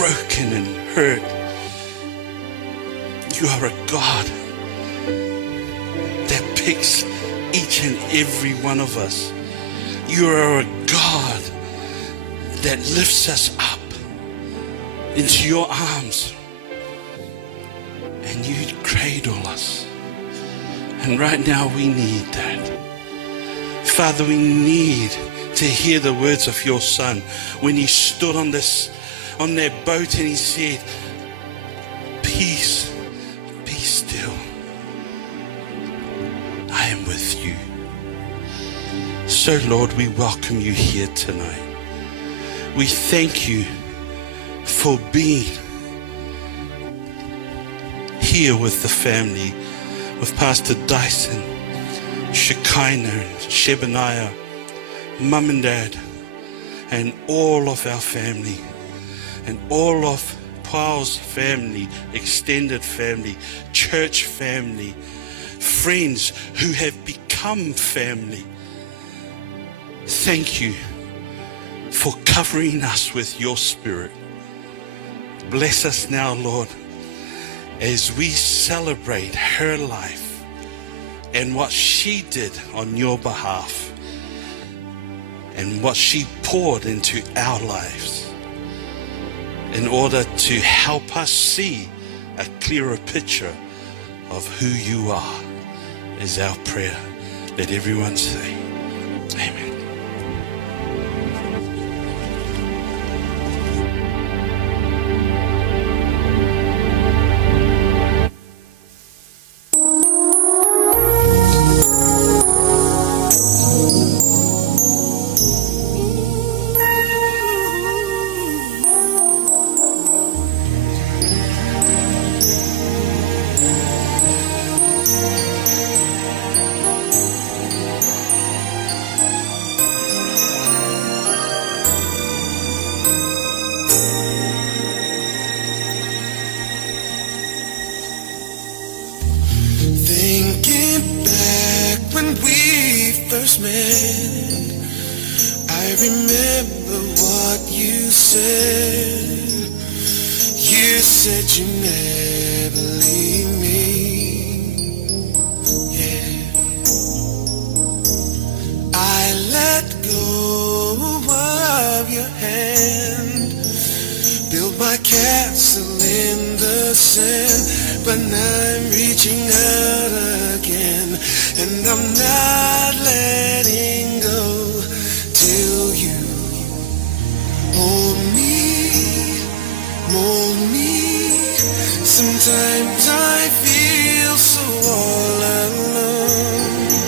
broken and hurt. You are a God that picks each and every one of us. You are a God that lifts us up into your arms and you cradle us. And right now we need that. Father, we need to hear the words of your Son when he stood on that boat and he said, "Peace, be still. I am with you." So Lord, we welcome you here tonight. We thank you for being here with the family, with Pastor Dyson, Shekinah, and Shebaniah, Mum and Dad, and all of our family, and all of Paul's family, extended family, church family, friends who have become family. Thank you for covering us with your Spirit. Bless us now, Lord, as we celebrate her life and what she did on your behalf and what she poured into our lives in order to help us see a clearer picture of who you are, is our prayer. Let everyone say, Amen. Thinking back when we first met, I remember what you said. You said you never leave me. Yeah. I let go of your hand, built my castle in the sand, but now I'm reaching out again, and I'm not letting go till you hold me, mold me. Sometimes I feel so all alone.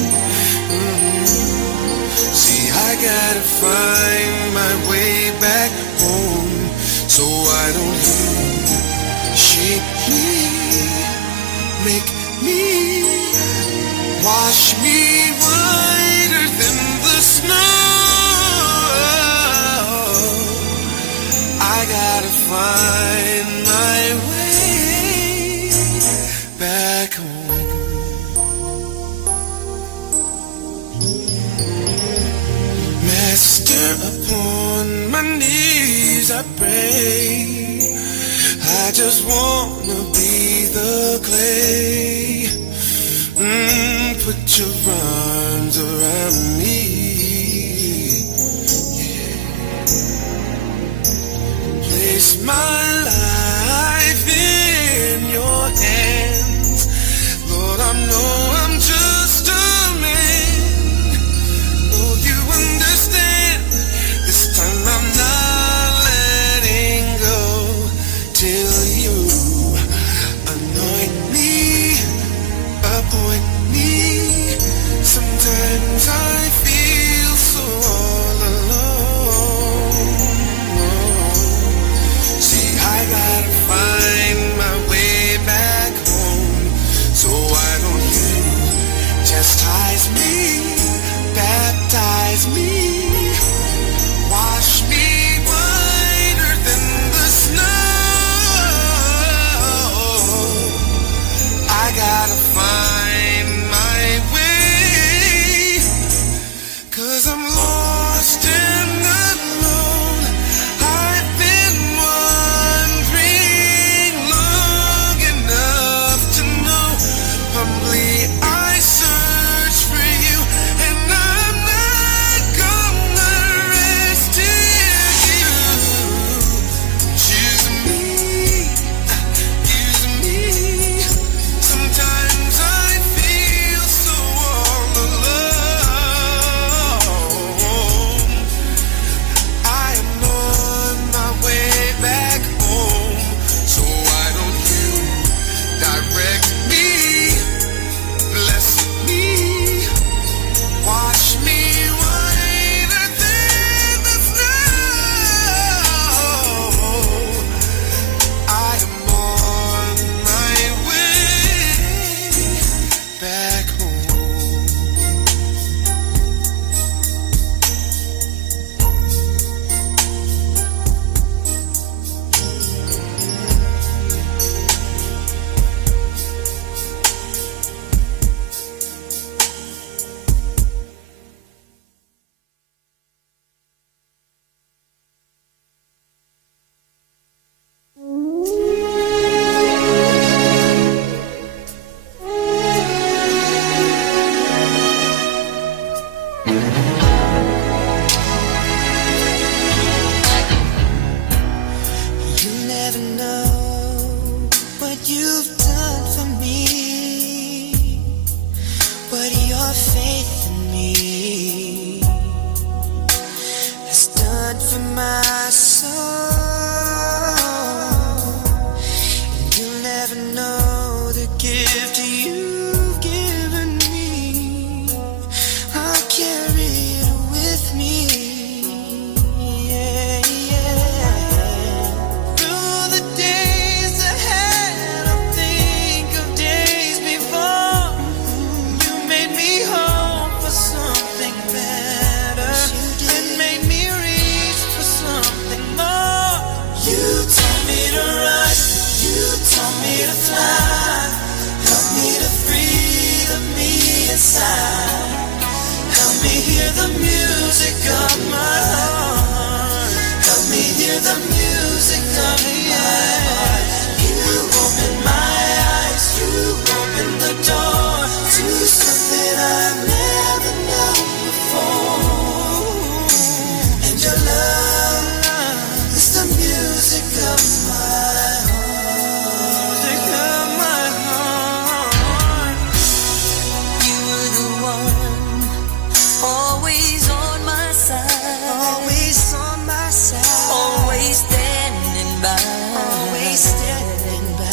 See, I gotta find my way back home, so why don't you shape me, make me, wash me whiter than the snow. I gotta find my way back home. Master, upon my knees I pray. I just wanna be the clay. Put your arms around me. Yeah. Place my life in your hands. Lord, I know I'm just a man. Oh, you understand. This time I'm not letting go till you anoint me, appoint me. Sometimes I feel so all alone. See, I gotta find my way back home, so why don't you chastise me, baptize me, wash me whiter than the snow. I gotta find my way, 'cause I'm lost and alone. I've been wandering to fly. Help me to free me inside. Help me hear the music of my heart. Help me hear the music of my heart. You open my eyes, you open the door to something I've never known before. And your love is the music of my heart. Music of my heart. You were the one, always on my side. Always on my side. Always standing by. Always standing by.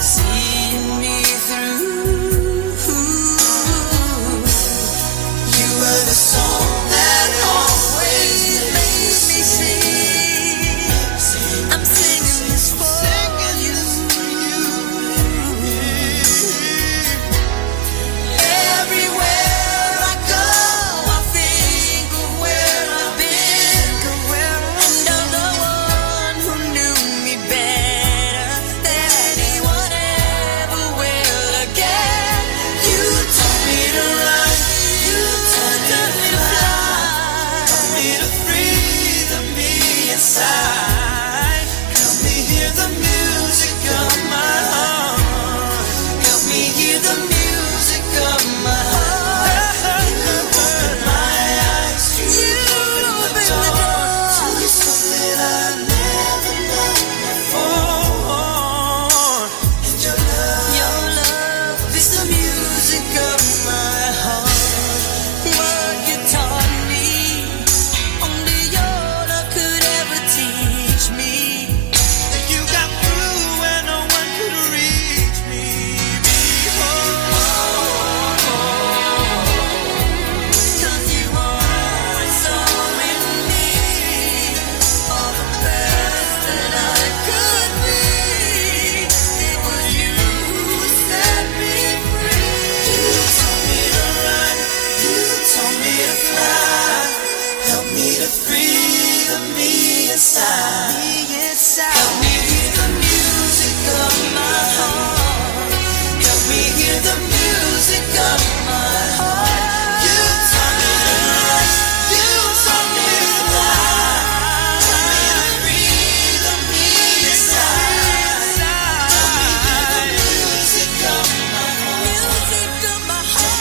Seeing me through. You were the song that always makes me sing. I'm singing this for you. Everywhere I go, I think of where I've been. And of the one who knew me better than anyone ever will again. You taught me to run, you taught me to fly. Taught me to breathe of me inside. Help me hear the music of my heart. Help me hear the music of my heart. You open my eyes, you open the door to something I've never known before. And your love is the music of my heart. What you taught me, only your love could ever teach me. You got through when no one could reach me before. 'Cause you always saw in me all the best that I could be. It was you who set me free. You taught me to run, you taught me to fly. Help me to free me inside. Help me hear the music of my heart. Help me hear the music of my heart. You taught me to run, you taught me to fly. Help me to breathe me inside. Help me hear the music of my heart. Music of my heart.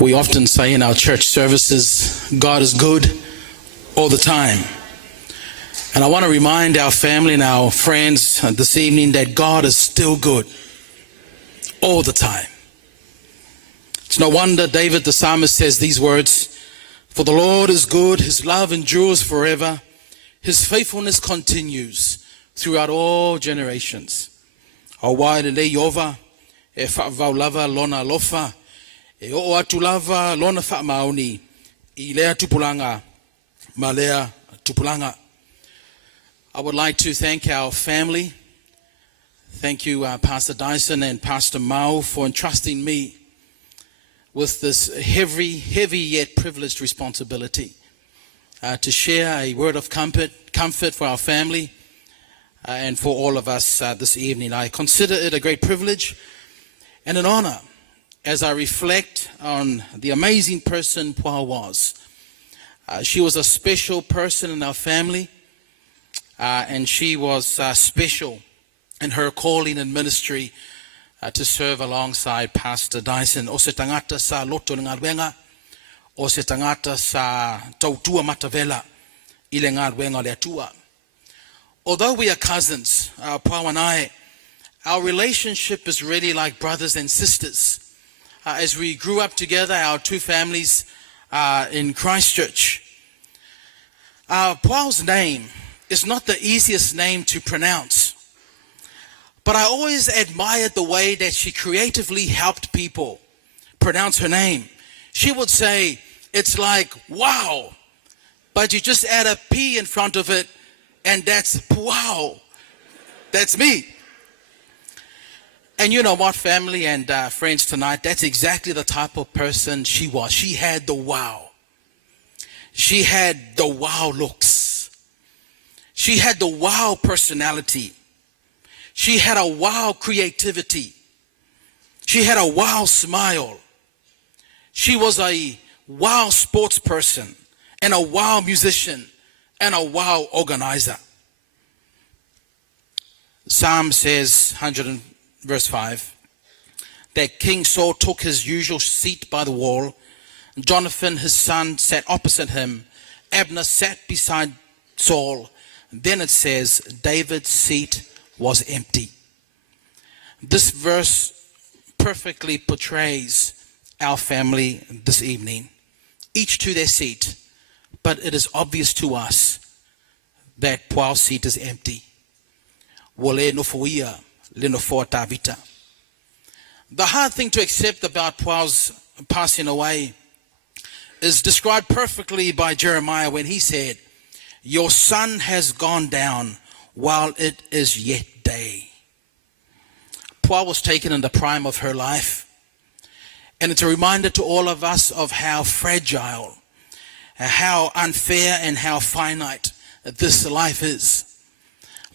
We often say in our church services, God is good all the time. And I want to remind our family and our friends this evening that God is still good all the time. It's no wonder David the psalmist says these words, "For the Lord is good, his love endures forever, his faithfulness continues throughout all generations." Au wai le Yehova e whaavaulava lona lofa, e o atu lava lona whaamaoni, I lea tupulanga, ma lea tupulanga. I would like to thank our family. Thank you, Pastor Dyson and Pastor Mao, for entrusting me with this heavy yet privileged responsibility to share a word of comfort for our family and for all of us this evening. I consider it a great privilege and an honor as I reflect on the amazing person Pua was. She was a special person in our family, and she was special in her calling and ministry to serve alongside Pastor Dyson. O se tangata sa loto ngā ruenga, o se tangata sa tautua matavela I le ngā ruenga le atua. Although we are cousins, Pua and I, our relationship is really like brothers and sisters. As we grew up together, our two families in Christchurch. Pau's name is not the easiest name to pronounce, but I always admired the way that she creatively helped people pronounce her name. She would say, it's like, wow, but you just add a P in front of it And that's, wow, that's me. And you know what, family and friends, tonight, that's exactly the type of person she was. She had the wow. She had the wow looks. She had the wow personality. She had a wow creativity. She had a wow smile. She was a wow sports person and a wow musician and a wow organizer. Psalm says, 100 verse 5, that King Saul took his usual seat by the wall. Jonathan, his son, sat opposite him. Abner sat beside Saul. Then it says, David's seat was empty. This verse perfectly portrays our family this evening, each to their seat, but it is obvious to us that Pau's seat is empty. The hard thing to accept about Pau's passing away is described perfectly by Jeremiah when he said, your sun has gone down while it is yet day. Pau was taken in the prime of her life. And it's a reminder to all of us of how fragile, how unfair, and how finite this life is.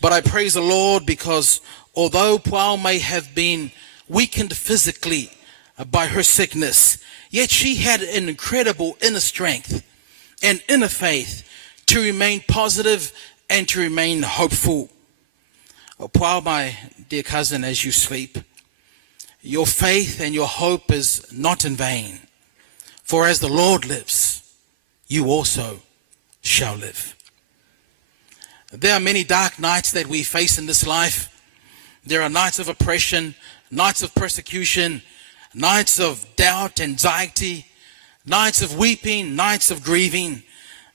But I praise the Lord because although Pau may have been weakened physically by her sickness, yet she had an incredible inner strength and inner faith to remain positive and to remain hopeful. Pau, my dear cousin, as you sleep, your faith and your hope is not in vain. For as the Lord lives, you also shall live. There are many dark nights that we face in this life. There are nights of oppression, nights of persecution, nights of doubt, anxiety, nights of weeping, nights of grieving.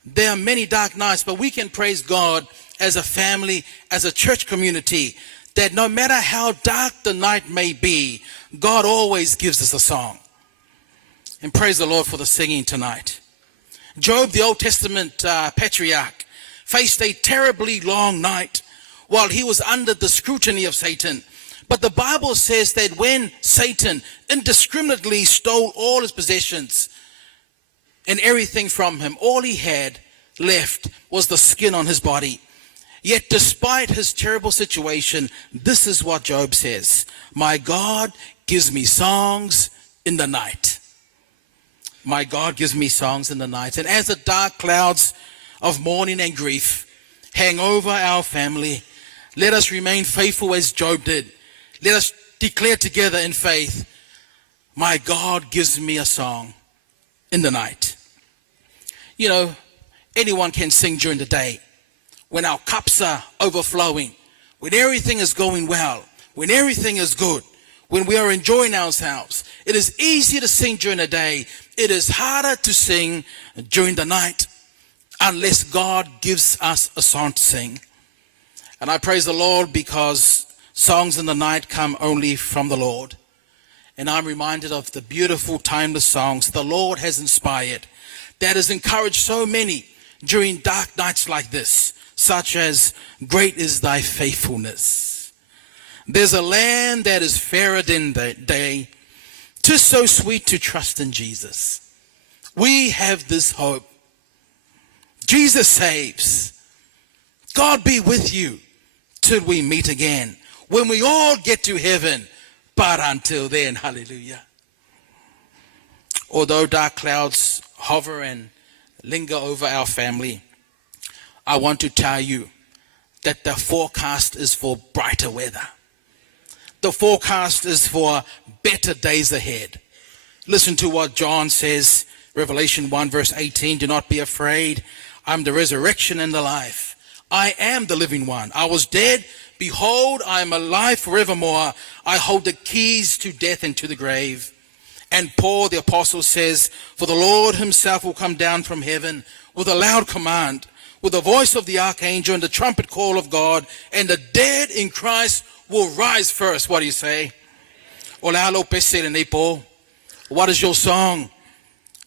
There are many dark nights, but we can praise God as a family, as a church community, that no matter how dark the night may be, God always gives us a song. And praise the Lord for the singing tonight. Job, the Old Testament patriarch, faced a terribly long night while he was under the scrutiny of Satan. But the Bible says that when Satan indiscriminately stole all his possessions and everything from him, all he had left was the skin on his body. Yet despite his terrible situation, this is what Job says: my God gives me songs in the night. My God gives me songs in the night. And as the dark clouds of mourning and grief hang over our family, let us remain faithful as Job did. Let us declare together in faith, my God gives me a song in the night. You know, anyone can sing during the day. When our cups are overflowing, when everything is going well, when everything is good, when we are enjoying ourselves, it is easier to sing during the day. It is harder to sing during the night unless God gives us a song to sing. And I praise the Lord because songs in the night come only from the Lord. And I'm reminded of the beautiful, timeless songs the Lord has inspired that has encouraged so many during dark nights like this, such as Great is Thy Faithfulness. There's a land that is fairer than the day. 'Tis so sweet to trust in Jesus. We have this hope. Jesus saves. God be with you till we meet again, when we all get to heaven. But until then, hallelujah. Although dark clouds hover and linger over our family, I want to tell you that the forecast is for brighter weather. The forecast is for better days ahead. Listen to what John says, Revelation 1 verse 18, do not be afraid. I'm the resurrection and the life. I am the living one. I was dead. Behold, I am alive forevermore. I hold the keys to death and to the grave. And Paul the apostle says, for the Lord himself will come down from heaven with a loud command, with the voice of the archangel and the trumpet call of God, and the dead in Christ will rise first. What do you say? What is your song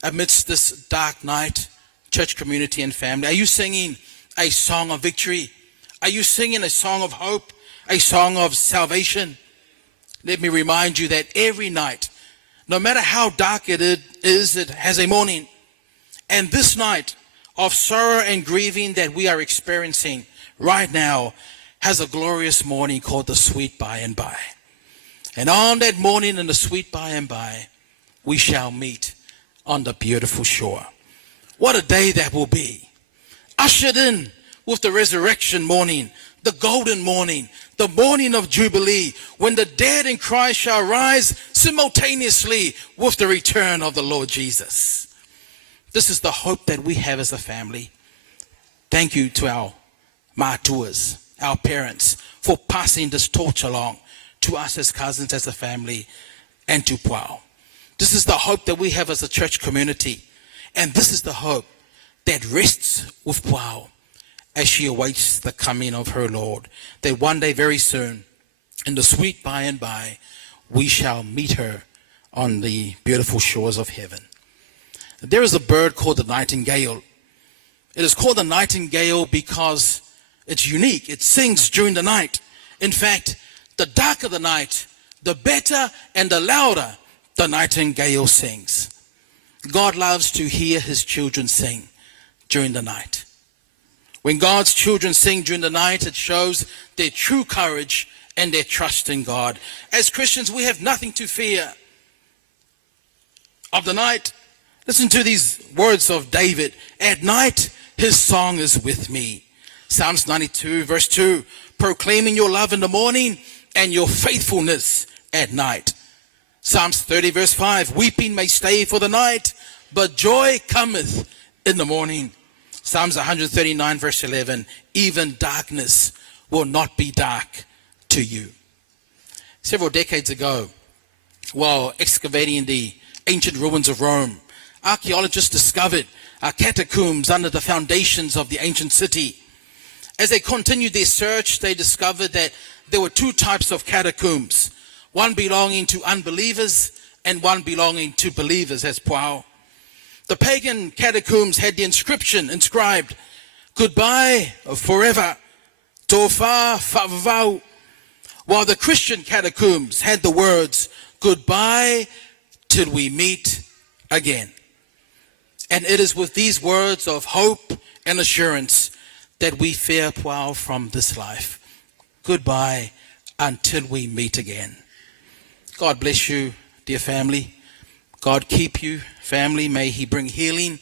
amidst this dark night, church community and family? Are you singing a song of victory? Are you singing a song of hope, a song of salvation? Let me remind you that every night, no matter how dark it is, it has a morning. And this night of sorrow and grieving that we are experiencing right now has a glorious morning called the sweet by and by. And on that morning in the sweet by and by, we shall meet on the beautiful shore. What a day that will be. Ushered in with the resurrection morning, the golden morning, the morning of Jubilee, when the dead in Christ shall rise simultaneously with the return of the Lord Jesus. This is the hope that we have as a family. Thank you to our mātuas, our parents, for passing this torch along to us as cousins, as a family, and to Pau. This is the hope that we have as a church community. And this is the hope that rests with Pau as she awaits the coming of her Lord. That one day very soon, in the sweet by and by, we shall meet her on the beautiful shores of heaven. There is a bird called the nightingale. It is called the nightingale because it's unique. It sings during the night. In fact, the darker the night, the better and the louder the nightingale sings. God loves to hear his children sing during the night. When God's children sing during the night, it shows their true courage and their trust in God. As Christians, we have nothing to fear of the night. Listen to these words of David. At night, his song is with me. Psalms 92, verse 2, proclaiming your love in the morning and your faithfulness at night. Psalms 30, verse 5, weeping may stay for the night, but joy cometh in the morning. Psalms 139, verse 11, even darkness will not be dark to you. Several decades ago, while excavating the ancient ruins of Rome, archaeologists discovered catacombs under the foundations of the ancient city. As they continued their search, they discovered that there were two types of catacombs, one belonging to unbelievers and one belonging to believers as Pau. The pagan catacombs had the inscription inscribed, goodbye forever, tofa favau, while the Christian catacombs had the words, goodbye till we meet again. And it is with these words of hope and assurance that we fare Pau from this life. Goodbye until we meet again. God bless you, dear family. God keep you, family. May he bring healing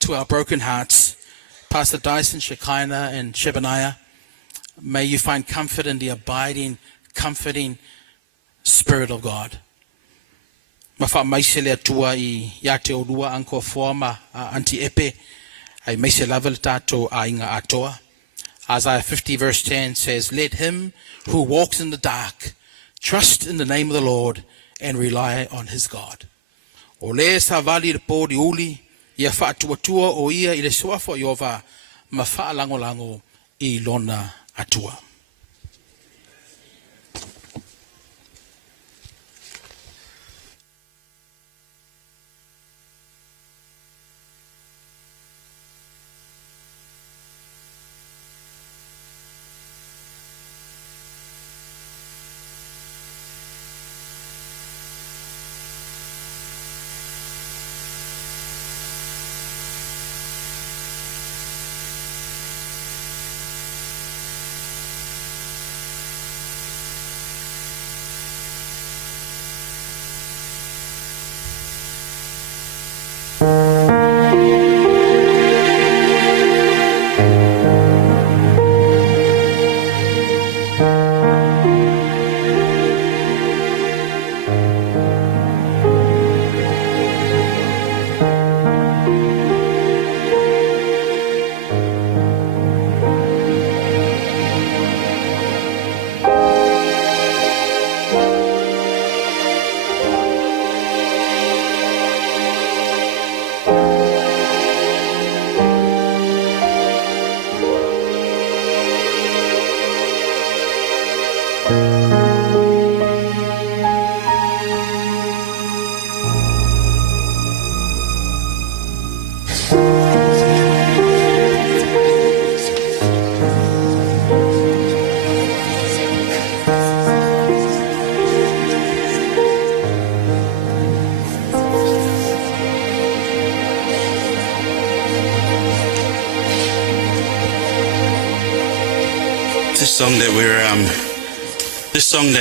to our broken hearts. Pastor Dyson, Shekinah, and Shebaniah, may you find comfort in the abiding, comforting Spirit of God. Mafa maisele atua I yate olua anko forma anti epe ai maise level tato ainga atoa. Isaiah 50 verse 10 says, let him who walks in the dark trust in the name of the Lord and rely on his God. O le sa vali po di uli ia fa'atuatua o ia I le soafa iova ma fa'alango-lango I lona atua. This song that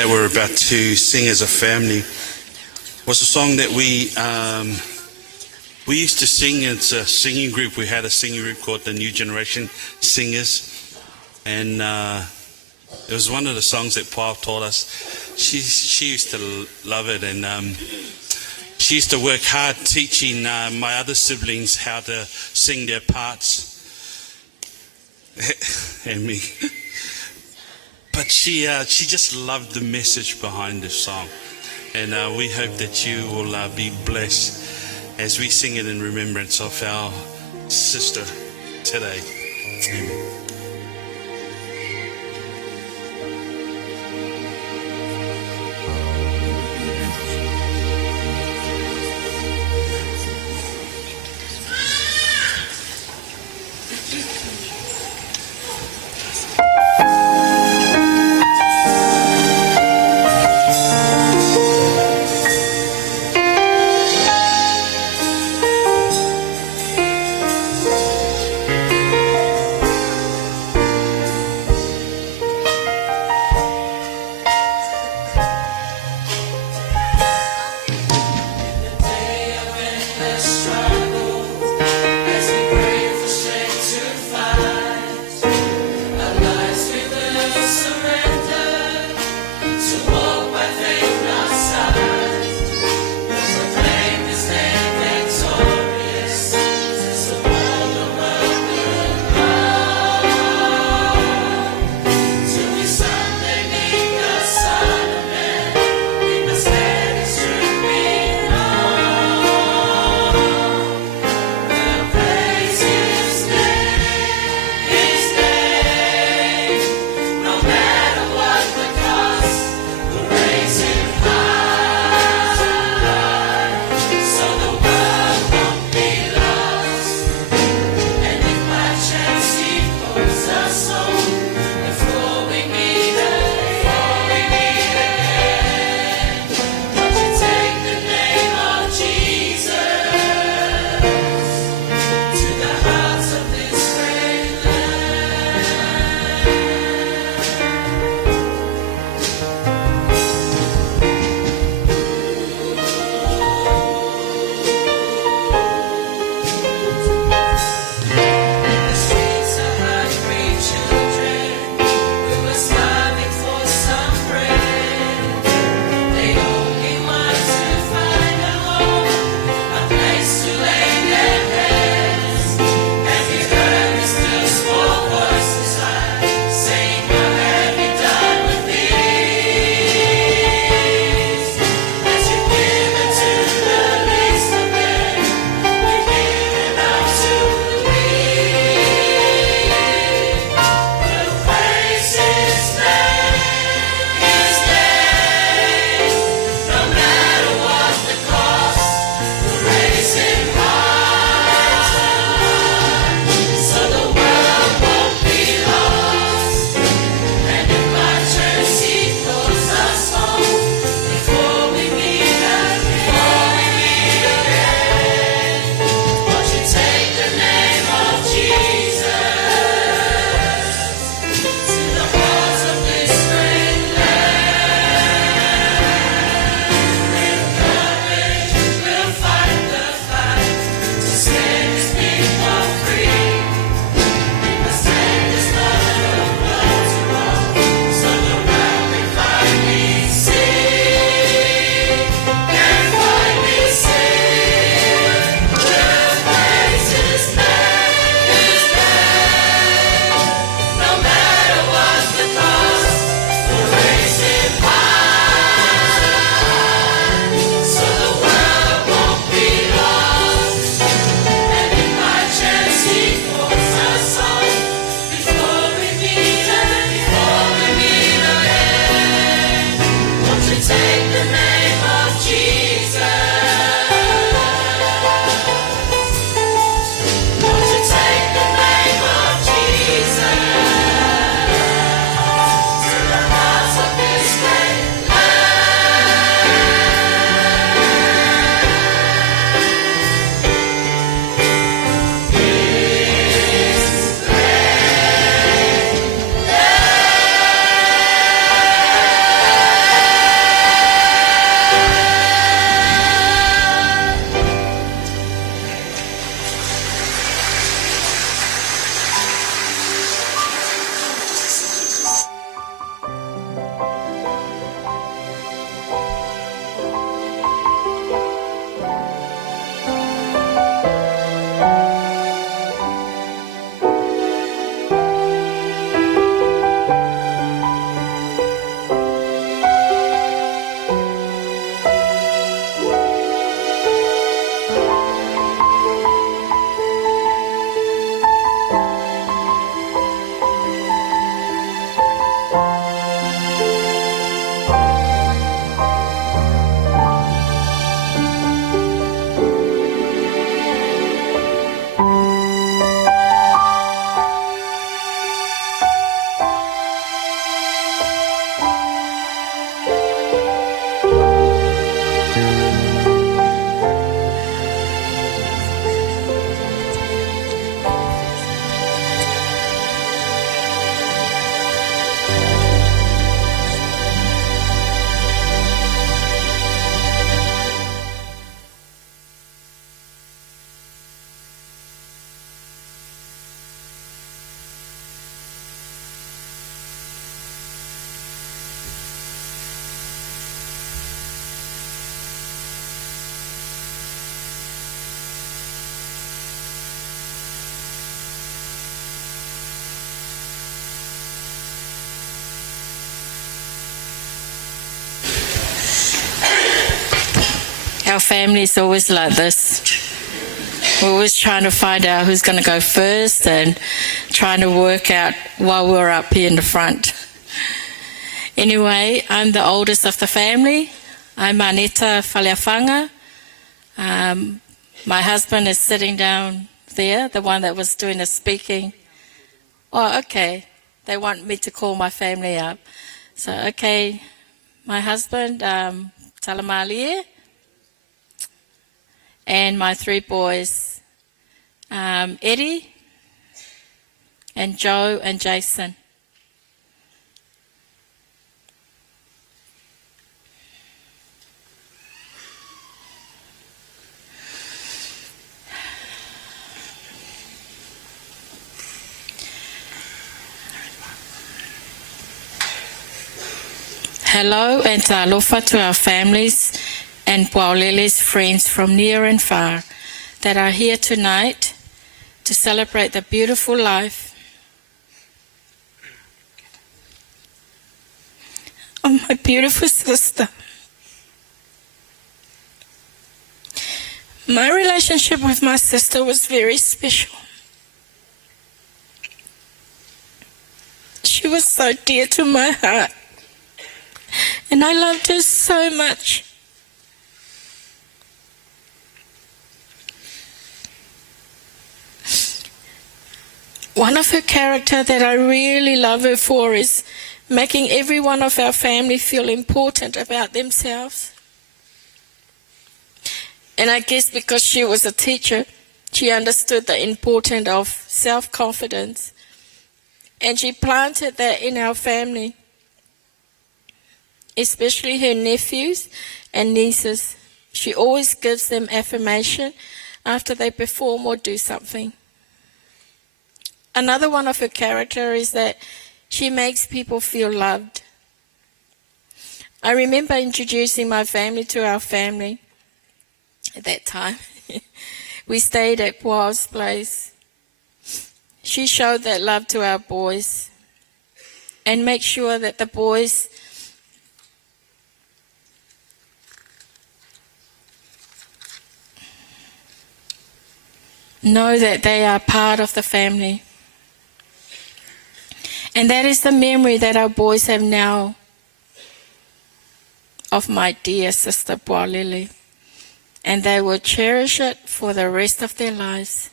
we're about to sing as a family was a song that we used to sing. It's a singing group. We had a singing group called the New Generation Singers, and it was one of the songs that Paul taught us. She used to love it, and she used to work hard teaching my other siblings how to sing their parts, and me. But she just loved the message behind this song, and we hope that you will be blessed as we sing it in remembrance of our sister today. Amen. family is always like this. We're always trying to find out who's going to go first and trying to work out while we're up here in the front. Anyway, I'm the oldest of the family. I'm Aneta Faleafanga. My husband is sitting down there, the one that was doing the speaking. Oh, okay. They want me to call my family up. So, okay, my husband, Talamalie, and my 3 boys, Eddie, and Joe, and Jason. Hello and alofa to our families and Paulele's friends from near and far that are here tonight to celebrate the beautiful life of my beautiful sister. My relationship with my sister was very special. She was so dear to my heart. And I loved her so much. One of her character that I really love her for is making every one of our family feel important about themselves. And I guess because she was a teacher, she understood the importance of self-confidence. And she planted that in our family, especially her nephews and nieces. She always gives them affirmation after they perform or do something. Another one of her character is that she makes people feel loved. I remember introducing my family to our family at that time. We stayed at Paul's place. She showed that love to our boys and make sure that the boys know that they are part of the family. And that is the memory that our boys have now of my dear sister Paulele. And they will cherish it for the rest of their lives.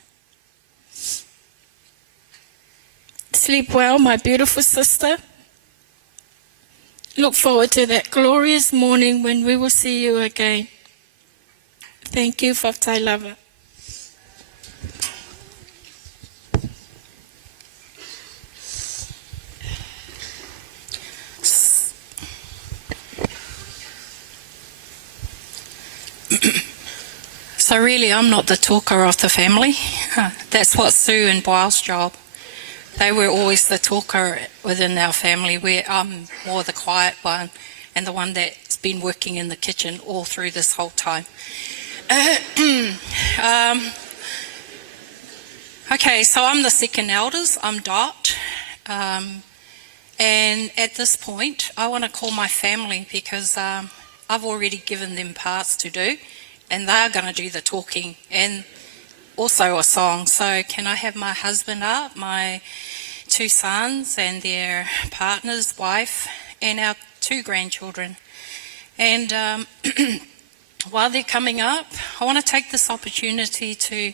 Sleep well, my beautiful sister. Look forward to that glorious morning when we will see you again. Thank you, Whaftai Lava. So really, I'm not the talker of the family. That's what Sue and Boyle's job. They were always the talker within our family, where I'm more the quiet one and the one that's been working in the kitchen all through this whole time. Okay, so I'm the second elders. I'm Dot. And at this point, I want to call my family because I've already given them parts to do. And they're going to do the talking and also a song. So can I have my husband up, my 2 sons and their partners, wife, and our 2 grandchildren. And while they're coming up, I want to take this opportunity to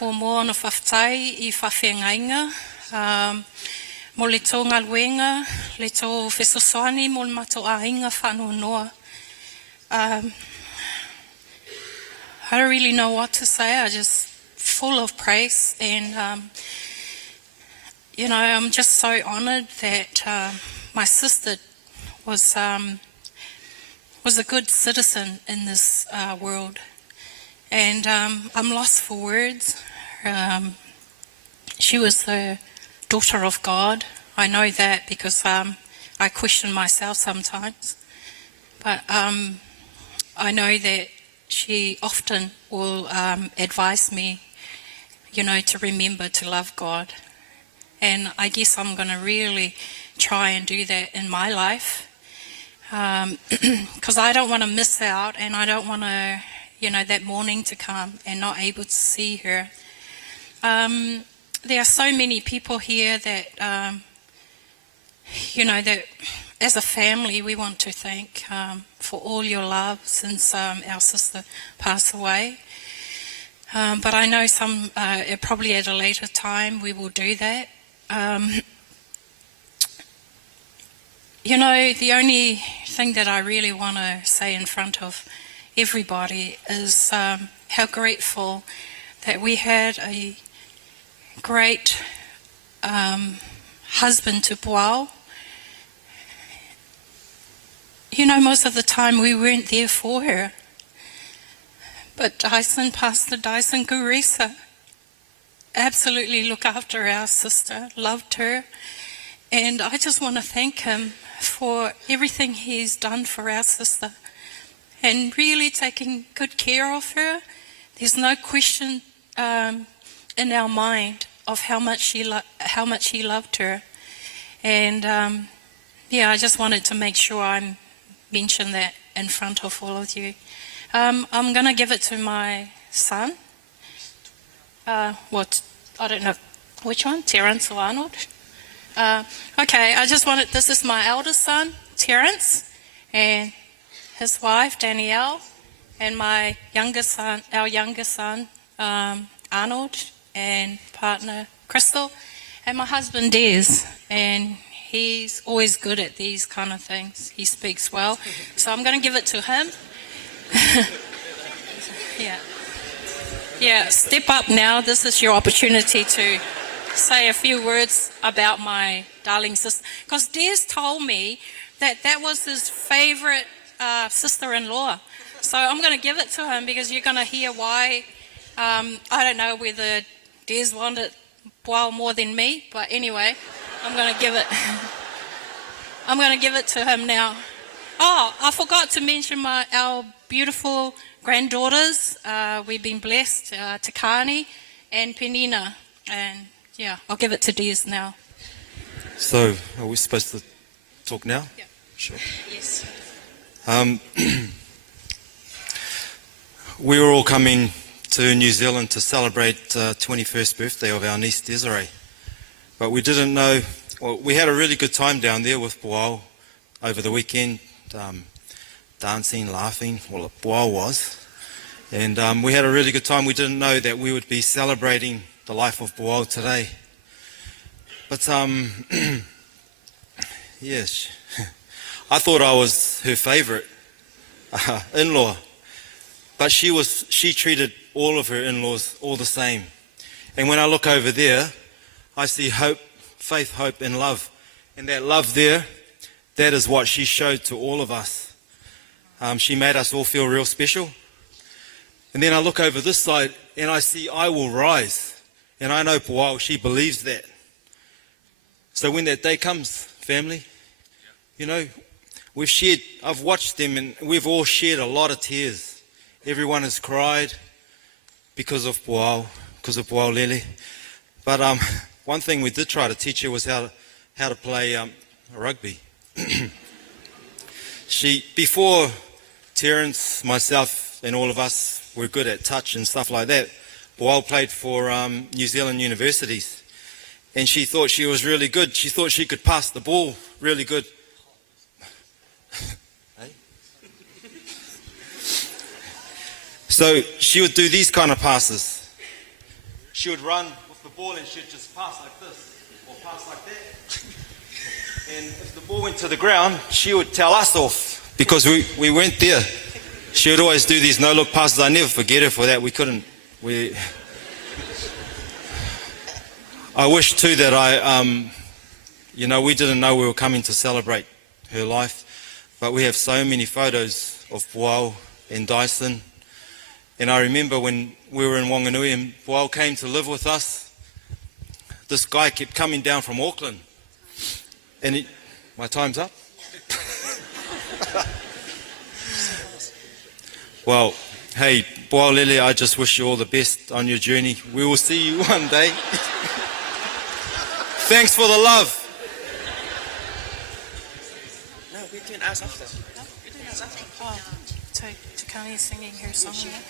mo ana whaftai I whawhengainga, mo le tō ngā luenga, le tō whesosani, mo le mato ainga whanua noa. I don't really know what to say. I'm just full of praise, and I'm just so honoured that my sister was a good citizen in this world, and I'm lost for words. She was the daughter of God. I know that because I question myself sometimes, but I know that she often will advise me, to remember to love God. And I guess I'm going to really try and do that in my life, because I don't want to miss out, and I don't want to, that morning to come and not able to see her. There are so many people here that, that as a family we want to thank for all your love since our sister passed away. But I know probably at a later time we will do that. The only thing that I really want to say in front of everybody is how grateful that we had a great husband to Boal. Most of the time we weren't there for her. But Pastor Dyson Gurisa, absolutely looked after our sister, loved her. And I just want to thank him for everything he's done for our sister and really taking good care of her. There's no question in our mind of how much he loved her. And I just wanted to make sure I mention that in front of all of you. I'm going to give it to my son. I don't know which one, Terence or Arnold. Okay, this is my eldest son, Terence, and his wife, Danielle, and our youngest son, Arnold, and partner, Crystal, and my husband, Des, and he's always good at these kind of things. He speaks well, so I'm going to give it to him. Yeah, step up now. This is your opportunity to say a few words about my darling sister. Because Des told me that was his favorite sister-in-law. So I'm going to give it to him because you're going to hear why. I don't know whether Des wanted Boal more than me, but anyway, I'm going to give it. I'm going to give it to him now. Oh, I forgot to mention our beautiful granddaughters. We've been blessed, Takani and Penina. And I'll give it to Des now. So, are we supposed to talk now? Yeah. Sure. Yes. We were all coming to New Zealand to celebrate 21st birthday of our niece Desiree. But we didn't know, we had a really good time down there with Boal over the weekend, dancing, laughing, Boal was. And we had a really good time. We didn't know that we would be celebrating the life of Boal today. But yes, I thought I was her favourite in-law. But she treated all of her in-laws all the same. And when I look over there, I see hope, faith, hope, and love. And that love there, that is what she showed to all of us. She made us all feel real special. And then I look over this side and I see I will rise. And I know Boal, she believes that. So when that day comes, family, I've watched them and we've all shared a lot of tears. Everyone has cried because of Boal Lele. But one thing we did try to teach her was how to play rugby. Before Terence, myself, and all of us were good at touch and stuff like that, Boal played for New Zealand universities. And she thought she was really good. She thought she could pass the ball really good. So she would do these kind of passes. She would run with the ball and she'd just pass like this or pass like that. And if the ball went to the ground, she would tell us off because we weren't there. She would always do these no-look passes. I never forget her for that. I wish too that we didn't know we were coming to celebrate her life, but we have so many photos of Boal and Dyson. And I remember when we were in Wanganui and Boal came to live with us, this guy kept coming down from Auckland. And my time's up? Well, hey, Boal Lele, I just wish you all the best on your journey. We will see you one day. Thanks for the love. No, we can ask after. to Connie singing her song again?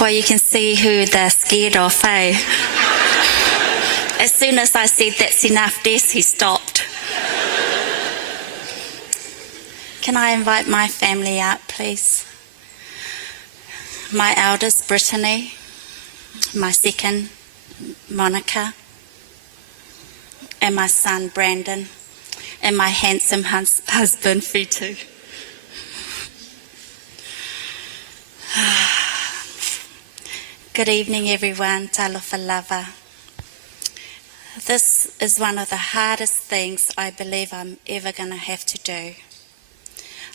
Well, you can see who they're scared of, eh? As soon as I said that's enough, Des, he stopped. Can I invite my family out, please? My eldest, Brittany. My second, Monica. And my son, Brandon. And my handsome husband, Fitu. Good evening, everyone. Talofa lava. This is one of the hardest things I believe I'm ever going to have to do.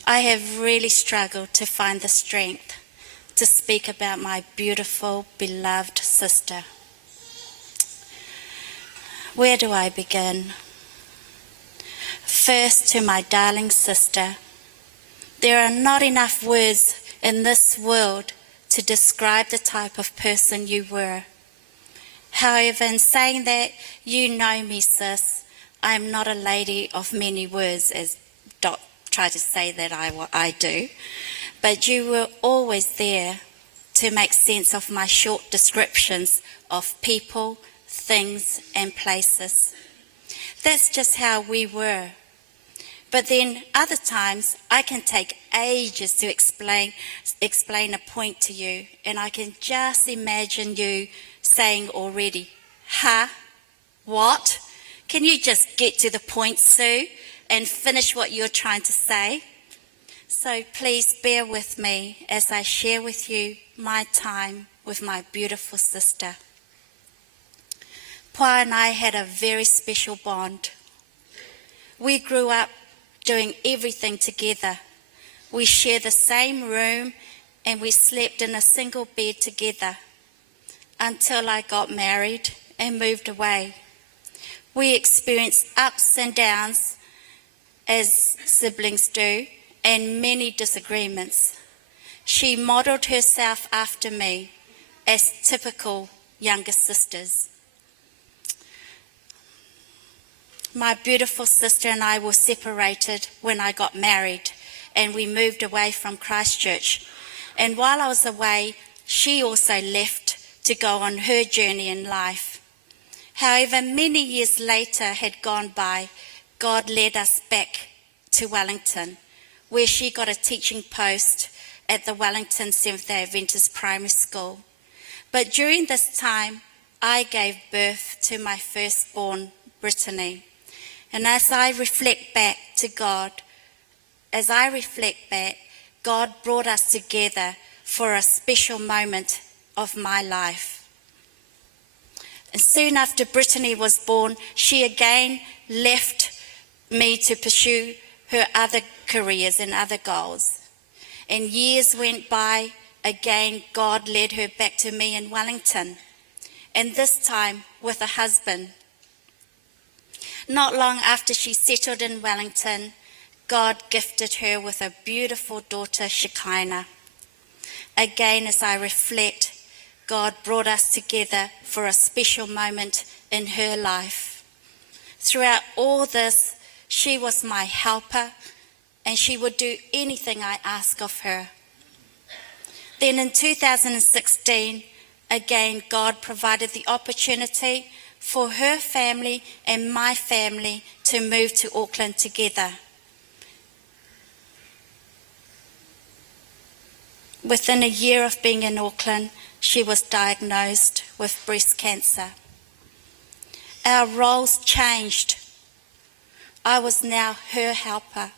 I have really struggled to find the strength to speak about my beautiful, beloved sister. Where do I begin? First, to my darling sister. There are not enough words in this world to describe the type of person you were. However, in saying that, you know me, sis. I am not a lady of many words, as Dot tried to say that I do. But you were always there to make sense of my short descriptions of people, things, and places. That's just how we were. But then other times I can take ages to explain a point to you, and I can just imagine you saying already, "Huh? What? Can you just get to the point, Sue, and finish what you're trying to say?" So please bear with me as I share with you my time with my beautiful sister. Pa and I had a very special bond. We grew up doing everything together. We shared the same room and we slept in a single bed together until I got married and moved away. We experienced ups and downs as siblings do and many disagreements. She modelled herself after me as typical younger sisters. My beautiful sister and I were separated when I got married and we moved away from Christchurch. And while I was away, she also left to go on her journey in life. However, many years later had gone by, God led us back to Wellington, where she got a teaching post at the Wellington Seventh-day Adventist Primary School. But during this time, I gave birth to my firstborn, Brittany. And as I reflect back, God brought us together for a special moment of my life. And soon after Brittany was born, she again left me to pursue her other careers and other goals. And years went by, again God led her back to me in Wellington, and this time with a husband. Not long after she settled in Wellington, God gifted her with a beautiful daughter, Shekinah. Again, as I reflect, God brought us together for a special moment in her life. Throughout all this, she was my helper, and she would do anything I asked of her. Then in 2016, again, God provided the opportunity for her family and my family to move to Auckland together. Within a year of being in Auckland, she was diagnosed with breast cancer. Our roles changed. I was now her helper.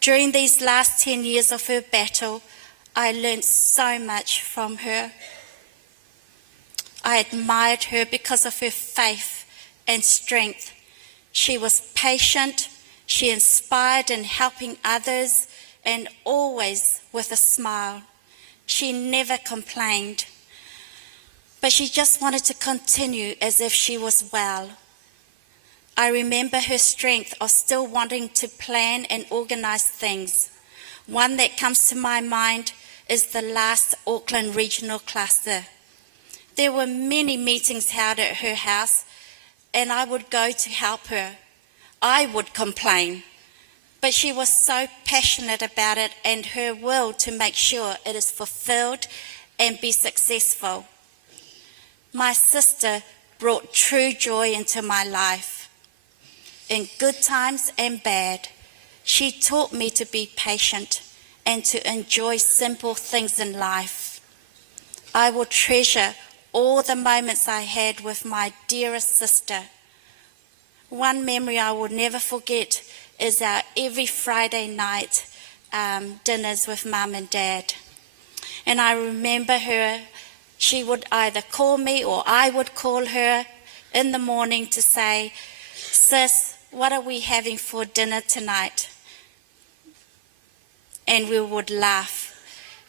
During these last 10 years of her battle, I learned so much from her. I admired her because of her faith and strength. She was patient, she inspired in helping others, and always with a smile. She never complained, but she just wanted to continue as if she was well. I remember her strength of still wanting to plan and organise things. One that comes to my mind is the last Auckland Regional Cluster There were many meetings held at her house, and I would go to help her. I would complain, but she was so passionate about it and her will to make sure it is fulfilled and be successful. My sister brought true joy into my life. In good times and bad, she taught me to be patient and to enjoy simple things in life. I will treasure all the moments I had with my dearest sister. One memory I will never forget is our every Friday night dinners with Mum and Dad. And I remember her, she would either call me or I would call her in the morning to say, "Sis, what are we having for dinner tonight?" And we would laugh,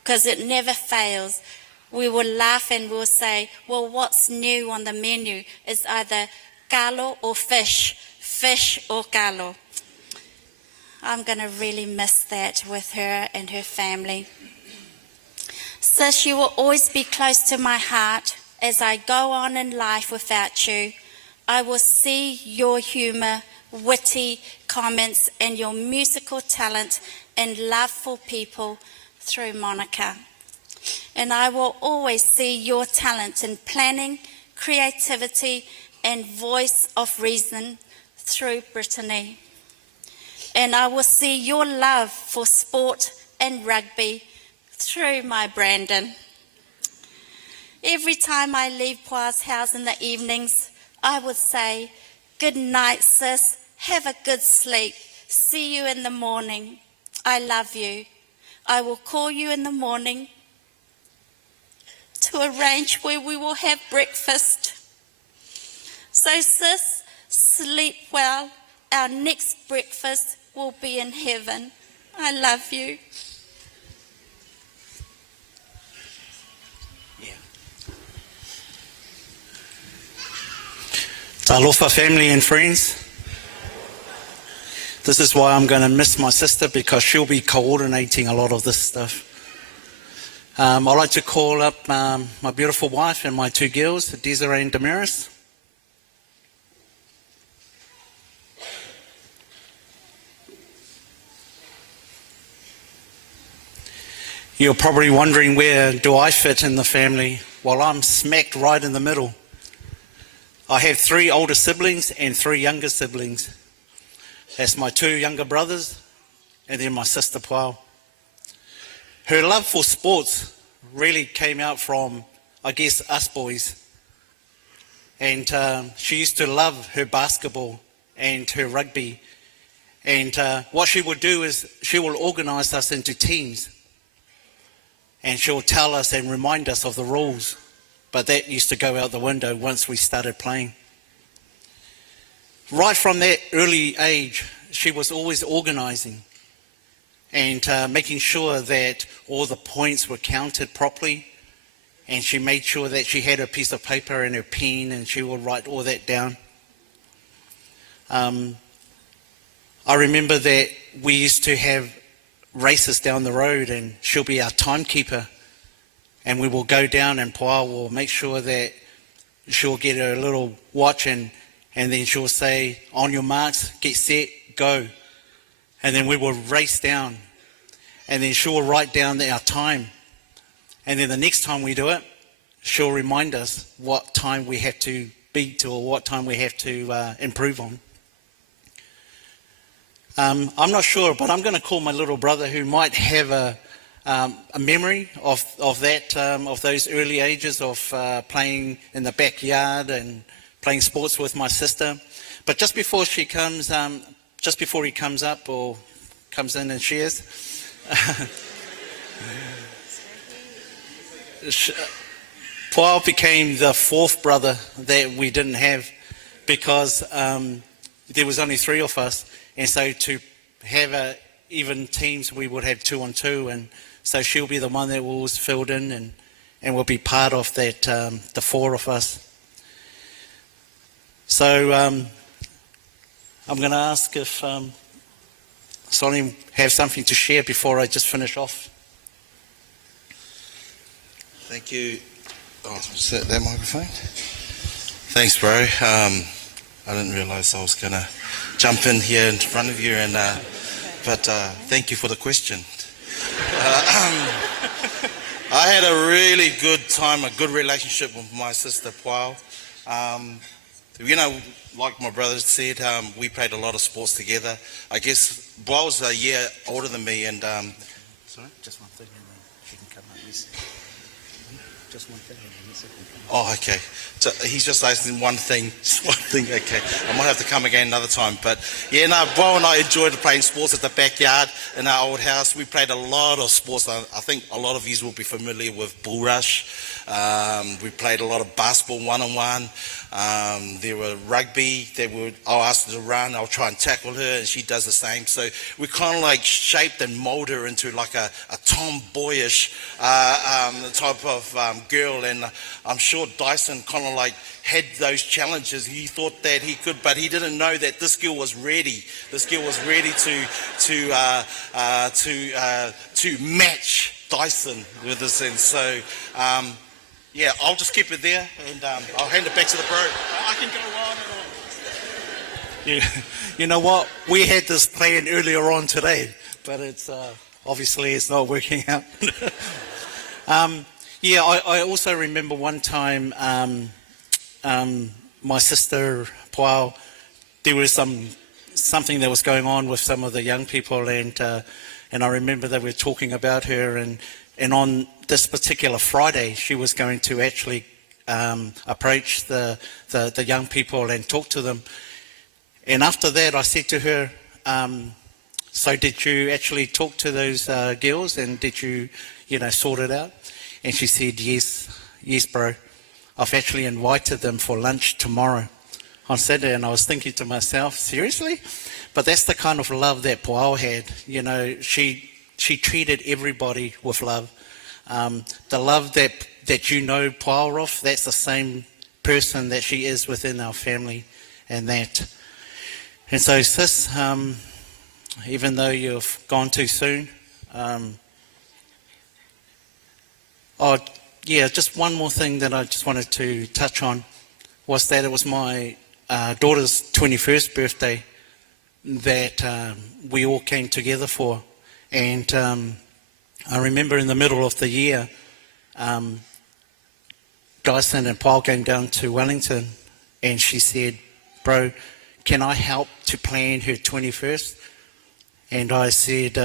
because it never fails. We would laugh and we'll say, well, what's new on the menu is either kalo or fish or kalo. I'm going to really miss that with her and her family. Sis, you will always be close to my heart. As I go on in life without you, I will see your humour, witty comments, and your musical talent and love for people through Monica. And I will always see your talent in planning, creativity, and voice of reason through Brittany. And I will see your love for sport and rugby through my Brandon. Every time I leave Pa's house in the evenings, I would say, "Good night, sis. Have a good sleep. See you in the morning. I love you." I will call you in the morning to arrange where we will have breakfast. So sis, sleep well. Our next breakfast will be in heaven. I love you. Talofa family and friends. This is why I'm going to miss my sister, because she'll be coordinating a lot of this stuff. I'd like to call up my beautiful wife and my two girls, Desiree and Damaris. You're probably wondering, where do I fit in the family? Well, I'm smacked right in the middle. I have 3 older siblings and 3 younger siblings. That's my 2 younger brothers and then my sister Pau. Her love for sports really came out from, I guess, us boys. And she used to love her basketball and her rugby. And what she would do is she will organise us into teams. And she'll tell us and remind us of the rules. But that used to go out the window once we started playing. Right from that early age, she was always organising and making sure that all the points were counted properly. And she made sure that she had her piece of paper and her pen, and she would write all that down. I remember that we used to have races down the road, and she'll be our timekeeper. And we will go down, and Pua will make sure that she'll get her little watch, and then she'll say, "On your marks, get set, go." And then we will race down, and then she'll write down our time. And then the next time we do it, she'll remind us what time we have to beat to, or what time we have to improve on. I'm not sure, but I'm going to call my little brother, who might have a memory of that, of those early ages of playing in the backyard and playing sports with my sister. But just before he comes up or comes in and shares, Paul became the 4th brother that we didn't have, because there was only 3 of us, and so to have even teams, we would have 2 on 2, and so she'll be the one that was filled in and will be part of that, the 4 of us. So I'm going to ask if Sonny have something to share before I just finish off. Thank you, Oh, is that microphone? Thanks, bro. I didn't realize I was going to jump in here in front of you, but thank you for the question. I had a really good time, a good relationship with my sister, Pau. Like my brother said, we played a lot of sports together. I guess Pau's a year older than me, and sorry? Just one thing, and then she can come up. Yes. Just one thing, and then she can come up. Oh, okay. So he's just asking one thing. Okay. I might have to come again another time. But yeah, no, Bo and I enjoyed playing sports at the backyard in our old house. We played a lot of sports. I think a lot of you will be familiar with Bull Rush. We played a lot of basketball one-on-one. There were rugby that I'll ask her to run. I'll try and tackle her, and she does the same. So we kind of like shaped and mold her into like a tomboyish type of girl. And I'm sure Dyson kind of like had those challenges. He thought that he could, but he didn't know that this girl was ready. This girl was ready to match Dyson with this. And so yeah, I'll just keep it there, and I'll hand it back to the bro. I can go on and on. You know what? We had this plan earlier on today, but it's obviously it's not working out. Yeah, I also remember one time my sister Pau, there was something that was going on with some of the young people, and I remember they were talking about her, and on this particular Friday, she was going to actually approach the young people and talk to them. And after that, I said to her, so did you actually talk to those girls, and did you sort it out? And she said, yes, bro. I've actually invited them for lunch tomorrow on Saturday. And I was thinking to myself, seriously? But that's the kind of love that Pau had. She treated everybody with love. The love that Pau of, that's the same person that she is within our family, and so sis, even though you've gone too soon, just one more thing that I just wanted to touch on was that it was my daughter's 21st birthday that we all came together for. And I remember in the middle of the year, Dyson and Paul came down to Wellington, and she said, bro, can I help to plan her 21st? And I said,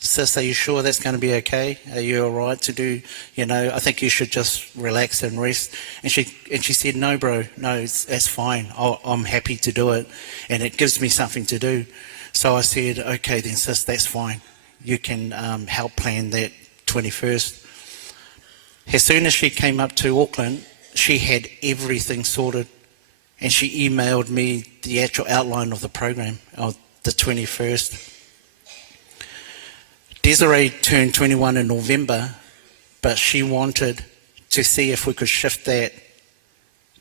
sis, are you sure that's going to be okay? Are you all right to do, I think you should just relax and rest. And she said, no, bro, no, that's fine. I'm happy to do it, and it gives me something to do. So I said, okay then, sis, that's fine. You can help plan that 21st. As soon as she came up to Auckland, she had everything sorted, and she emailed me the actual outline of the program of the 21st. Desiree turned 21 in November, but she wanted to see if we could shift that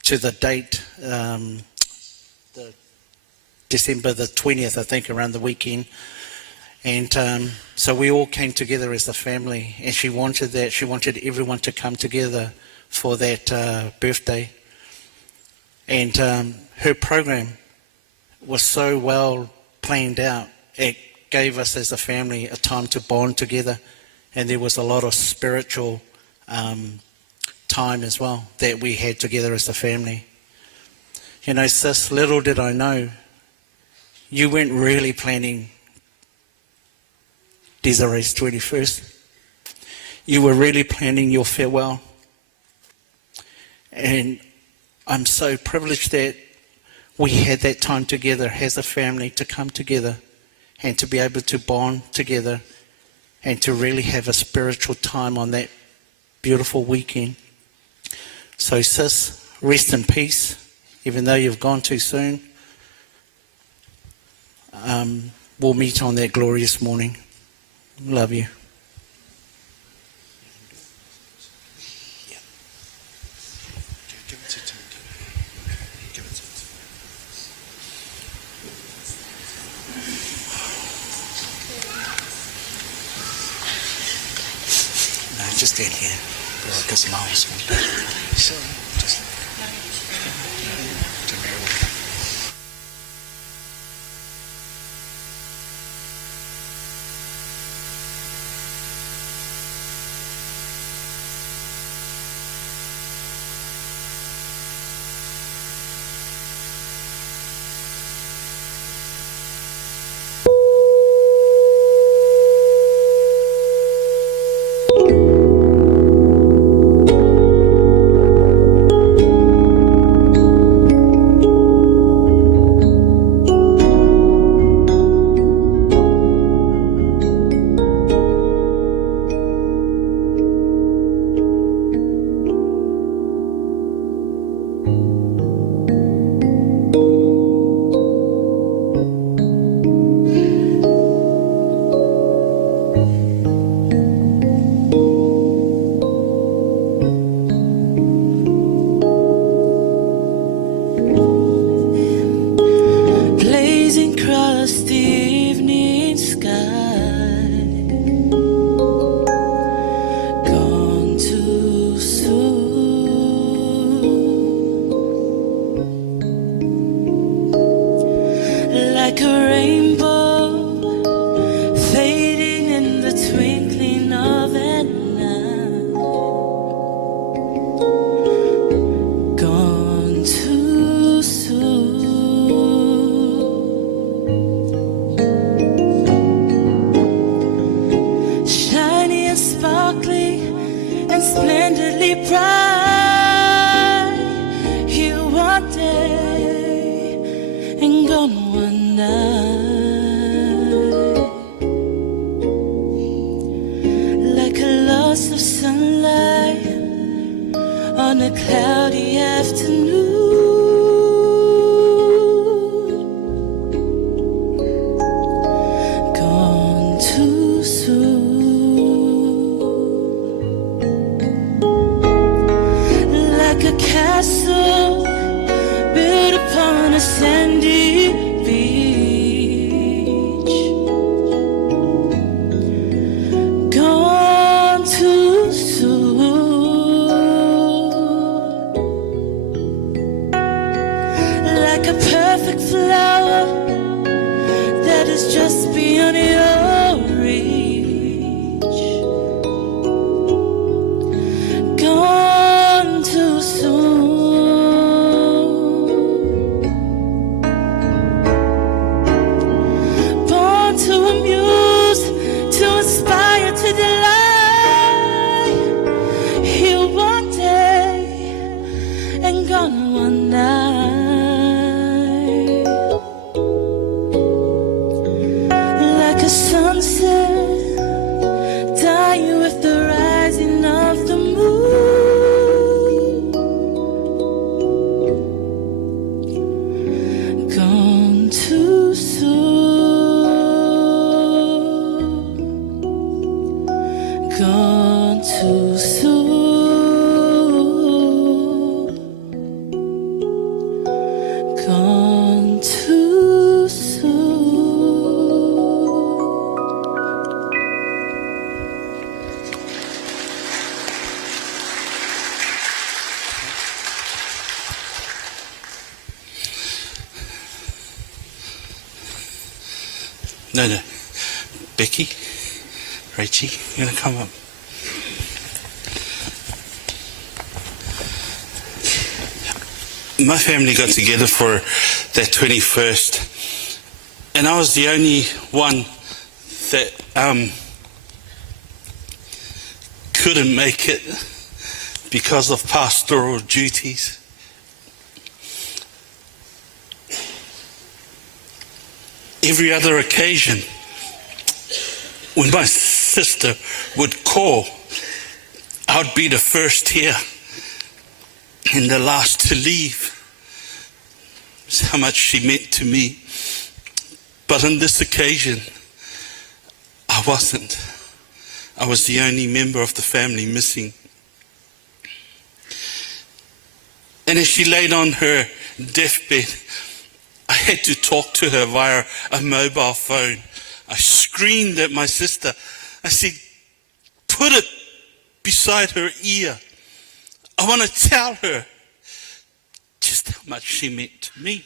to the date, the December the 20th, I think, around the weekend. And so we all came together as a family, and she wanted that. She wanted everyone to come together for that birthday. And her program was so well planned out. It gave us as a family a time to bond together, and there was a lot of spiritual time as well that we had together as a family. Sis, little did I know, you weren't really planning Desiree's 21st. You were really planning your farewell. And I'm so privileged that we had that time together as a family to come together and to be able to bond together and to really have a spiritual time on that beautiful weekend. So sis, rest in peace, even though you've gone too soon. We'll meet on that glorious morning. Love you. Give it to Tim. Give it to him. No, just stand here. Blazing across the evening sky, gone too soon, like a rainbow fading in the twinkling of an eye, gone too soon. Shiny and sparkly and splendidly bright, here one day and gone one night, like a loss of sunlight on a cloudy afternoon, gone too soon. Like a castle built upon a sandy beach, gone too soon. Like a perfect flower that is just beyond your reach, gone too soon. Born to amuse, to inspire, to delight, here one day and gone one night, like a sunset dying with the rising of the moon, gone too soon, gone too soon, gone too soon. No. Becky, Rachie, you're going to come up. My family got together for that 21st, and I was the only one that couldn't make it because of pastoral duties. Every other occasion, when my sister would call, I'd be the first here and the last to leave. That's how much she meant to me. But on this occasion, I wasn't. I was the only member of the family missing. And as she laid on her deathbed, I had to talk to her via a mobile phone. I screamed at my sister. I said, put it beside her ear. I want to tell her just how much she meant to me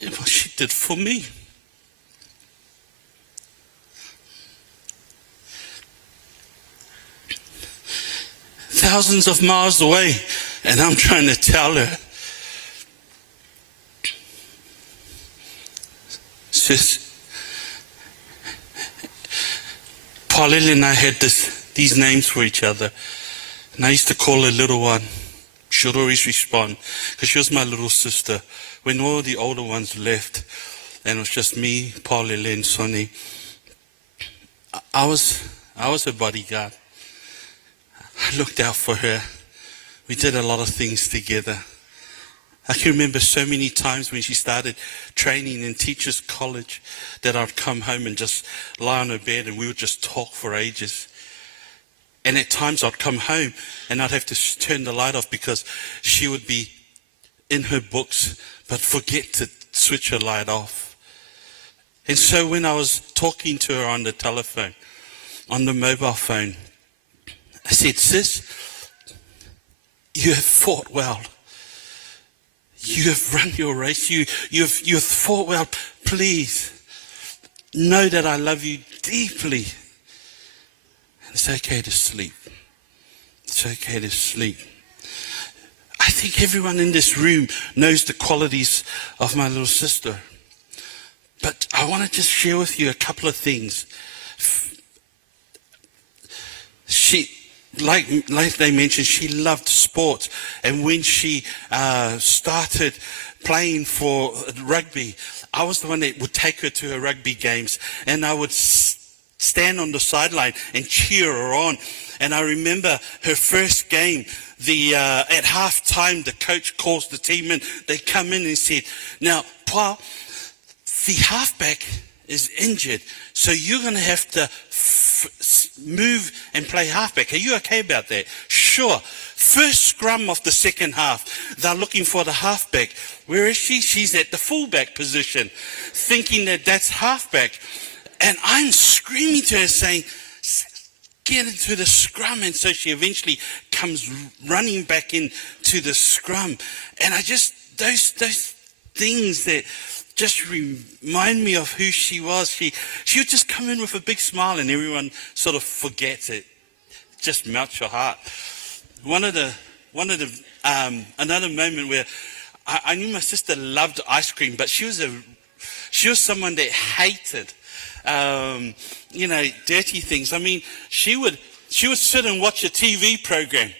and what she did for me. Thousands of miles away, and I'm trying to tell her, sis, Paulette and I had these names for each other, and I used to call her little one. She would always respond, because she was my little sister. When all the older ones left, and it was just me, Paulette, and Sonny, I was her bodyguard. I looked out for her. We did a lot of things together. I can remember so many times when she started training in teachers' college that I'd come home and just lie on her bed and we would just talk for ages. And at times I'd come home and I'd have to turn the light off because she would be in her books but forget to switch her light off. And so when I was talking to her on the telephone, on the mobile phone, I said, sis, you have fought well. You have run your race. You've fought well. Please know that I love you deeply. And it's okay to sleep. It's okay to sleep. I think everyone in this room knows the qualities of my little sister. But I want to just share with you a couple of things. She, like they mentioned, she loved sports. And when she started playing for rugby, I was the one that would take her to her rugby games. And I would stand on the sideline and cheer her on. And I remember her first game, at half time, the coach calls the team in. They come in and said, now, Paul, the halfback is injured, so you're going to have to move and play halfback. Are you okay about that? Sure. First scrum of the second half, they're looking for the halfback. Where is she? She's at the fullback position, thinking that that's halfback. And I'm screaming to her saying, get into the scrum. And so she eventually comes running back into the scrum. And I just, those things that just remind me of who she was. She would just come in with a big smile and everyone sort of forgets it. Just melts your heart. Another moment where I knew my sister loved ice cream, but she was someone that hated, dirty things. I mean, she would sit and watch a TV program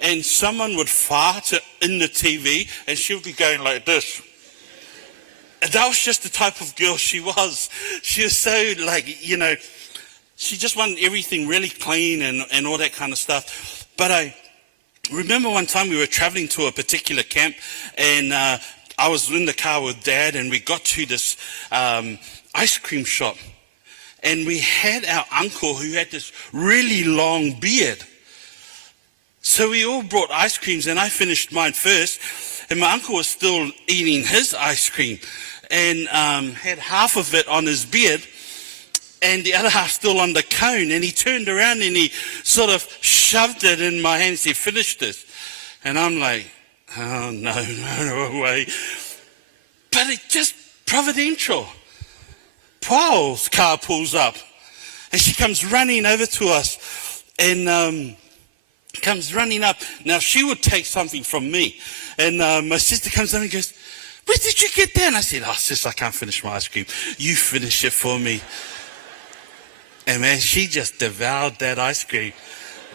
and someone would fart in the TV and she would be going like this. And that was just the type of girl she was. She was so she just wanted everything really clean and all that kind of stuff. But I remember one time we were traveling to a particular camp and I was in the car with Dad and we got to this ice cream shop. And we had our uncle who had this really long beard. So we all brought ice creams and I finished mine first. And my uncle was still eating his ice cream and had half of it on his beard and the other half still on the cone. And he turned around and he sort of shoved it in my hand and said, finish this. And I'm like, oh, no way. But it just providential. Paul's car pulls up and she comes running over to us and comes running up. Now she would take something from me. And my sister comes up and goes, where did you get that? And I said, oh, sis, I can't finish my ice cream. You finish it for me. And man, she just devoured that ice cream.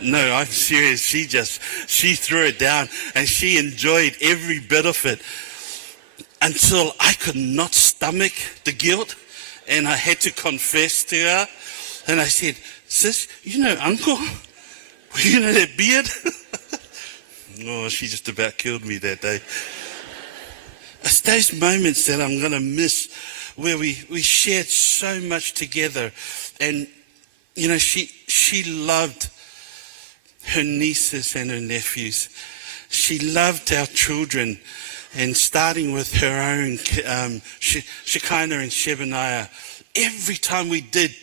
No, I'm serious. She threw it down and she enjoyed every bit of it until I could not stomach the guilt. And I had to confess to her. And I said, sis, Uncle, that beard? Oh, she just about killed me that day. It's those moments that I'm going to miss where we shared so much together. And, she loved her nieces and her nephews. She loved our children. And starting with her own, Shekinah and Shebaniah, every time we did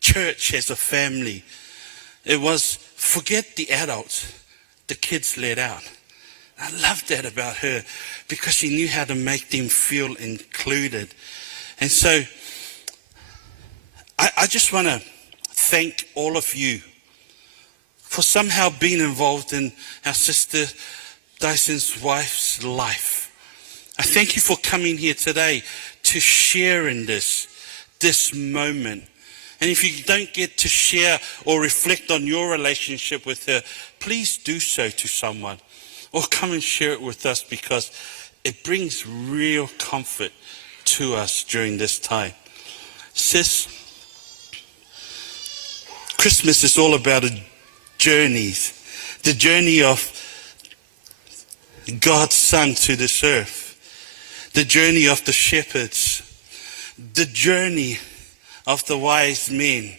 church as a family, It was forget the adults, the kids let out. I loved that about her because she knew how to make them feel included. And so I just want to thank all of you for somehow being involved in our sister Dyson's wife's life. I thank you for coming here today to share in this moment. And if you don't get to share or reflect on your relationship with her, please do so to someone or come and share it with us because it brings real comfort to us during this time. Sis, Christmas is all about journeys, the journey of God's Son to this earth, the journey of the shepherds, the journey of the wise men.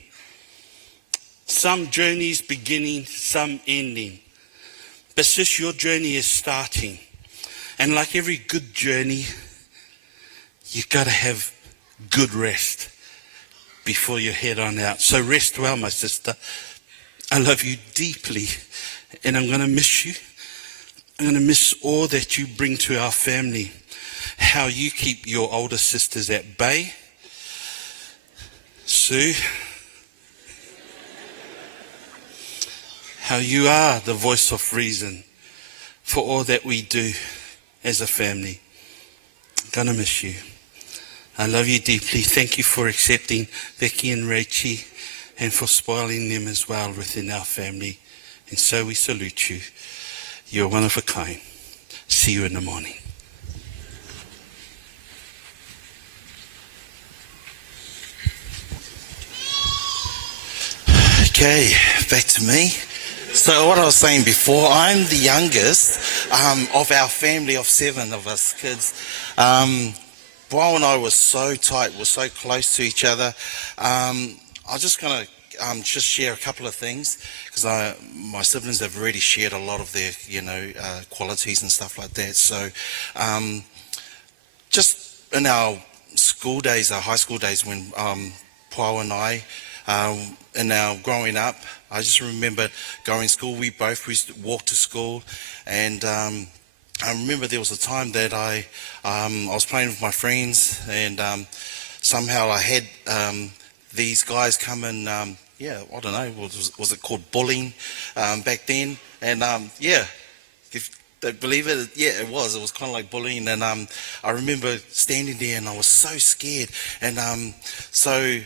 Some journeys beginning, some ending. But sis, your journey is starting. And like every good journey, you've got to have good rest before you head on out. So rest well, my sister. I love you deeply, and I'm going to miss you. I'm going to miss all that you bring to our family, how you keep your older sisters at bay. Sue, how you are the voice of reason for all that we do as a family. I'm going to miss you. I love you deeply. Thank you for accepting Vicky and Rachie and for spoiling them as well within our family. And so we salute you. You're one of a kind. See you in the morning. Okay, back to me. So what I was saying before, I'm the youngest of our family of 7 of us kids. Brian and I were so tight, we're so close to each other. I'm just going to just share a couple of things because my siblings have already shared a lot of their, qualities and stuff like that. So just in our school days, our high school days when Paul and I, in our growing up, I just remember going to school. We used to walk to school, and I remember there was a time that I was playing with my friends, and somehow I had these guys come and I don't know, was it called bullying back then? And if they believe it, it was kind of like bullying. And I remember standing there and I was so scared, and so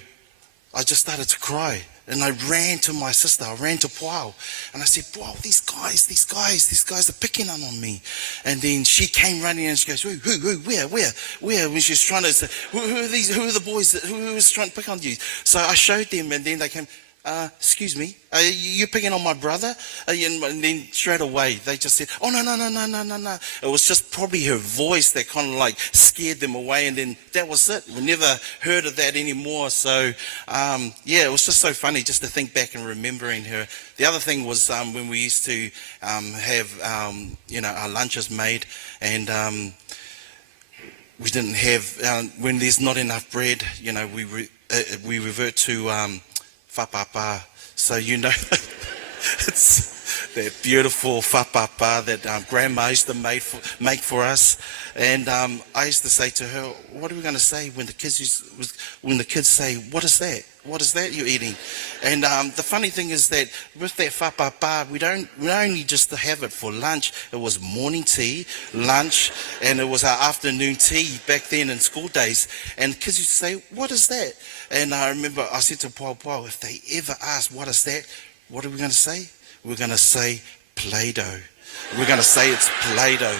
I just started to cry. And I ran to my sister, I ran to Pau, and I said, "Wow, these guys are picking on me." And then she came running and she goes, "Who, where?" When she was trying to say, who are these, who are the boys, who is trying to pick on you? So I showed them, and then they came, "Excuse me, are you picking on my brother?" And then straight away, they just said, "Oh, no. It was just probably her voice that kind of like scared them away, and then that was it. We never heard of that anymore." So, it was just so funny just to think back and remembering her. The other thing was when we used to have, our lunches made, and we didn't have, when there's not enough bread, we revert to whapapa. So it's that beautiful whapapa that Grandma used to make for us. And I used to say to her, "What are we going to say when the kids say, 'What is that? What is that you're eating?'" And the funny thing is that with that whapapa, we don't only just have it for lunch. It was morning tea, lunch, and it was our afternoon tea back then in school days. And kids used to say, "What is that?" And I remember I said to Paul, if they ever ask, "What is that?" what are we going to say? We're going to say Play-Doh. We're going to say it's Play-Doh.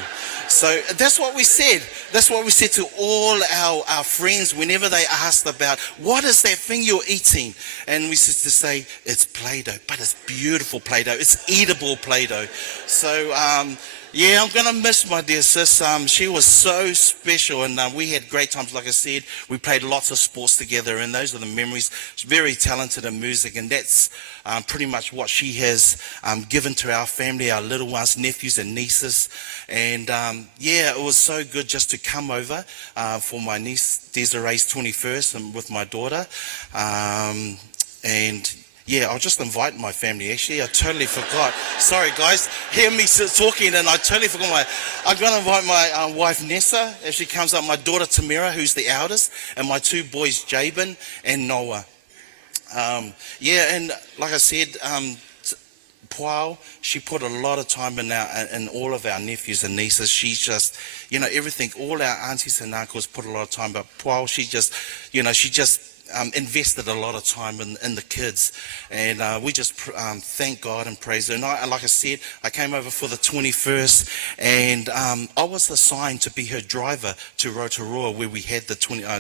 So that's what we said. That's what we said to all our friends whenever they asked about, "What is that thing you're eating?" And we used to say, "It's Play-Doh," but it's beautiful Play-Doh. It's eatable Play-Doh. So, I'm going to miss my dear sis. She was so special, and we had great times. Like I said, we played lots of sports together, and those are the memories. She's very talented in music, and that's pretty much what she has given to our family, our little ones, nephews and nieces. And it was so good just to come over for my niece Desiree's 21st and with my daughter. And yeah, I'll just invite my family. Actually, I totally forgot. Sorry, guys. Hear me talking, and I totally forgot I'm going to invite my wife, Nessa, if she comes up, my daughter, Tamira, who's the eldest, and my 2 boys, Jabin and Noah. Yeah, and like I said, Puao, she put a lot of time in all of our nephews and nieces. She's just, everything, all our aunties and uncles put a lot of time, but Puao, she just invested a lot of time in the kids, and we just thank God and praise her. And like I said, I came over for the 21st, and I was assigned to be her driver to Rotorua, where we had the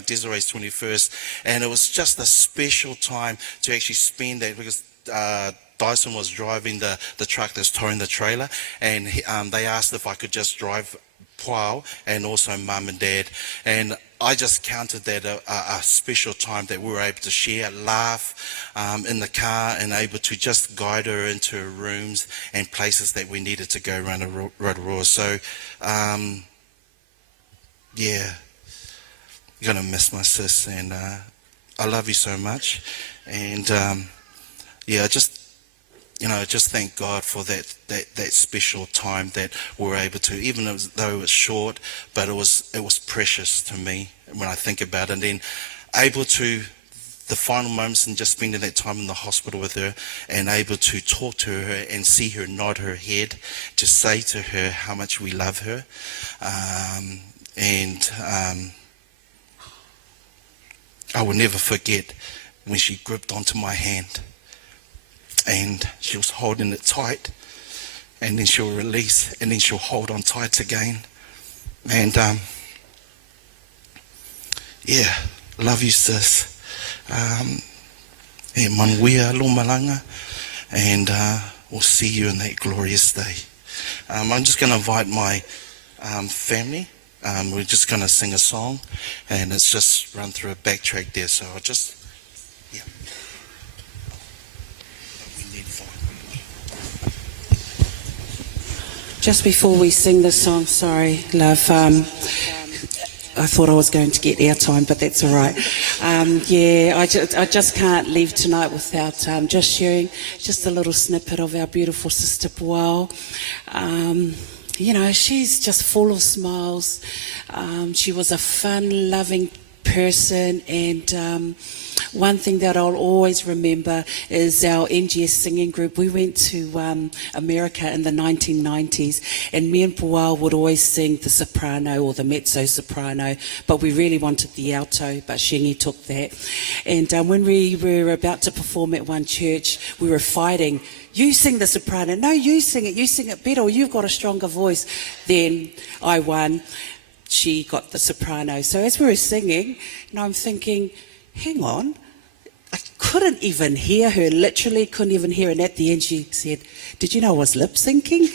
Desiree's 21st, and it was just a special time to actually spend that, because Dyson was driving the truck that's towing the trailer, and they asked if I could just drive Puao and also Mum and Dad, and I just counted that a special time that we were able to share, laugh in the car, and able to just guide her into her rooms and places that we needed to go around Rotorua. So, yeah, you're going to miss my sis, and I love you so much. And, yeah, just thank God for that special time that we were able to, even though it was short, but it was precious to me when I think about it. And then able to, the final moments, and just spending that time in the hospital with her, and able to talk to her and see her nod her head, to say to her how much we love her. And I will never forget when she gripped onto my hand, and she was holding it tight, and then she'll release, and then she'll hold on tight again. And yeah, love you, sis. Manuia lo malanga, and we'll see you in that glorious day. I'm just going to invite my family. We're just going to sing a song, and it's just run through a backtrack there, so I'll just, yeah. Just before we sing the song, sorry, love, I thought I was going to get airtime, but that's all right. Yeah, I just can't leave tonight without just sharing just a little snippet of our beautiful sister Puao. She's just full of smiles. She was a fun, loving person, and one thing that I'll always remember is our NGS singing group. We went to America in the 1990s, and me and Puao would always sing the soprano or the mezzo soprano, but we really wanted the alto, but Shingi took that. And when we were about to perform at one church, we were fighting. You sing the soprano. No, you sing it better, or you've got a stronger voice. Then I won. She got the soprano. So as we were singing, I'm thinking, hang on, I couldn't even hear her, literally couldn't even hear her. And at the end she said, did you know I was lip syncing?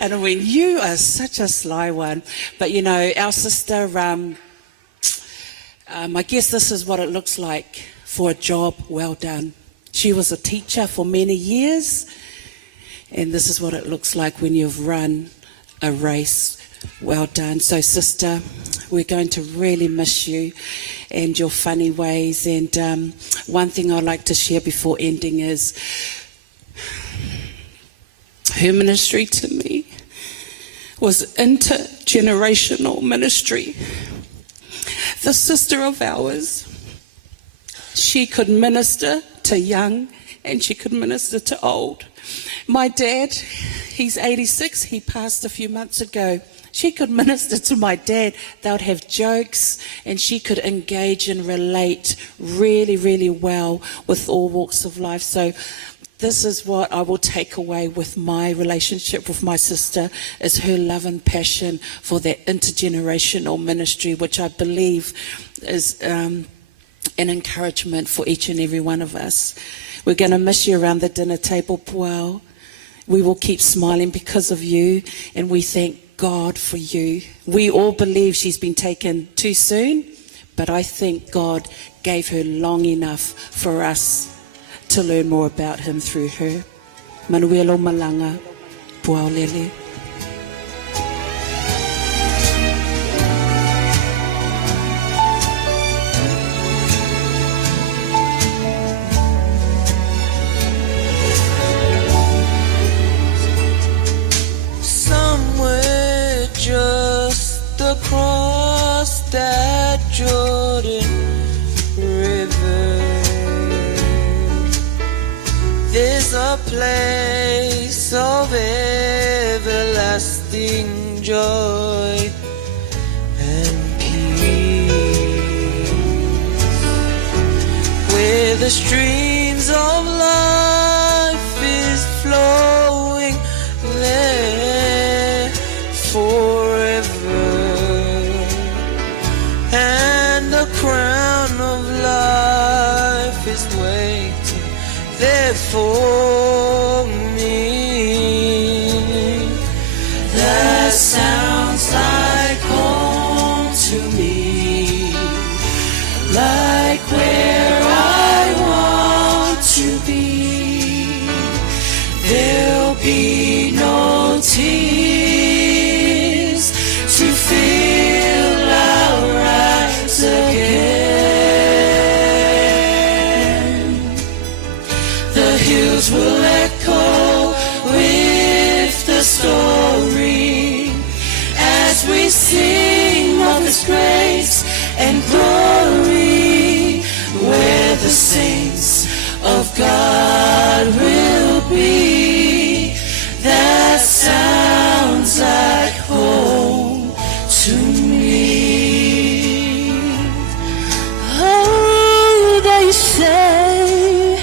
And I went, you are such a sly one. But our sister, I guess this is what it looks like for a job well done. She was a teacher for many years, and this is what it looks like when you've run a race well done. So sister, we're going to really miss you and your funny ways. And one thing I'd like to share before ending is her ministry to me was intergenerational ministry. The sister of ours, she could minister to young and she could minister to old. My dad, he's 86, he passed a few months ago. She could minister to my dad. They would have jokes, and she could engage and relate really, really well with all walks of life. So this is what I will take away with my relationship with my sister, is her love and passion for that intergenerational ministry, which I believe is an encouragement for each and every one of us. We're going to miss you around the dinner table, Puao. We will keep smiling because of you, and we thank God for you. We all believe she's been taken too soon, but I think God gave her long enough for us to learn more about him through her. Manuelo Malanga, Puao Lele. there's a place of everlasting joy and peace, where the streams of life is flowing there forever, and the crown of life is waiting there for me. That sounds like home to me, like where I want to be. There'll be no tears to fill our eyes again. The hills will echo with the story as we sing of His grace and glory, where the saints of God will be. That sounds like home to me. Oh, they say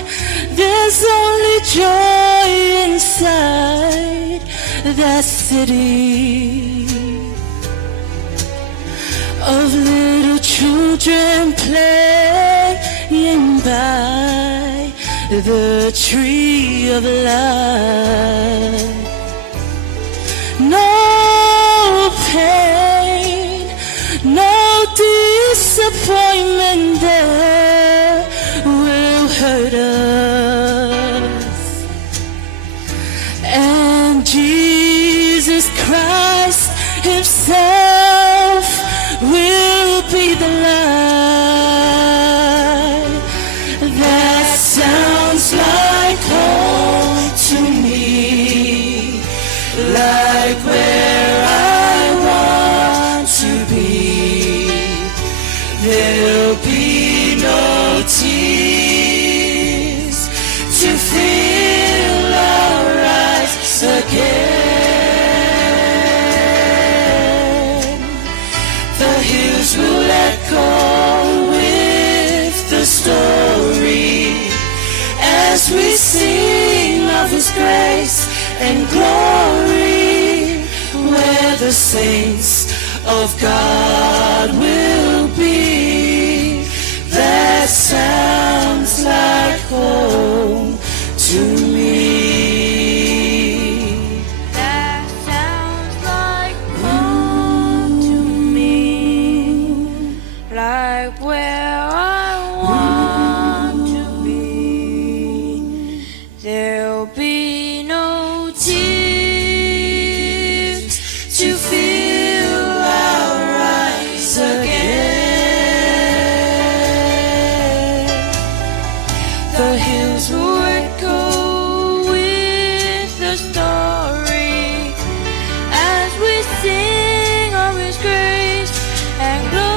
there's only joy inside that city of little children playing by the tree of life. No pain, no disappointment there will hurt us. And Jesus Christ Himself will be the light. That sounds like home to me, like where I want to be. There'll be no tears to fill our eyes again. The hills will echo with the story as we sing of His grace and glory, where the saints of God will be. That sounds like home to me. That sounds like home to me, like where I want to be. There'll be no tears to fill our eyes again. The hills will echo with the story as we sing of His grace and glory,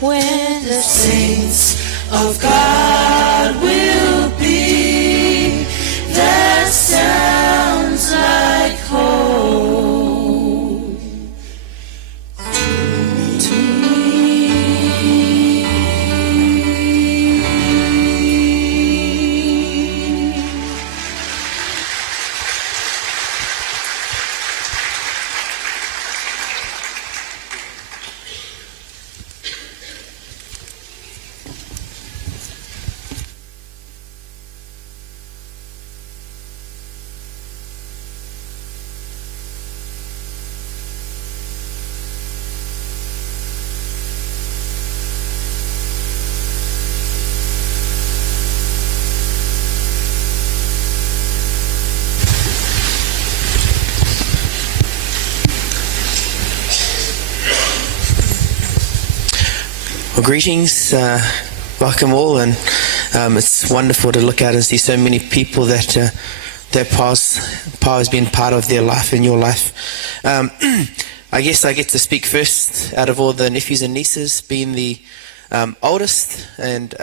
when the saints of God will be. That sounds like home to me. Well, greetings, welcome all, and it's wonderful to look at and see so many people that their power has been part of their life and your life. I guess I get to speak first out of all the nephews and nieces, being the oldest, and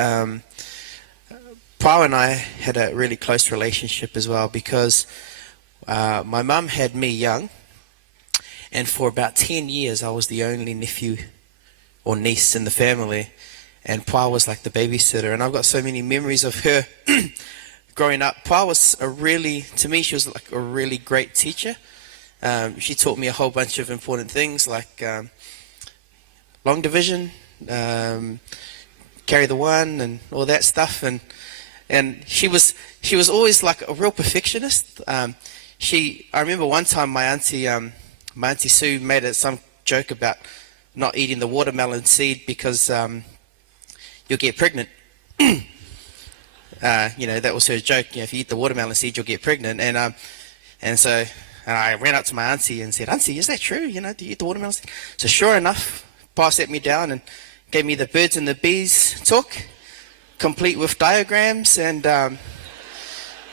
Pao and I had a really close relationship as well, because my mum had me young, and for about 10 years I was the only nephew or niece in the family, and Pao was like the babysitter, and I've got so many memories of her growing up. Pao was to me, she was like a really great teacher. She taught me a whole bunch of important things, like long division, carry the one, and all that stuff. And she was always like a real perfectionist. I remember one time my auntie Sue made some joke about not eating the watermelon seed because you'll get pregnant. That was her joke. If you eat the watermelon seed, you'll get pregnant. And so I ran up to my auntie and said, "Auntie, is that true? Do you eat the watermelon seed?" So sure enough, Pa sat me down and gave me the birds and the bees talk, complete with diagrams and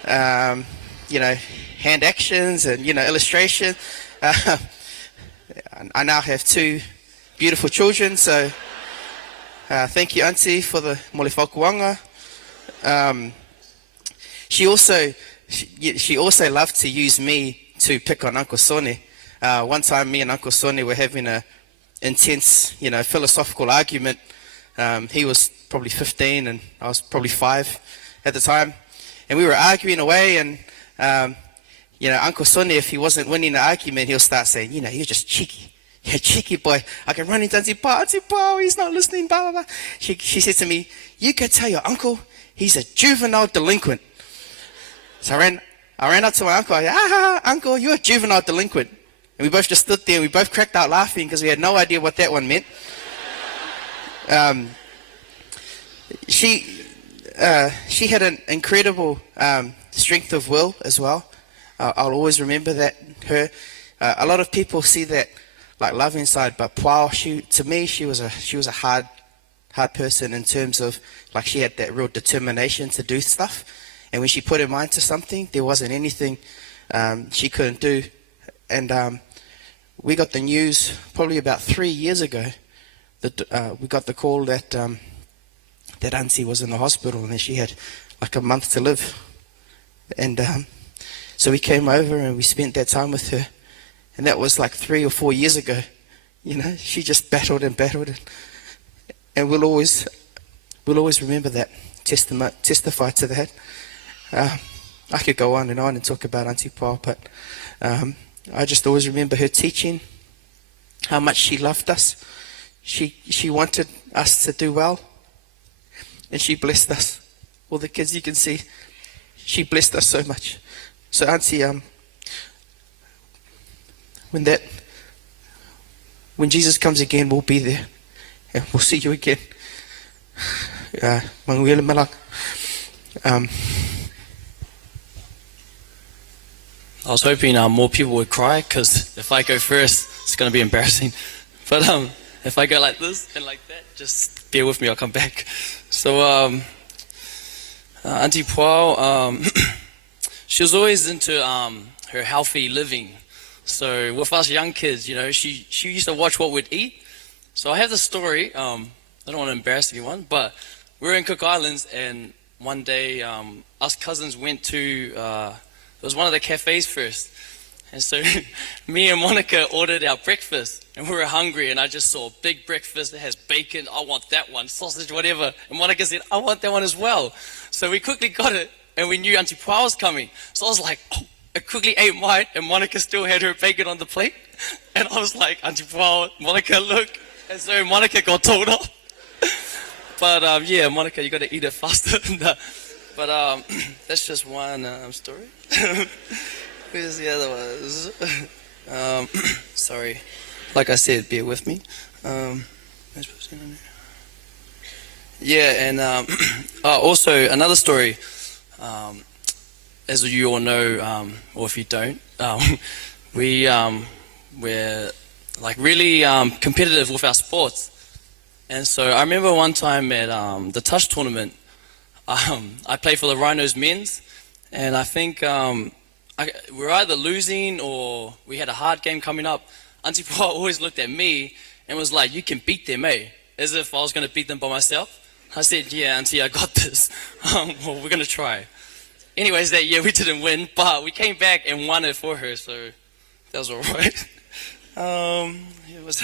hand actions and illustration. I now have 2 beautiful children, so thank you, Auntie, for the mole whakuanga. She also loved to use me to pick on Uncle Sonny. One time, me and Uncle Sonny were having a intense, philosophical argument. He was probably 15 and I was probably 5 at the time, and we were arguing away. And Uncle Sonny, if he wasn't winning the argument, he'll start saying, "You're just cheeky. You're a cheeky boy. I can run into Auntie Pa, he's not listening, blah, blah, blah." She said to me, "You go tell your uncle he's a juvenile delinquent." So I ran up to my uncle. I said, "Uncle, you're a juvenile delinquent." And we both just stood there and we both cracked out laughing because we had no idea what that one meant. She had an incredible strength of will as well. I'll always remember that her. A lot of people see that like love inside, but Pao, to me, she was a hard person in terms of like she had that real determination to do stuff, and when she put her mind to something, there wasn't anything she couldn't do. And we got the news probably about 3 years ago that we got the call that that Auntie was in the hospital and that she had like a month to live. And so we came over and we spent that time with her, and that was like 3 or 4 years ago. She just battled, and we'll always remember that, testify to that. I could go on and talk about Auntie Pao, but I just always remember her teaching how much she loved us. She wanted us to do well, and she blessed us. All the kids, you can see, she blessed us so much. So Auntie, when Jesus comes again, we'll be there, and we'll see you again. Manguela Malak. I was hoping more people would cry, because if I go first, it's going to be embarrassing. But if I go like this and like that, just bear with me, I'll come back. So Auntie Pao, she was always into her healthy living. So with us young kids, she used to watch what we'd eat. So I have the story. I don't want to embarrass anyone, but we were in Cook Islands, and one day us cousins went to it was one of the cafes first. And so me and Monica ordered our breakfast, and we were hungry, and I just saw a big breakfast that has bacon. I want that one, sausage, whatever. And Monica said, I want that one as well. So we quickly got it, and we knew Auntie Pao was coming. So I was like, oh, I quickly ate mine, and Monica still had her bacon on the plate. And I was like, Auntie Pao, Monica, look. And so Monica got told off. But yeah, Monica, you got to eat it faster. But that's just one story. Where's the other ones? Sorry. Like I said, bear with me. Yeah, and also another story. As you all know, or if you don't, we're like really competitive with our sports. And so I remember one time at the touch tournament, I played for the Rhinos men's, and I think we were either losing or we had a hard game coming up. Auntie Pao always looked at me and was like, you can beat them, eh? as if I was going to beat them by myself. I said, yeah, Auntie, I got this. Well, we're going to try. Anyways, that year we didn't win, but we came back and won it for her, so that was all right. It was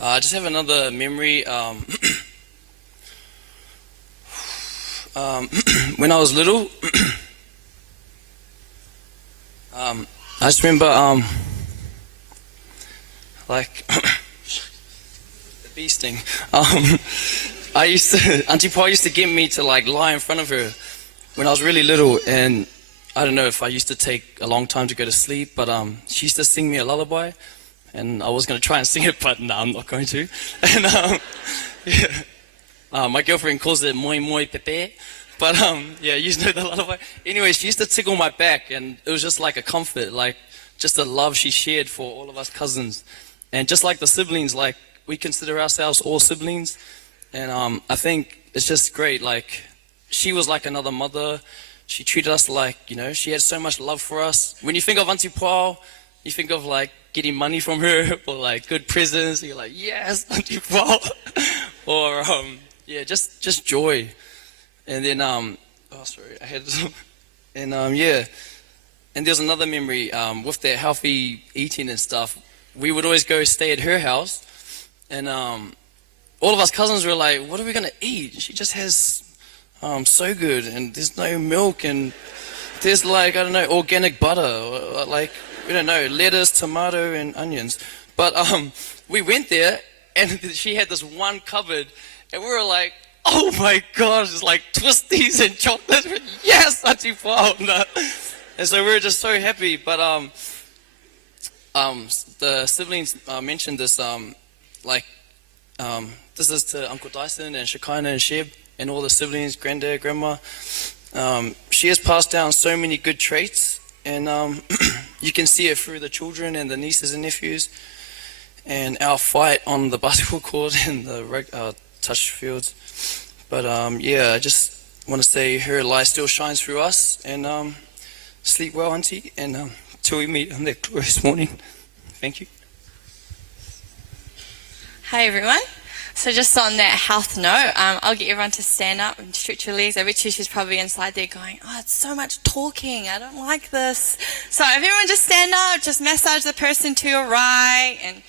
I just have another memory. When I was little, I just remember, like, the bee sting. Auntie Pa used to get me to like lie in front of her when I was really little, and I don't know if I used to take a long time to go to sleep, but she used to sing me a lullaby, and I was going to try and sing it, but no, I'm not going to. And yeah. My girlfriend calls it moi moi pepe, but yeah, you know the lullaby. Anyway, she used to tickle my back, and it was just like a comfort, like just a love she shared for all of us cousins. And just like the siblings, like we consider ourselves all siblings, and I think it's just great. Like she was like another mother. She treated us like, you know, she had so much love for us. When you think of Auntie Pa, you think of like getting money from her or like good presents. You're like, yes, Auntie Pa. Or yeah, just joy. And then oh sorry, I had some. And yeah, and there's another memory with that healthy eating and stuff. We would always go stay at her house, and all of us cousins were like, what are we gonna eat? She just has so good, and there's no milk, and there's like, I don't know, organic butter, or like, we don't know, lettuce, tomato, and onions. But we went there, and she had this one cupboard, and we were like, oh my gosh, it's like twisties and chocolate. Yes, Auntie Pa. No. And so we were just so happy. But the siblings mentioned this, this is to Uncle Dyson and Shekinah and Sheb and all the siblings, granddad, grandma. She has passed down so many good traits, and you can see it through the children and the nieces and nephews, and our fight on the basketball court and the touch fields. But yeah, I just want to say her light still shines through us, and sleep well, Auntie, and till we meet on that glorious morning. Thank you. Hi everyone. So just on that health note, I'll get everyone to stand up and stretch your legs. I bet you she's probably inside there going, oh, it's so much talking. I don't like this. So if everyone just stand up, just massage the person to your right and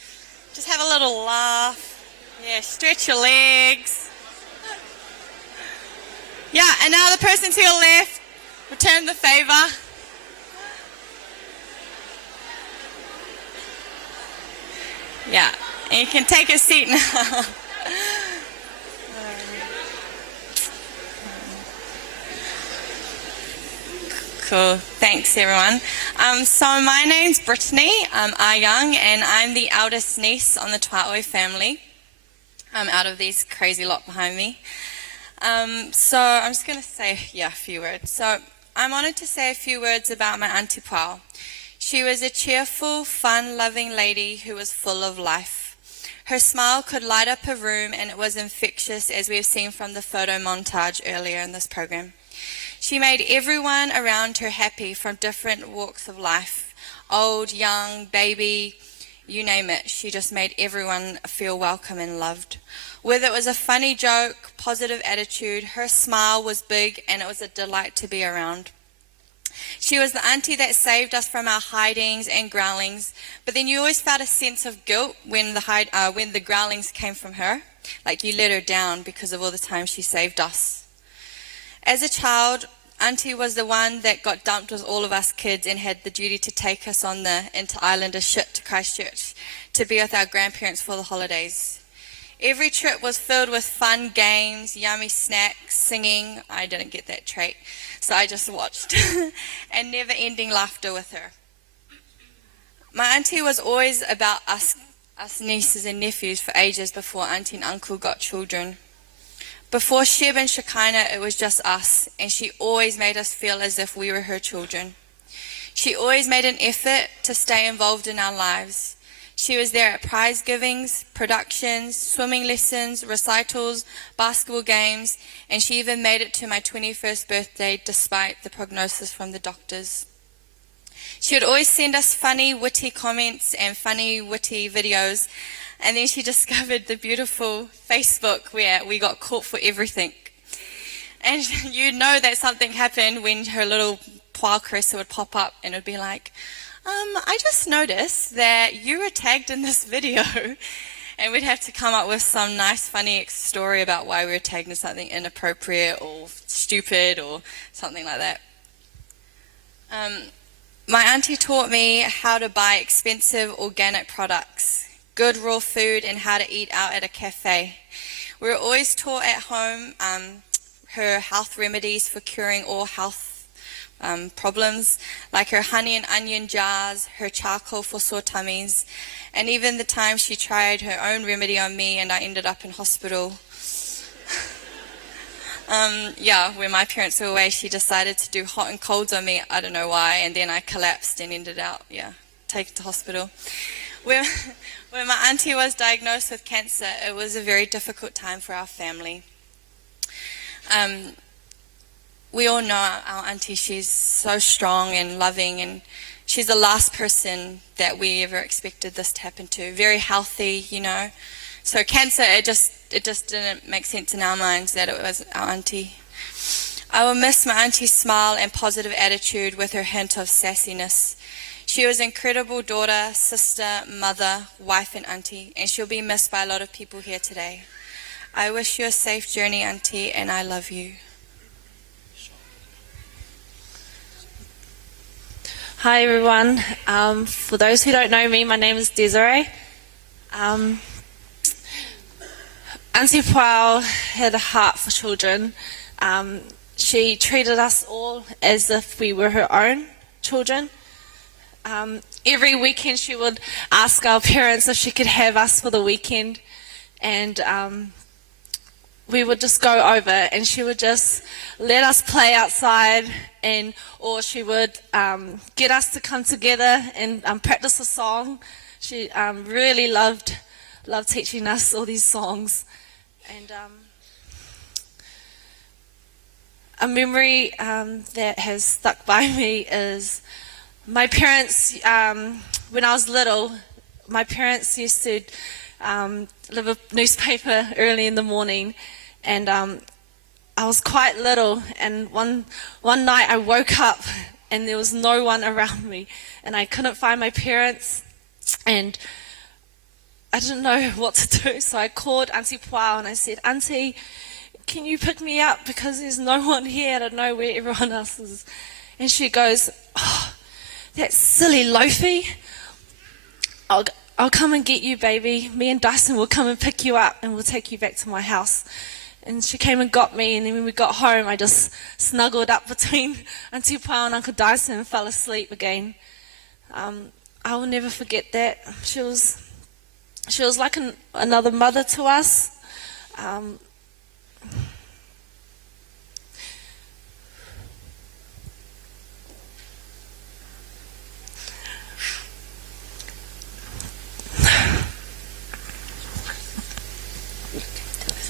just have a little laugh. Yeah, stretch your legs. Yeah, and now the person to your left, return the favor. Yeah, and you can take a seat now. Cool, thanks everyone. So my name's Brittany, I'm Young, and I'm the eldest niece on the Twa'oi family. I'm out of these crazy lot behind me. So I'm just going to say, a few words. So I'm honoured to say a few words about my Auntie Pa. She was a cheerful, fun-loving lady who was full of life. Her smile could light up a room, and it was infectious, as we have seen from the photo montage earlier in this program. She made everyone around her happy from different walks of life. Old, young, baby, you name it. She just made everyone feel welcome and loved. Whether it was a funny joke, positive attitude, her smile was big, and it was a delight to be around. She was the auntie that saved us from our hidings and growlings, but then you always felt a sense of guilt when the growlings came from her, like you let her down because of all the time she saved us. As a child, Auntie was the one that got dumped with all of us kids and had the duty to take us on the inter-islander ship to Christchurch to be with our grandparents for the holidays. Every trip was filled with fun games, yummy snacks, singing. I didn't get that trait, so I just watched. And never-ending laughter with her. My auntie was always about us nieces and nephews for ages before Auntie and Uncle got children. Before Sheb and Shekinah, it was just us, and she always made us feel as if we were her children. She always made an effort to stay involved in our lives. She was there at prize givings, productions, swimming lessons, recitals, basketball games, and she even made it to my 21st birthday despite the prognosis from the doctors. She would always send us funny, witty comments and funny, witty videos. And then she discovered the beautiful Facebook where we got caught for everything. And you'd know that something happened when her little Pua Caressa would pop up and it would be like, I just noticed that you were tagged in this video. And we'd have to come up with some nice, funny story about why we were tagged in something inappropriate or stupid or something like that. My auntie taught me how to buy expensive organic products, good raw food, and how to eat out at a cafe. We were always taught at home her health remedies for curing all health problems, like her honey and onion jars, her charcoal for sore tummies, and even the time she tried her own remedy on me and I ended up in hospital. When my parents were away, she decided to do hot and colds on me. I don't know why, and then I collapsed and ended up, taken to hospital. When my auntie was diagnosed with cancer, it was a very difficult time for our family. We all know our auntie, she's so strong and loving, and she's the last person that we ever expected this to happen to. Very healthy, So cancer, it just didn't make sense in our minds that it was our auntie. I will miss my auntie's smile and positive attitude with her hint of sassiness. She was an incredible daughter, sister, mother, wife, and auntie, and she'll be missed by a lot of people here today. I wish you a safe journey, auntie, and I love you. Hi everyone. For those who don't know me, my name is Desiree. Auntie Pau had a heart for children. She treated us all as if we were her own children. Every weekend she would ask our parents if she could have us for the weekend, and we would just go over and she would just let us play outside, or she would get us to come together and practice a song. She really loved teaching us all these songs. And a memory that has stuck by me is my parents, when I was little, my parents used to deliver a newspaper early in the morning, and I was quite little, and one night I woke up and there was no one around me, and I couldn't find my parents, and I didn't know what to do, so I called Auntie Pau and I said, Auntie, can you pick me up because there's no one here, I don't know where everyone else is. And she goes, oh, that silly Lofi, I'll come and get you, baby. Me and Dyson will come and pick you up and we'll take you back to my house. And she came and got me, and then when we got home, I just snuggled up between Auntie Pau and Uncle Dyson and fell asleep again. I will never forget that. She was like another mother to us.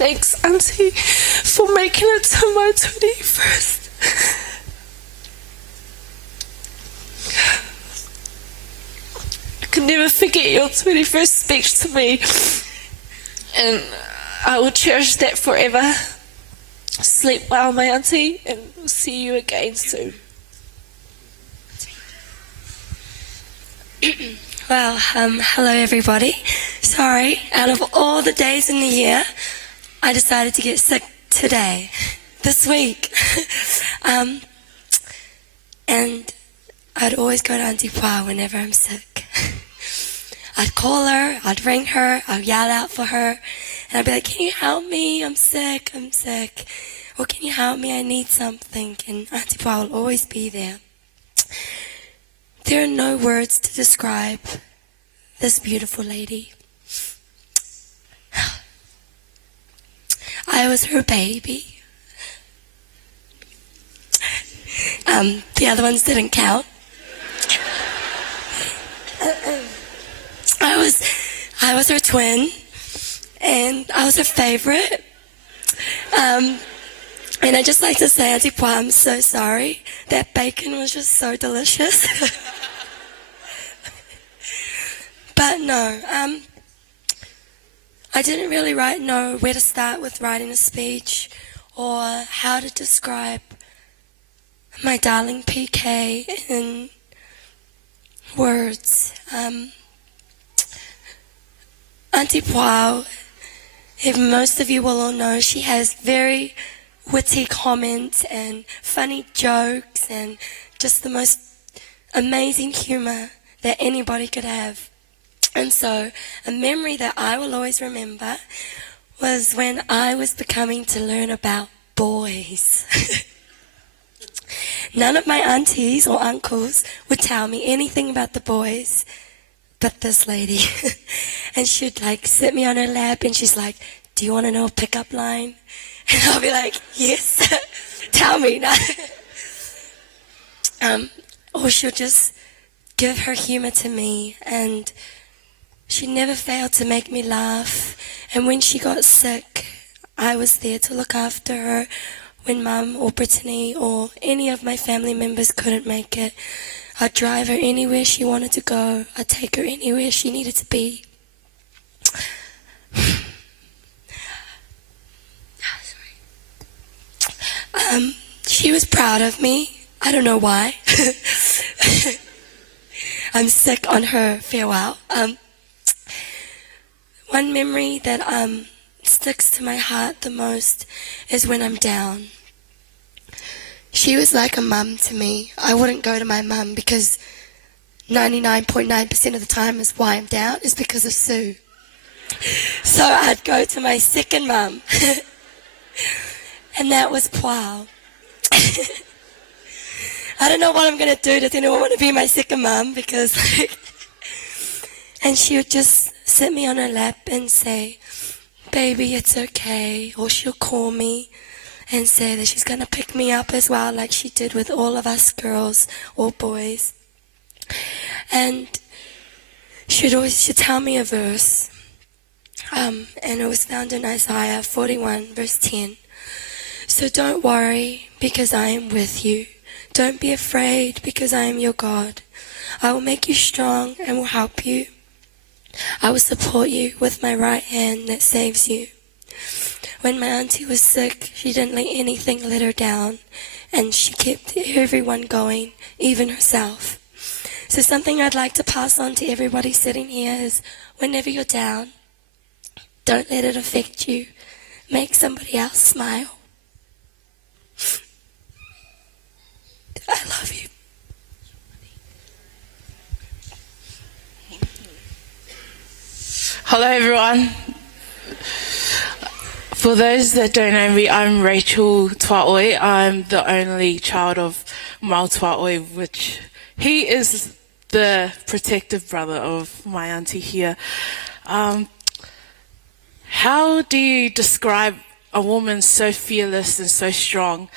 Thanks, Auntie, for making it to my 21st. I can never forget your 21st speech to me, and I will cherish that forever. Sleep well, my auntie, and we'll see you again soon. Well, hello everybody. Sorry, out of all the days in the year, I decided to get sick today, this week. And I'd always go to Auntie Pau whenever I'm sick. I'd call her, I'd ring her, I'd yell out for her, and I'd be like, can you help me? I'm sick. Or can you help me? I need something. And Auntie Pau will always be there. There are no words to describe this beautiful lady. I was her baby. The other ones didn't count. I was her twin, and I was her favorite. And I'd just like to say, Auntie Pau, I'm so sorry. That bacon was just so delicious. No, I didn't really know where to start with writing a speech or how to describe my darling PK in words. Auntie Pau, if most of you will all know, she has very witty comments and funny jokes and just the most amazing humor that anybody could have. And so a memory that I will always remember was when I was becoming to learn about boys. None of my aunties or uncles would tell me anything about the boys, but this lady. And she'd like sit me on her lap and she's like, do you want to know a pickup line? And I'll be like, yes, tell me. Or she'll just give her humor to me, and she never failed to make me laugh. And when she got sick, I was there to look after her when Mum or Brittany or any of my family members couldn't make it. I'd drive her anywhere she wanted to go. I'd take her anywhere she needed to be. She was proud of me. I don't know why. I'm sick on her farewell. One memory that sticks to my heart the most is when I'm down. She was like a mum to me. I wouldn't go to my mum because 99.9% of the time is why I'm down is because of Sue. So I'd go to my second mum. And that was Pau. I don't know what I'm going to do. Does anyone want to be my second mum? Because, and she would just sit me on her lap and say, baby, it's okay. Or she'll call me and say that she's going to pick me up as well, like she did with all of us girls or boys. And she'd tell me a verse. And it was found in Isaiah 41, verse 10. So don't worry, because I am with you. Don't be afraid, because I am your God. I will make you strong and will help you. I will support you with my right hand that saves you. When my auntie was sick, she didn't let anything let her down, and she kept everyone going, even herself. So something I'd like to pass on to everybody sitting here is, whenever you're down, don't let it affect you. Make somebody else smile. I love you. Hello everyone. For those that don't know me, I'm Rachel Tuaoi. I'm the only child of Mau Tuaoi, which he is the protective brother of my auntie here. How do you describe a woman so fearless and so strong?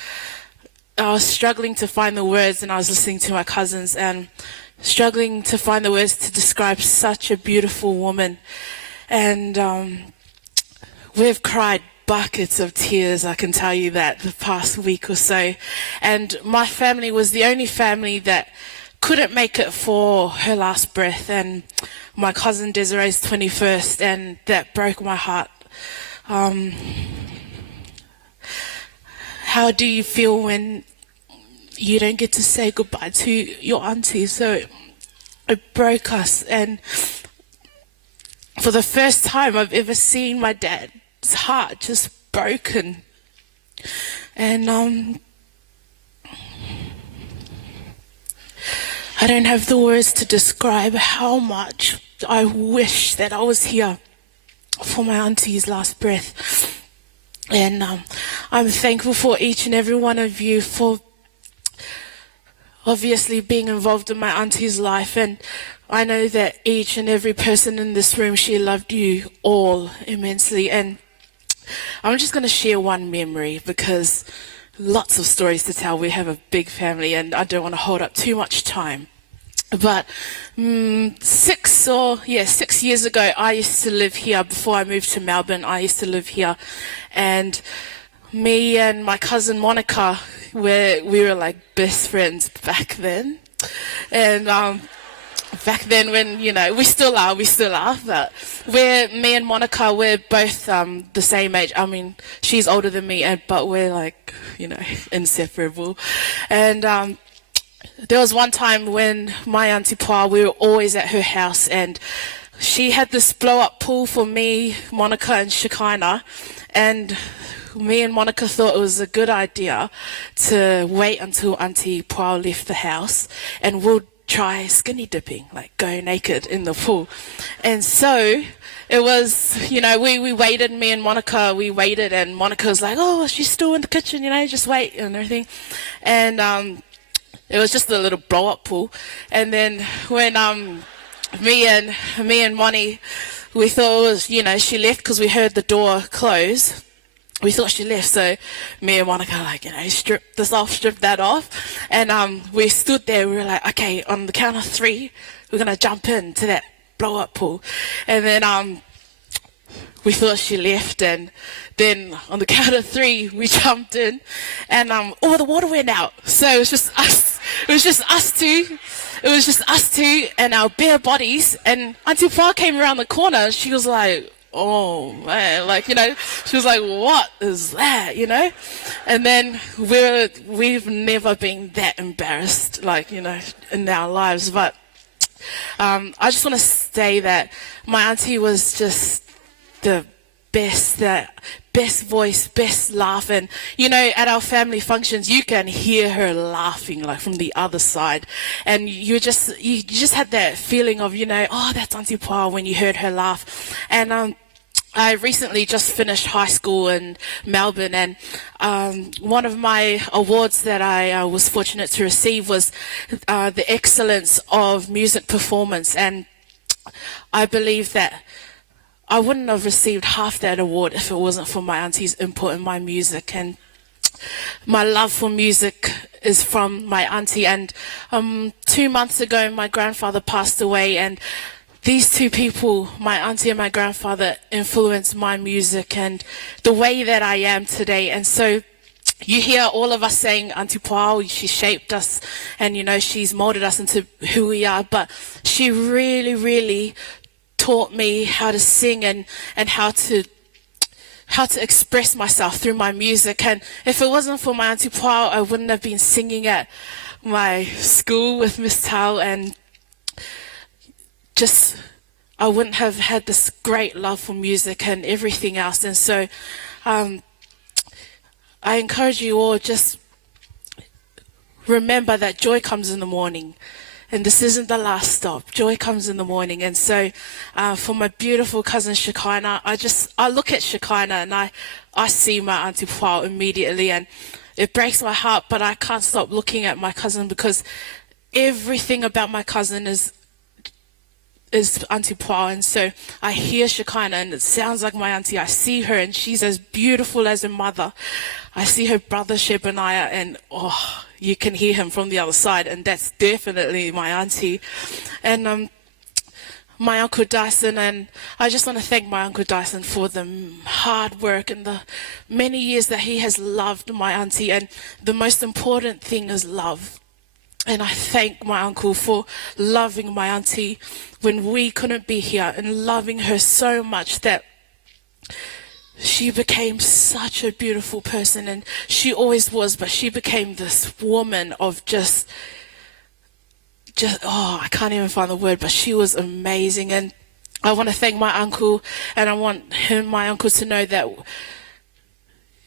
I was struggling to find the words, and I was listening to my cousins and struggling to find the words to describe such a beautiful woman. And we've cried buckets of tears, I can tell you that, the past week or so. And my family was the only family that couldn't make it for her last breath, and my cousin Desiree's 21st, and that broke my heart. How do you feel when you don't get to say goodbye to your auntie? So it broke us, and for the first time I've ever seen my dad's heart just broken. And I don't have the words to describe how much I wish that I was here for my auntie's last breath. And I'm thankful for each and every one of you for obviously being involved in my auntie's life. And I know that each and every person in this room, she loved you all immensely. And I'm just going to share one memory because lots of stories to tell. We have a big family and I don't want to hold up too much time. But 6 years ago, I used to live here. Before I moved to Melbourne, I used to live here. And me and my cousin Monica, we were like best friends back then. And back then when, we still are, but me and Monica, we're both the same age. I mean, she's older than me, but we're like, inseparable. And there was one time when my Auntie Pa, we were always at her house, and she had this blow-up pool for me, Monica, and Shekinah, and me and Monica thought it was a good idea to wait until Auntie Pa left the house, and we'll try skinny dipping, like go naked in the pool. And so it was, we waited, me and Monica, we waited, and Monica was like, oh, she's still in the kitchen, just wait and everything. And it was just a little blow-up pool. And then when me and Moni, we thought it was, she left because we heard the door close. We thought she left, so me and Monica stripped that off, and we stood there. We were like, okay, on the count of 3, we're gonna jump into that blow-up pool, and then we thought she left, and then on the count of 3, we jumped in, and the water went out. So it was just us. It was just us two. It was just us two and our bare bodies. And Auntie Pa came around the corner. She was like, oh man, she was like, what is that, And then we've never been that embarrassed, in our lives. But I just want to say that my auntie was just the best voice, best laugh. And at our family functions, you can hear her laughing from the other side, and you just had that feeling of oh, that's Auntie Pa when you heard her laugh. And I recently just finished high school in Melbourne, and one of my awards that I was fortunate to receive was the Excellence of Music Performance. And I believe that I wouldn't have received half that award if it wasn't for my auntie's input in my music. And my love for music is from my auntie. And 2 months ago, my grandfather passed away, and these two people, my auntie and my grandfather, influenced my music and the way that I am today. And so you hear all of us saying, Auntie Pa, she shaped us, and she's molded us into who we are. But she really, really taught me how to sing and how to express myself through my music. And if it wasn't for my Auntie Pa, I wouldn't have been singing at my school with Miss Tao, and I wouldn't have had this great love for music and everything else. And so I encourage you all, just remember that joy comes in the morning, and this isn't the last stop. Joy comes in the morning. And so for my beautiful cousin Shekinah, I look at Shekinah and I see my Auntie Pa immediately, and it breaks my heart, but I can't stop looking at my cousin, because everything about my cousin is Auntie Pa. And so I hear Shekinah and it sounds like my auntie. I see her and she's as beautiful as her mother. I see her brother Shebaniah, and you can hear him from the other side, and that's definitely my auntie. And my Uncle Dyson, and I just want to thank my Uncle Dyson for the hard work and the many years that he has loved my auntie. And the most important thing is love. And I thank my uncle for loving my auntie when we couldn't be here, and loving her so much that she became such a beautiful person. And she always was, but she became this woman of just I can't even find the word, but she was amazing. And I want to thank my uncle, and I want my uncle to know that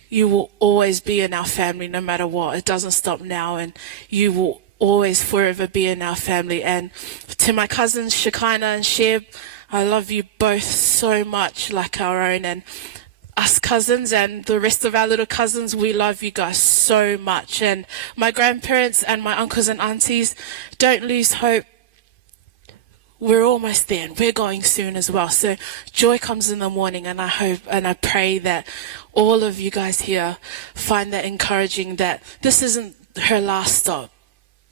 you will always be in our family no matter what. It doesn't stop now, and you will always forever be in our family. And to my cousins Shekinah and Sheb, I love you both so much, like our own. And us cousins and the rest of our little cousins, we love you guys so much. And my grandparents and my uncles and aunties, don't lose hope. We're almost there, and we're going soon as well. So joy comes in the morning, and I hope and I pray that all of you guys here find that encouraging, that this isn't her last stop.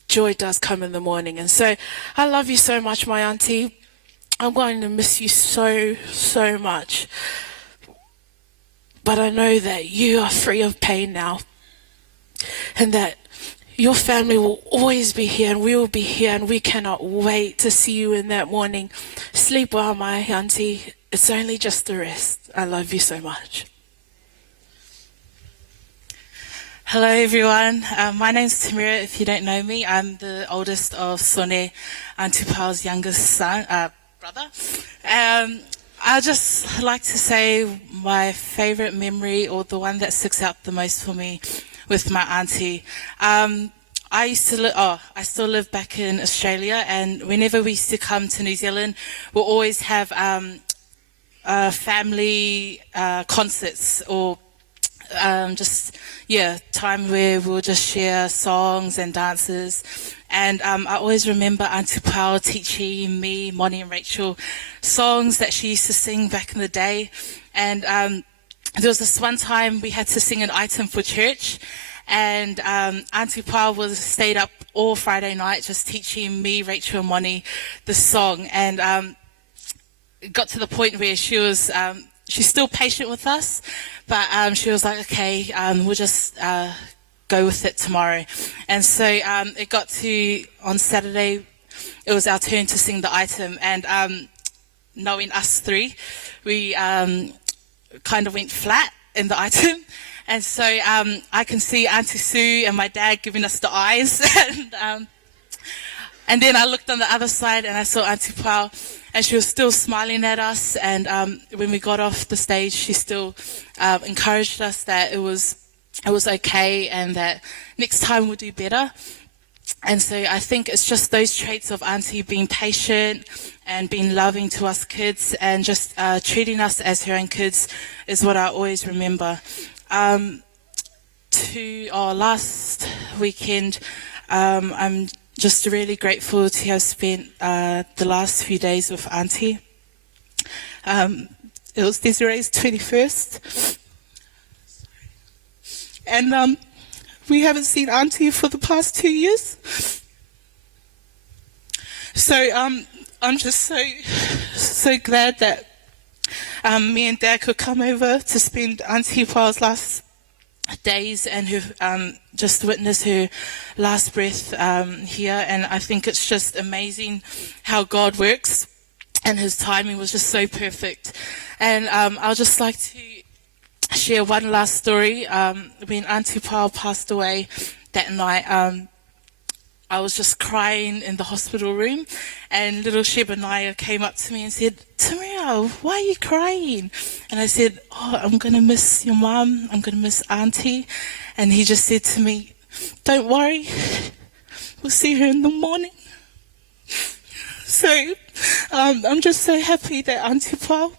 Joy does come in the morning. And so I love you so much, my auntie. I'm going to miss you so, so much. But I know that you are free of pain now, and that your family will always be here, and we will be here, and we cannot wait to see you in that morning. Sleep well, my auntie. It's only just the rest. I love you so much. Hello everyone, my name's Tamira. If you don't know me, I'm the oldest of Sone, Auntie Paul's youngest brother. I'd just like to say my favourite memory, or the one that sticks out the most for me, with my auntie. I still live back in Australia, and whenever we used to come to New Zealand, we'll always have family concerts, or time where we'll just share songs and dances. And I always remember Auntie Pao teaching me, Moni and Rachel, songs that she used to sing back in the day. And there was this one time we had to sing an item for church, and Auntie Pao stayed up all Friday night just teaching me, Rachel and Moni the song. And it got to the point where she was she's still patient with us, but she was like, okay, we'll just go with it tomorrow. And so it got to, on Saturday, it was our turn to sing the item. And knowing us three, we kind of went flat in the item. And so I can see Auntie Sue and my dad giving us the eyes. And then I looked on the other side and I saw Auntie Pao, and she was still smiling at us. And when we got off the stage, she still encouraged us that it was okay, and that next time we'll do better. And so I think it's just those traits of Auntie being patient and being loving to us kids, and just treating us as her own kids, is what I always remember. To our last weekend, I'm just really grateful to have spent the last few days with Auntie. It was Desiree's 21st. And we haven't seen Auntie for the past 2 years. So I'm just so glad that me and Dad could come over to spend Auntie Paul's last days, and her, just witness her last breath here. And I think it's just amazing how God works, and his timing was just so perfect. And I'll just like to share one last story. When Auntie Pao passed away that night, I was just crying in the hospital room, and little Shebaniah came up to me and said, Tamira, why are you crying? And I said, I'm going to miss your mum, I'm going to miss Auntie. And he just said to me, don't worry, we'll see her in the morning. So I'm just so happy that Auntie Pao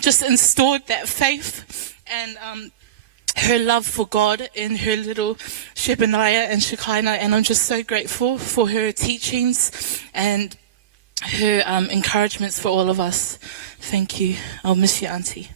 just installed that faith and her love for God in her little Shebaniah and Shekinah. And I'm just so grateful for her teachings and her encouragements for all of us. Thank you. I'll miss you, Auntie.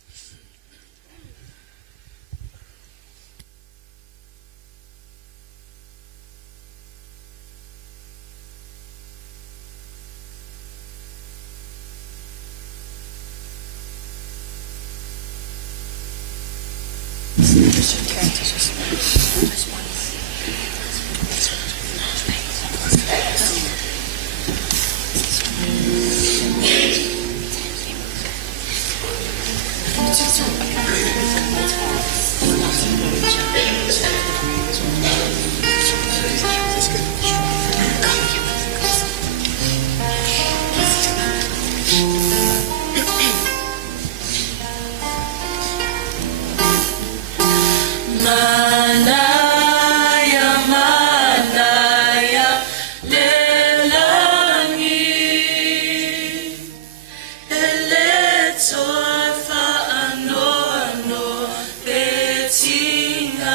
Betinga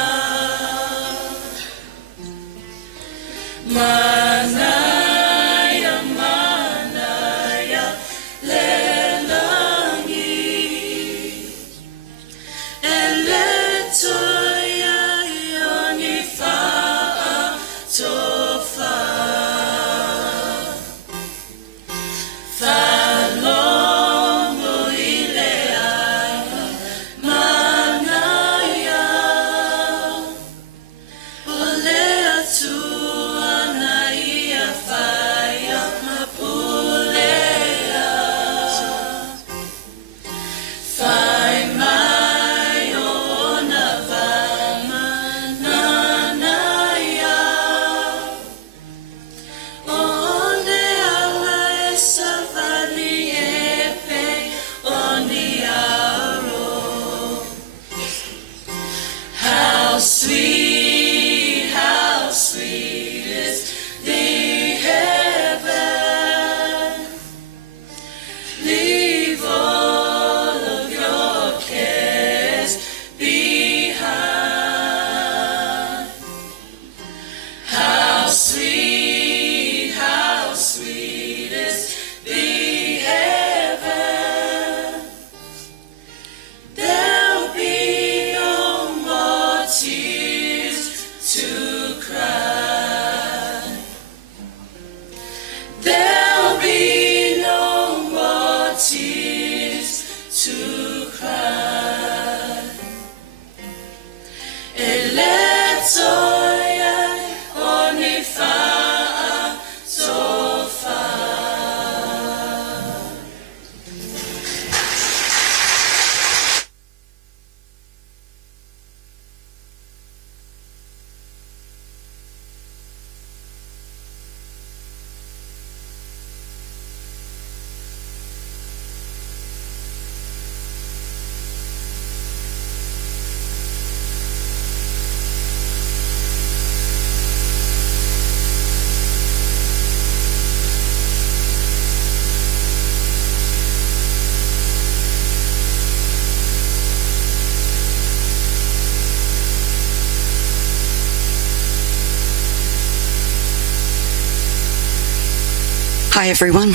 Hi everyone.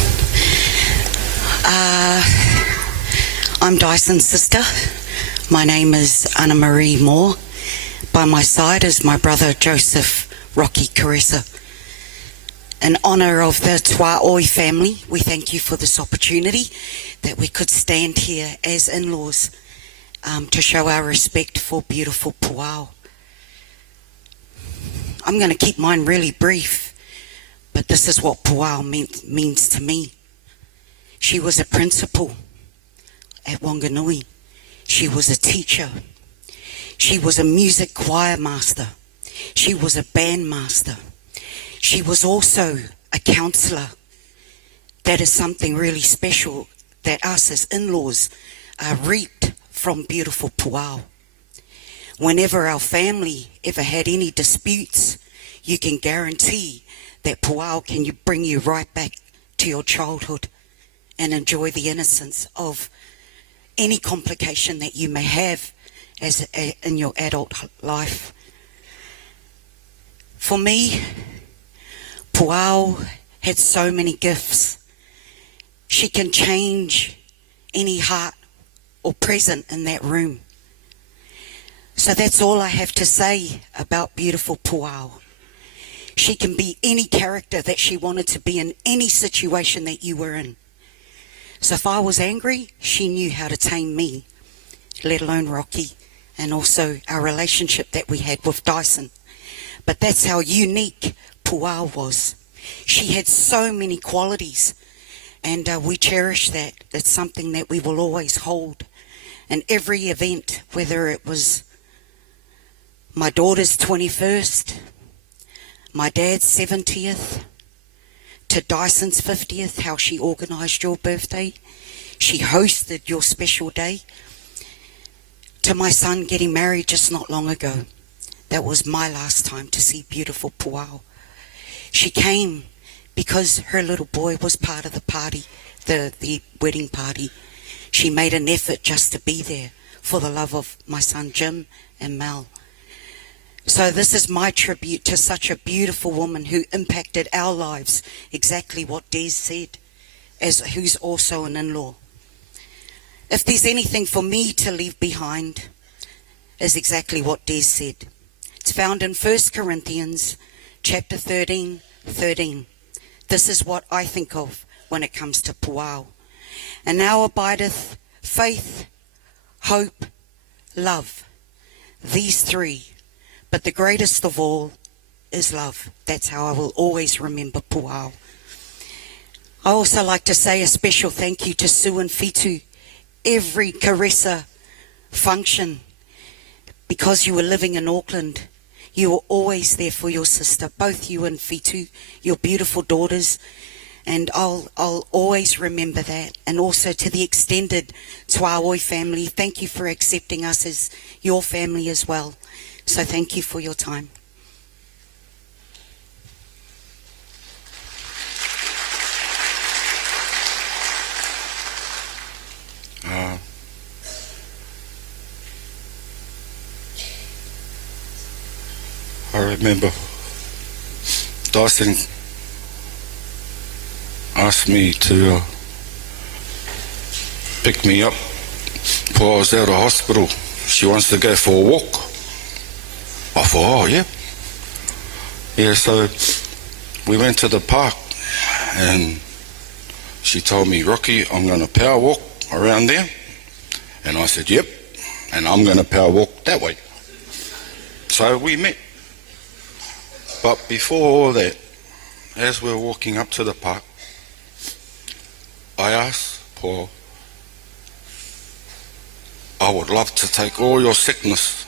I'm Dyson's sister. My name is Anna Marie Moore. By my side is my brother Joseph Rocky Caressa. In honour of the Tuaoi family, we thank you for this opportunity that we could stand here as in-laws to show our respect for beautiful Puao. I'm going to keep mine really brief, but this is what Puao means to me. She was a principal at Wanganui. She was a teacher. She was a music choir master. She was a band master. She was also a counsellor. That is something really special that us as in-laws reaped from beautiful Puao. Whenever our family ever had any disputes, you can guarantee that Puao can bring you right back to your childhood and enjoy the innocence of any complication that you may have in your adult life. For me, Puao had so many gifts. She can change any heart or present in that room. So that's all I have to say about beautiful Puao. She can be any character that she wanted to be in any situation that you were in. So if I was angry, she knew how to tame me, let alone Rocky, and also our relationship that we had with Dyson. But that's how unique Puao was. She had so many qualities, and we cherish that. It's something that we will always hold in every event, whether it was my daughter's 21st, my dad's 70th, to Dyson's 50th, how she organised your birthday. She hosted your special day. To my son getting married just not long ago. That was my last time to see beautiful Puao. She came because her little boy was part of the party, the wedding party. She made an effort just to be there for the love of my son Jim and Mel. So this is my tribute to such a beautiful woman who impacted our lives, exactly what Des said, who's also an in-law. If there's anything for me to leave behind, is exactly what Des said. It's found in 1 Corinthians chapter 13:13. This is what I think of when it comes to Puao. And now abideth faith, hope, love. These three. But the greatest of all is love. That's how I will always remember Puao. I also like to say a special thank you to Sue and Fitu. Every Caressa function, because you were living in Auckland, you were always there for your sister, both you and Fitu, your beautiful daughters, and I'll always remember that. And also to the extended Tuaoi family, thank you for accepting us as your family as well. So thank you for your time. I remember Dyson asked me to pick me up before I was out of hospital. She wants to go for a walk. I thought, oh yeah. Yeah, so we went to the park and she told me, Rocky, I'm going to power walk around there. And I said, yep, and I'm going to power walk that way. So we met. But before all that, as we were walking up to the park, I asked Paul, I would love to take all your sickness,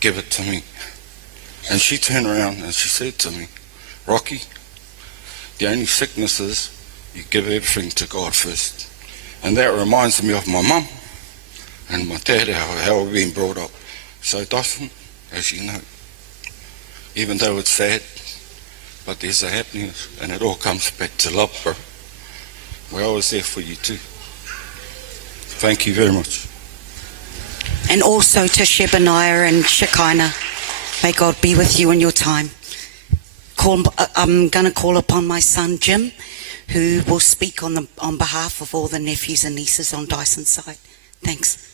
give it to me. And she turned around and she said to me, Rocky, the only sickness is you give everything to God first. And that reminds me of my mum and my dad, how we've been brought up. So Dyson, as you know, even though it's sad, but there's a happiness, and it all comes back to love, bro. We're always there for you too. Thank you very much. And also to Shebaniah and Shekinah, may God be with you in your time. I'm going to call upon my son Jim who will speak on behalf of all the nephews and nieces on Dyson's side. Thanks.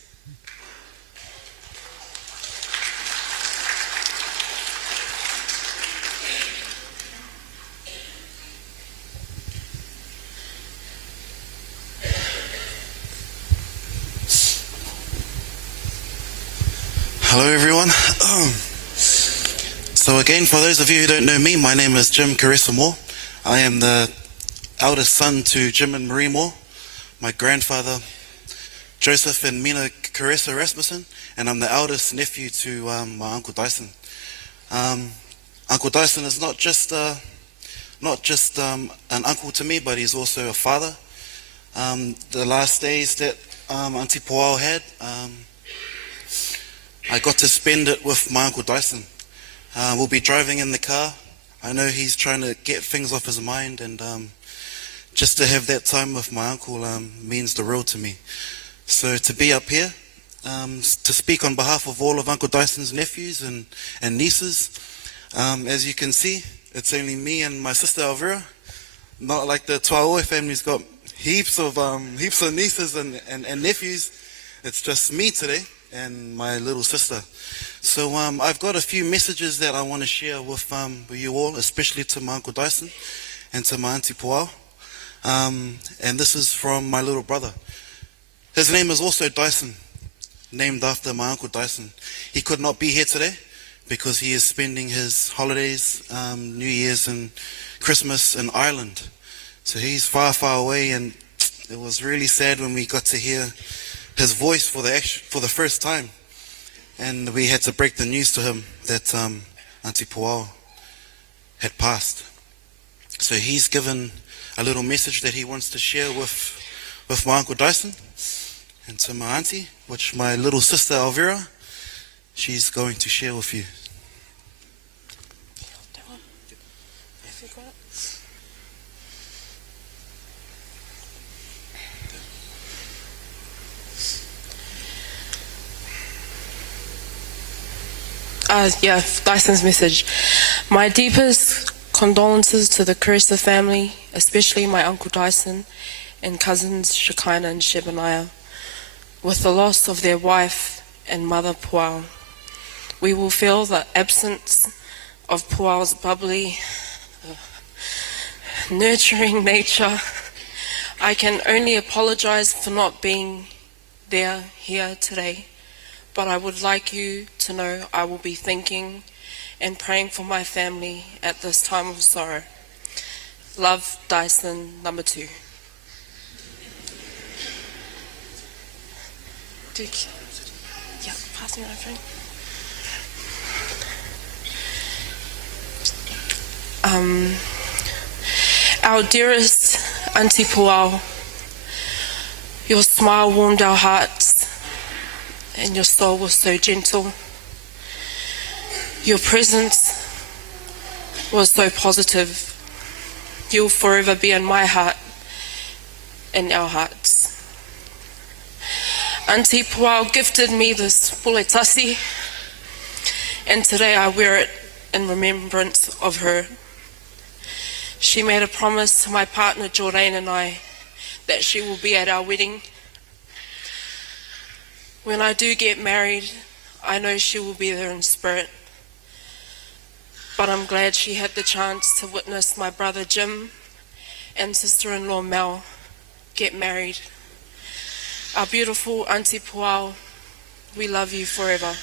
Hello everyone. So again, for those of you who don't know me, my name is Jim Caressa Moore. I am the eldest son to Jim and Marie Moore, my grandfather Joseph and Mina Caressa Rasmussen, and I'm the eldest nephew to my Uncle Dyson. Uncle Dyson is not just an uncle to me, but he's also a father. The last days that Auntie Poao had, I got to spend it with my Uncle Dyson. We'll be driving in the car. I know he's trying to get things off his mind, and just to have that time with my uncle means the world to me. So to be up here, to speak on behalf of all of Uncle Dyson's nephews and nieces, as you can see, it's only me and my sister Elvira. Not like the Tuaoe family's got heaps of nieces and nephews. It's just me today and my little sister. So I've got a few messages that I want to share with you all, especially to my Uncle Dyson and to my Auntie Poao. And this is from my little brother. His name is also Dyson, named after my Uncle Dyson. He could not be here today because he is spending his holidays, New Year's and Christmas in Ireland. So he's far, far away, and it was really sad when we got to hear his voice for the first time, and we had to break the news to him that Auntie Poao had passed. So he's given a little message that he wants to share with my Uncle Dyson and to my auntie, which my little sister Elvira, she's going to share with you. Dyson's message. My deepest condolences to the Caressa family, especially my Uncle Dyson and cousins Shekinah and Shebaniah, with the loss of their wife and mother Poao. We will feel the absence of Poao's bubbly, nurturing nature. I can only apologize for not being here today. But I would like you to know I will be thinking and praying for my family at this time of sorrow. Love, Dyson, number 2. Pass me my phone. Our dearest Auntie Poao, your smile warmed our hearts, and your soul was so gentle. Your presence was so positive. You'll forever be in my heart and our hearts. Auntie Poao gifted me this puletasi, and today I wear it in remembrance of her. She made a promise to my partner Jordan and I that she will be at our wedding. When I do get married, I know she will be there in spirit. But I'm glad she had the chance to witness my brother Jim and sister-in-law Mel get married. Our beautiful Auntie Poao, we love you forever.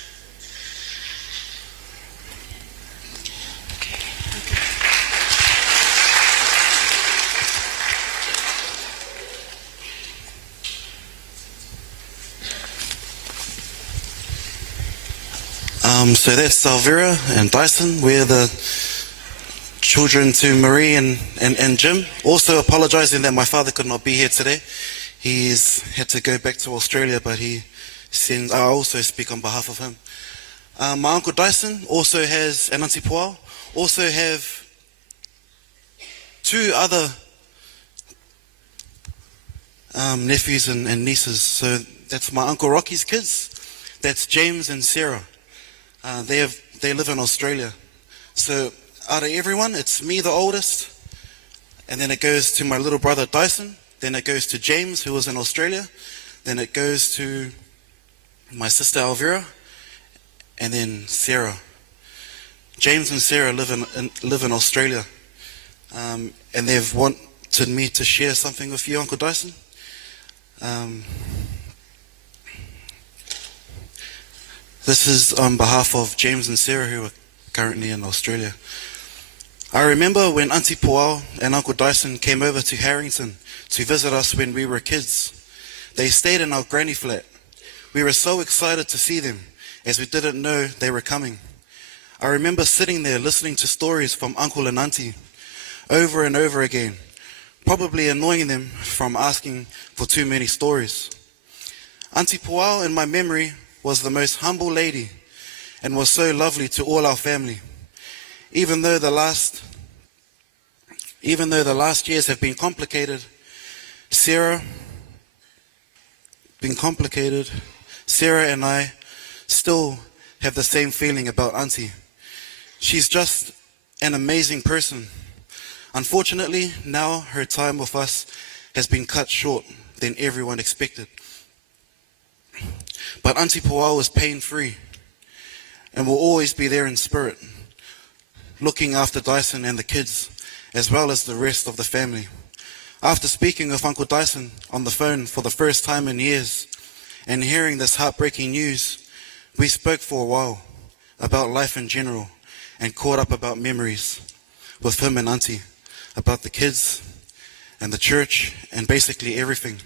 So that's Elvira and Dyson. We're the children to Marie and Jim. Also apologizing that my father could not be here today. He's had to go back to Australia, but I also speak on behalf of him. My Uncle Dyson also has, and Auntie Poao, also have 2 other nephews and nieces. So that's my Uncle Rocky's kids. That's James and Sarah. They live in Australia. So out of everyone, it's me the oldest, And then it goes to my little brother Dyson. Then it goes to James, who was in Australia. Then it goes to my sister Elvira. And then Sarah. James and Sarah live in Australia. And they've wanted me to share something with you, Uncle Dyson. This is on behalf of James and Sarah, who are currently in Australia. I remember when Auntie Poao and Uncle Dyson came over to Harrington to visit us when we were kids. They stayed in our granny flat. We were so excited to see them, as we didn't know they were coming. I remember sitting there listening to stories from Uncle and Auntie over and over again, probably annoying them from asking for too many stories. Auntie Poao, in my memory, was the most humble lady and was so lovely to all our family. Even though the last years have been complicated, Sarah and I still have the same feeling about Auntie. She's just an amazing person. Unfortunately, now her time with us has been cut short than everyone expected. But Auntie Poao is pain-free and will always be there in spirit, looking after Dyson and the kids, as well as the rest of the family. After speaking with Uncle Dyson on the phone for the first time in years and hearing this heartbreaking news, we spoke for a while about life in general and caught up about memories with him and Auntie, about the kids and the church and basically everything.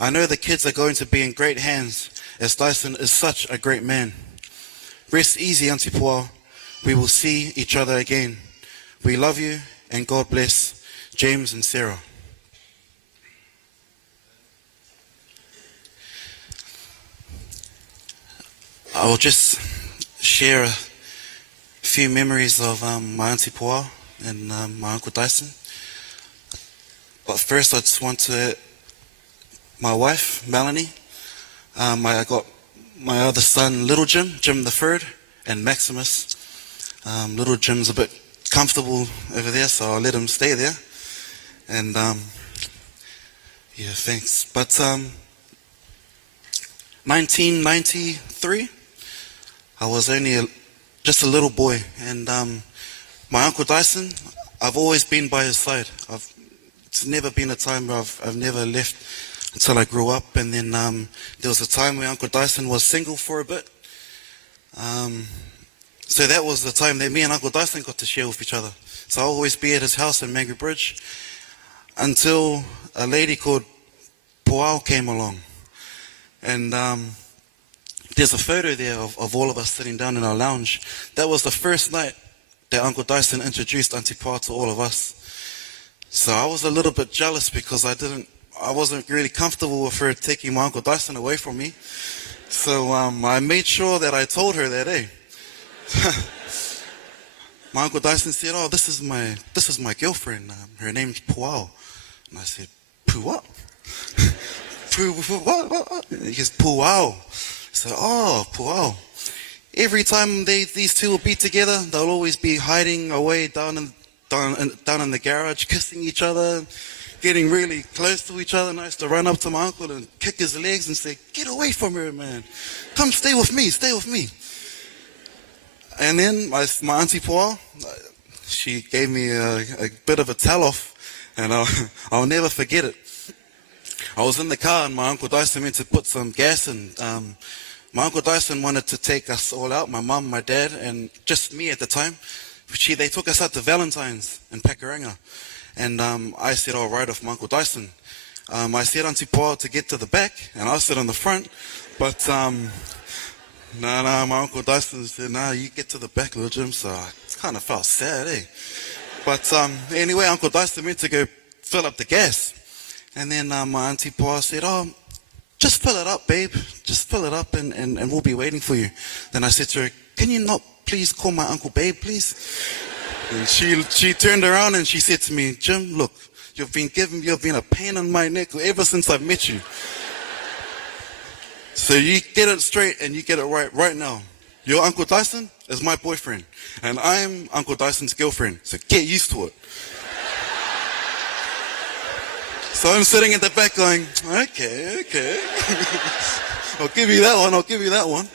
I know the kids are going to be in great hands, as Dyson is such a great man. Rest easy, Auntie Poao. We will see each other again. We love you, and God bless James and Sarah. I will just share a few memories of my Auntie Poao and my Uncle Dyson. But first I just want to, my wife, Melanie, I got my other son, Little Jim the third, and Maximus. Little Jim's a bit comfortable over there, so I'll let him stay there. And yeah, thanks. But 1993, I was only just a little boy, and my Uncle Dyson, I've always been by his side. It's never been a time where I've never left until I grew up. And then there was a time where Uncle Dyson was single for a bit. So that was the time that me and Uncle Dyson got to share with each other. So I'll always be at his house in Mangrove Bridge until a lady called Poao came along. And there's a photo there of all of us sitting down in our lounge. That was the first night that Uncle Dyson introduced Auntie Poao to all of us. So I was a little bit jealous because I wasn't really comfortable with her taking my Uncle Dyson away from me. So I made sure that I told her that, hey. My Uncle Dyson said, "Oh, this is my girlfriend. Her name's Poao." And I said, "What? What?" He goes, "Poao." I said, "Oh, Poao." Every time these two will be together, they'll always be hiding away down in the garage, kissing each other, getting really close to each other. And I used to run up to my uncle and kick his legs and say, "Get away from her, man. Come stay with me, stay with me." And then my Auntie Poao, she gave me a bit of a tell-off, and I'll never forget it. I was in the car and my Uncle Dyson went to put some gas in. My Uncle Dyson wanted to take us all out, my mum, my dad, and just me at the time. They took us out to Valentine's in Pakuranga. And I said, "I'll ride off my Uncle Dyson." I said Auntie Poao to get to the back, and I'll sit on the front. But no, my Uncle Dyson said, "No, you get to the back, Little Jim." So I kind of felt sad, eh? But anyway, Uncle Dyson went to go fill up the gas. And then my Auntie Poao said, "Oh, just fill it up, babe. Just fill it up and we'll be waiting for you." Then I said to her, "Can you not please call my uncle babe, please?" And she turned around and she said to me, "Jim, look, you've been a pain in my neck ever since I've met you. So you get it straight and you get it right now. Your Uncle Dyson is my boyfriend, and I'm Uncle Dyson's girlfriend. So get used to it." So I'm sitting at the back going, okay. I'll give you that one.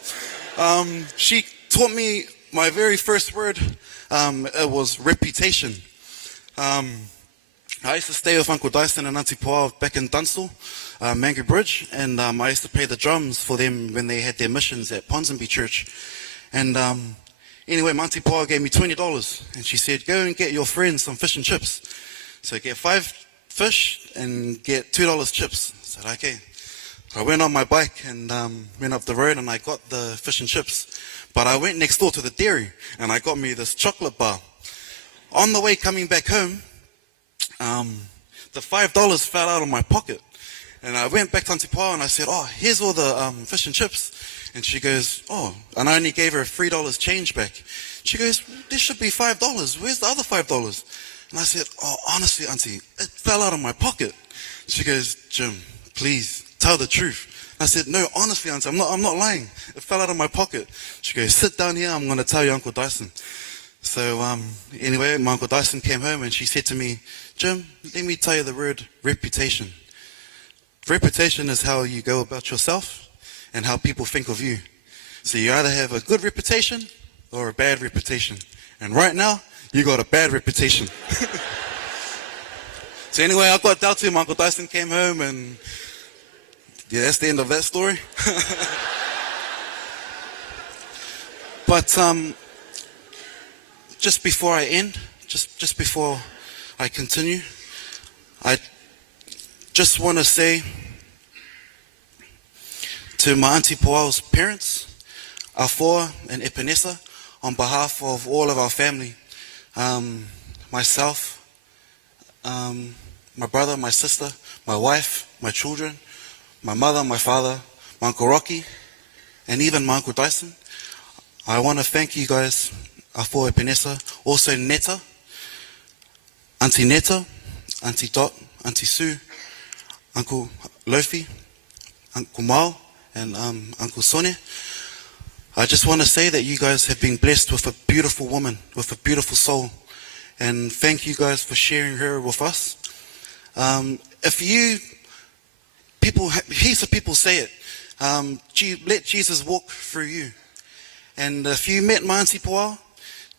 She taught me my very first word. It was reputation. I used to stay with Uncle Dyson and Auntie Paul back in Dunstall, Mangu Bridge, and I used to play the drums for them when they had their missions at Ponsonby Church. And anyway, my Auntie Paul gave me $20, and she said, go and get your friends some fish and chips. So get 5 fish and get $2 chips. I said, okay. I went on my bike and went up the road and I got the fish and chips. But I went next door to the dairy and I got me this chocolate bar. On the way coming back home, the $5 fell out of my pocket. And I went back to Auntie Paul and I said, oh, here's all the fish and chips. And she goes, oh, and I only gave her $3 change back. She goes, this should be $5. Where's the other $5? And I said, oh, honestly, Auntie, it fell out of my pocket. She goes, Jim, please, tell the truth. I said, no, honestly, Auntie, I'm not lying. It fell out of my pocket. She goes, sit down here, I'm going to tell you Uncle Dyson. So anyway, my Uncle Dyson came home and she said to me, Jim, let me tell you the word reputation. Reputation is how you go about yourself and how people think of you. So you either have a good reputation or a bad reputation. And right now, you got a bad reputation. So anyway, I got dealt to him. Uncle Dyson came home and yeah, that's the end of that story. But just before I end, just before I continue, I just want to say to my Auntie Paua's parents, Afoa and Epenesa, on behalf of all of our family, myself, my brother, my sister, my wife, my children, my mother, my father, my Uncle Rocky, and even my Uncle Dyson. I want to thank you guys, Afoa Epenesa, also Neta, Auntie Neta, Auntie Dot, Auntie Sue, Uncle Lofi, Uncle Mao, and Uncle Sone. I just want to say that you guys have been blessed with a beautiful woman, with a beautiful soul. And thank you guys for sharing her with us. Heaps of people say it, let Jesus walk through you. And if you met my Auntie Paua,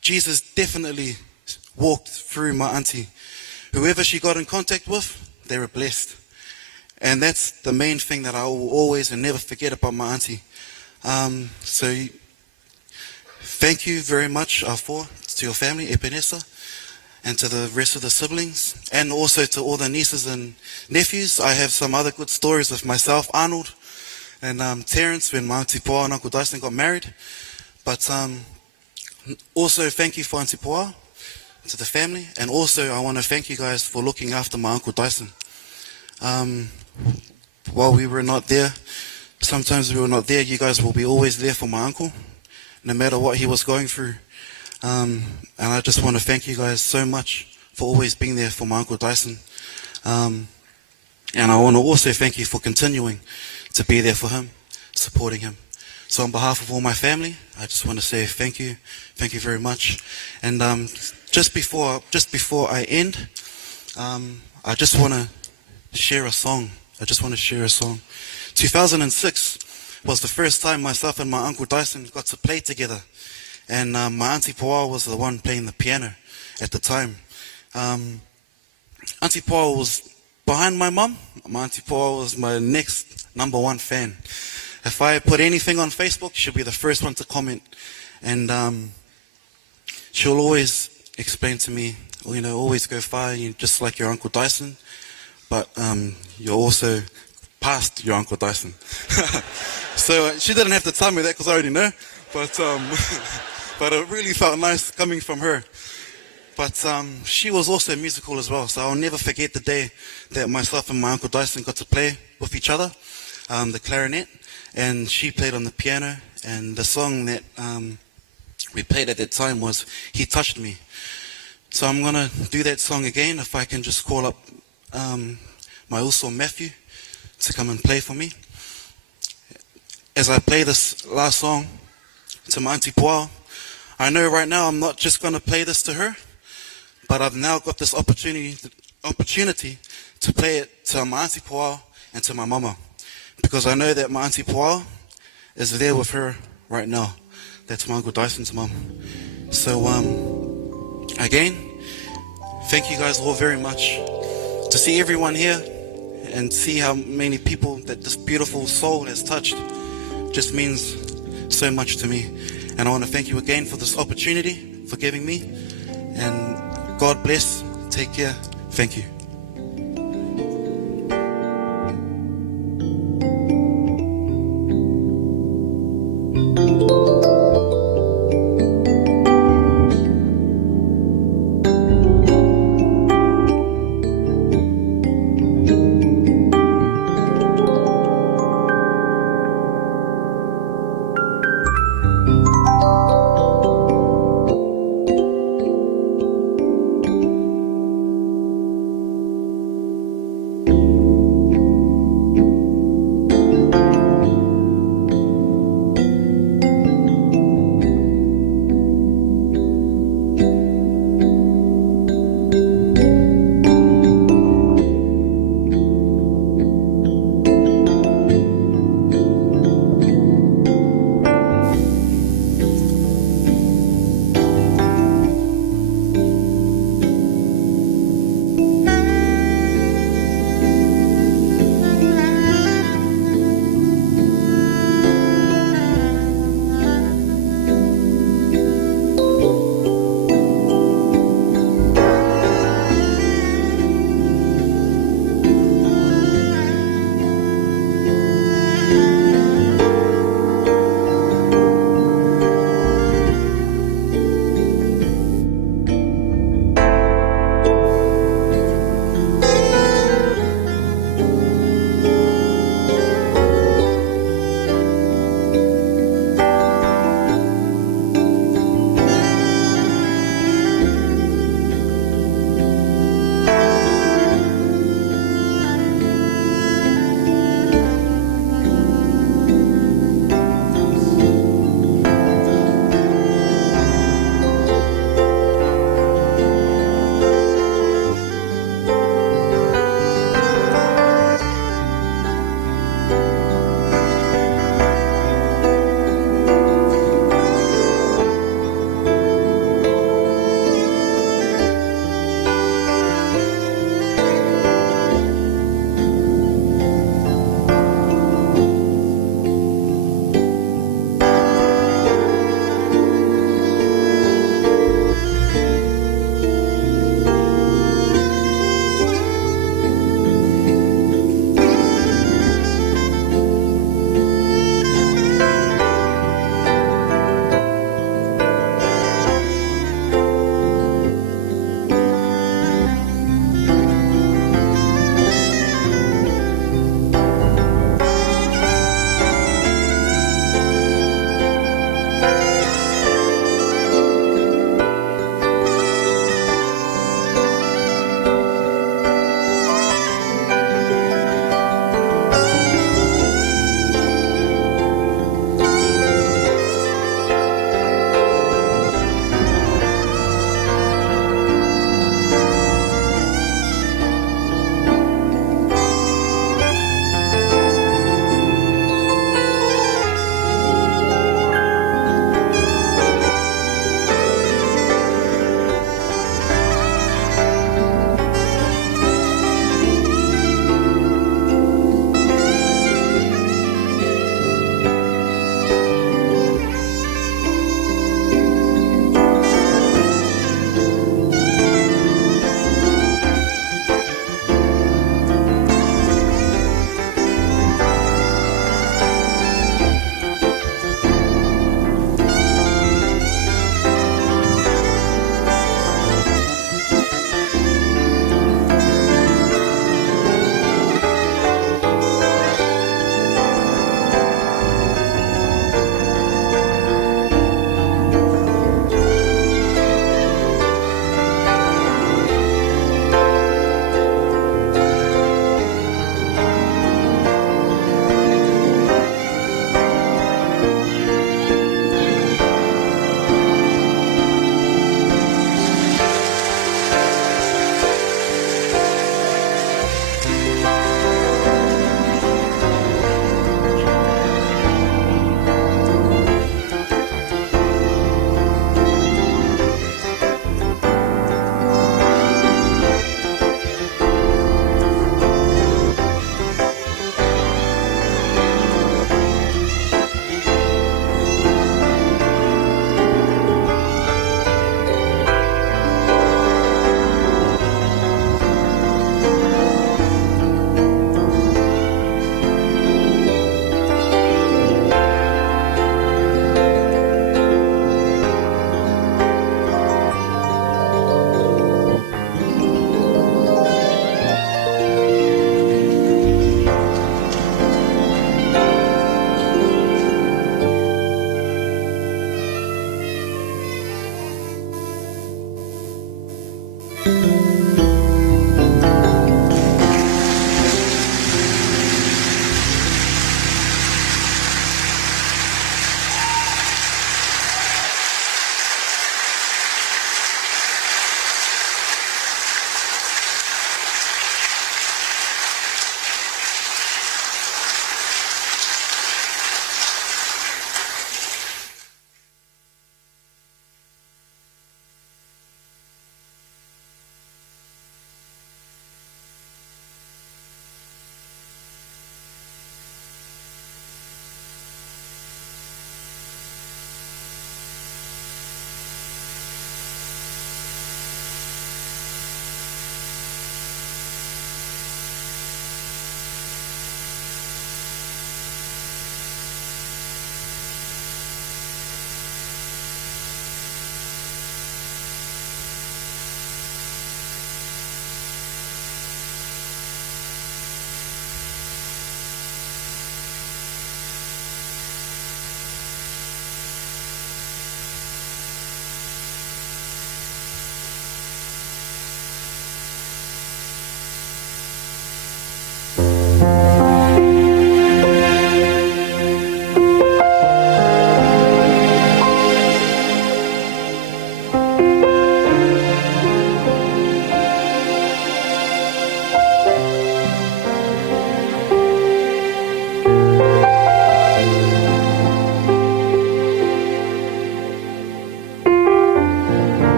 Jesus definitely walked through my auntie. Whoever she got in contact with, they were blessed. And that's the main thing that I will always and never forget about my auntie. So thank you very much, Afoa, to your family, Epenesa, and to the rest of the siblings, and also to all the nieces and nephews. I have some other good stories of myself, Arnold, and Terence, when my Auntie Paua and Uncle Dyson got married. But also thank you for Auntie Paua, to the family, and also I want to thank you guys for looking after my Uncle Dyson. While we were not there, sometimes we were not there, you guys will be always there for my uncle, no matter what he was going through. And I just want to thank you guys so much for always being there for my Uncle Dyson. And I want to also thank you for continuing to be there for him, supporting him. So on behalf of all my family, I just want to say thank you very much. And just before I end, I just want to share a song. 2006 was the first time myself and my Uncle Dyson got to play together. And my Auntie Paua was the one playing the piano at the time. Auntie Paua was behind my mum. My Auntie Paua was my next number one fan. If I put anything on Facebook, she'll be the first one to comment. And she'll always explain to me, always go far, just like your Uncle Dyson. But you're also past your Uncle Dyson. So she didn't have to tell me that because I already know. But but it really felt nice coming from her. But she was also musical as well. So I'll never forget the day that myself and my Uncle Dyson got to play with each other, the clarinet. And she played on the piano. And the song that we played at that time was He Touched Me. So I'm going to do that song again. If I can just call up my uso Matthew to come and play for me. As I play this last song to my Auntie Paua, I know right now I'm not just going to play this to her, but I've now got this opportunity to play it to my Auntie Poa and to my mama, because I know that my Auntie Poa is there with her right now. That's my Uncle Dyson's mum. So, again, thank you guys all very much. To see everyone here and see how many people that this beautiful soul has touched just means so much to me. And I want to thank you again for this opportunity, for giving me. And God bless. Take care. Thank you.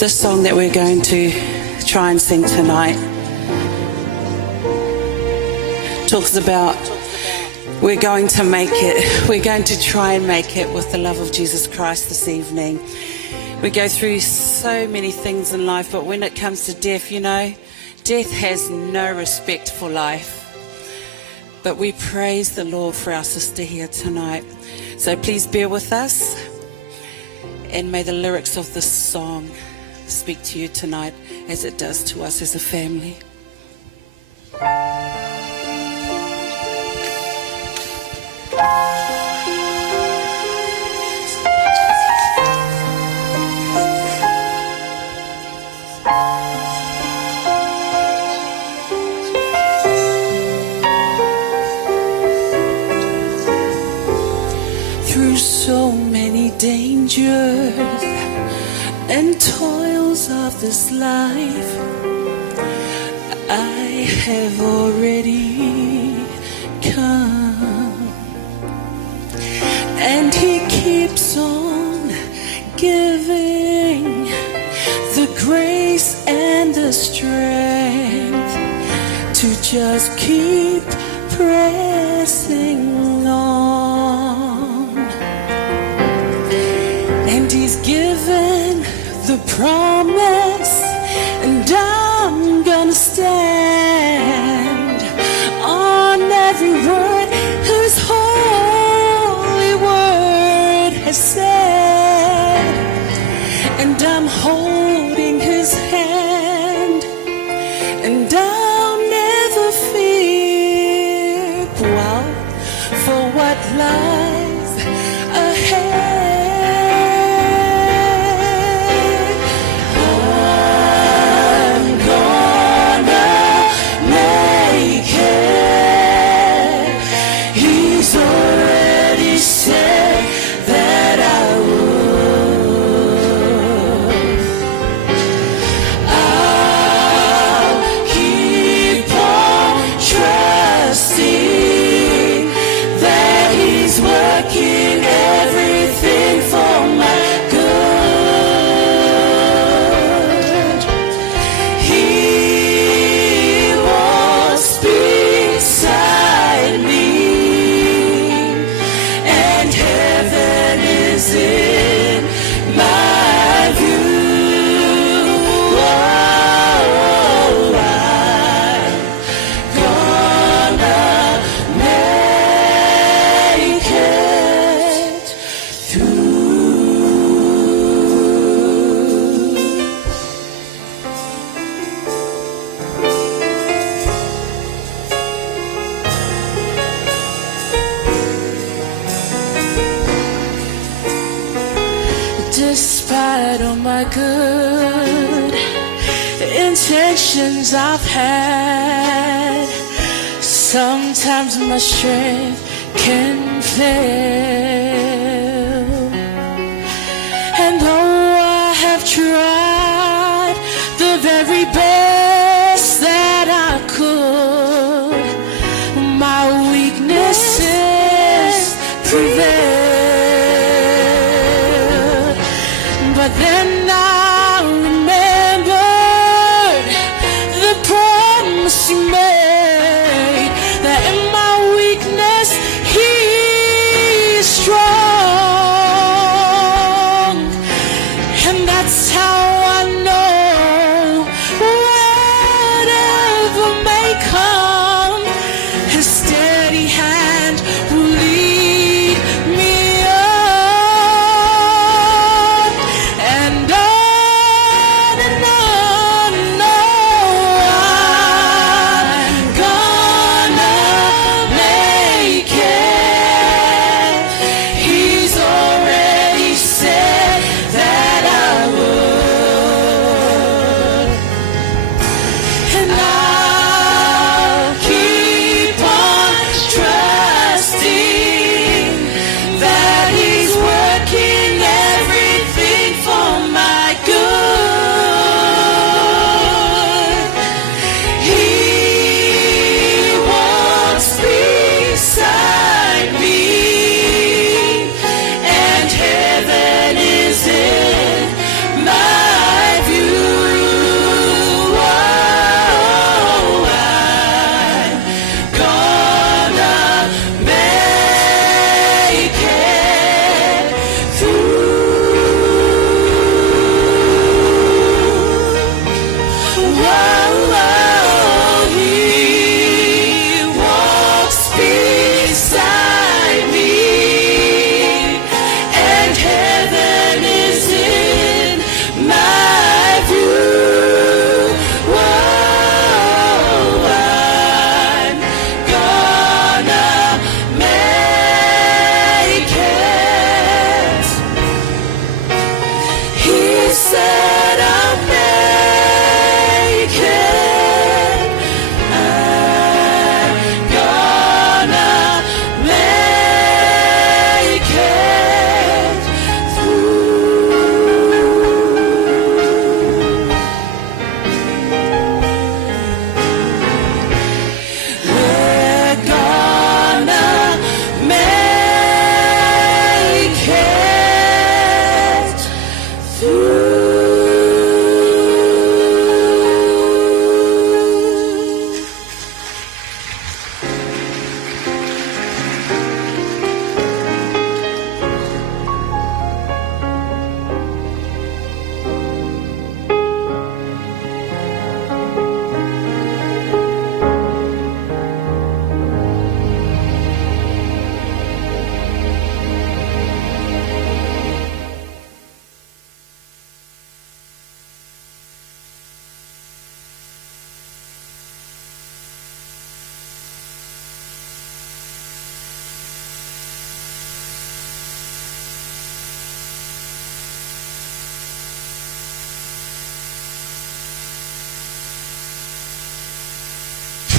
This song that we're going to try and sing tonight talks about we're going to make it. We're going to try and make it with the love of Jesus Christ this evening. We go through so many things in life, but when it comes to death, you know, death has no respect for life. But we praise the Lord for our sister here tonight. So please bear with us, and may the lyrics of this song speak to you tonight as it does to us as a family. Through so many dangers and toils of this life, I have already come, and He keeps on giving the grace and the strength to just keep pressing on. And He's given the promise, and I'm gonna stand on every word His holy word has said, and I'm holding His hand, and I'll never fear, wow, for what lies ahead. Despite all my good intentions I've had, sometimes my strength can fail. And though I have tried the very best that I could, my weaknesses prevail. But then I remembered the promise He made, that in my weakness He is strong. And that's how I know whatever may come, His steady hand will lead me on. And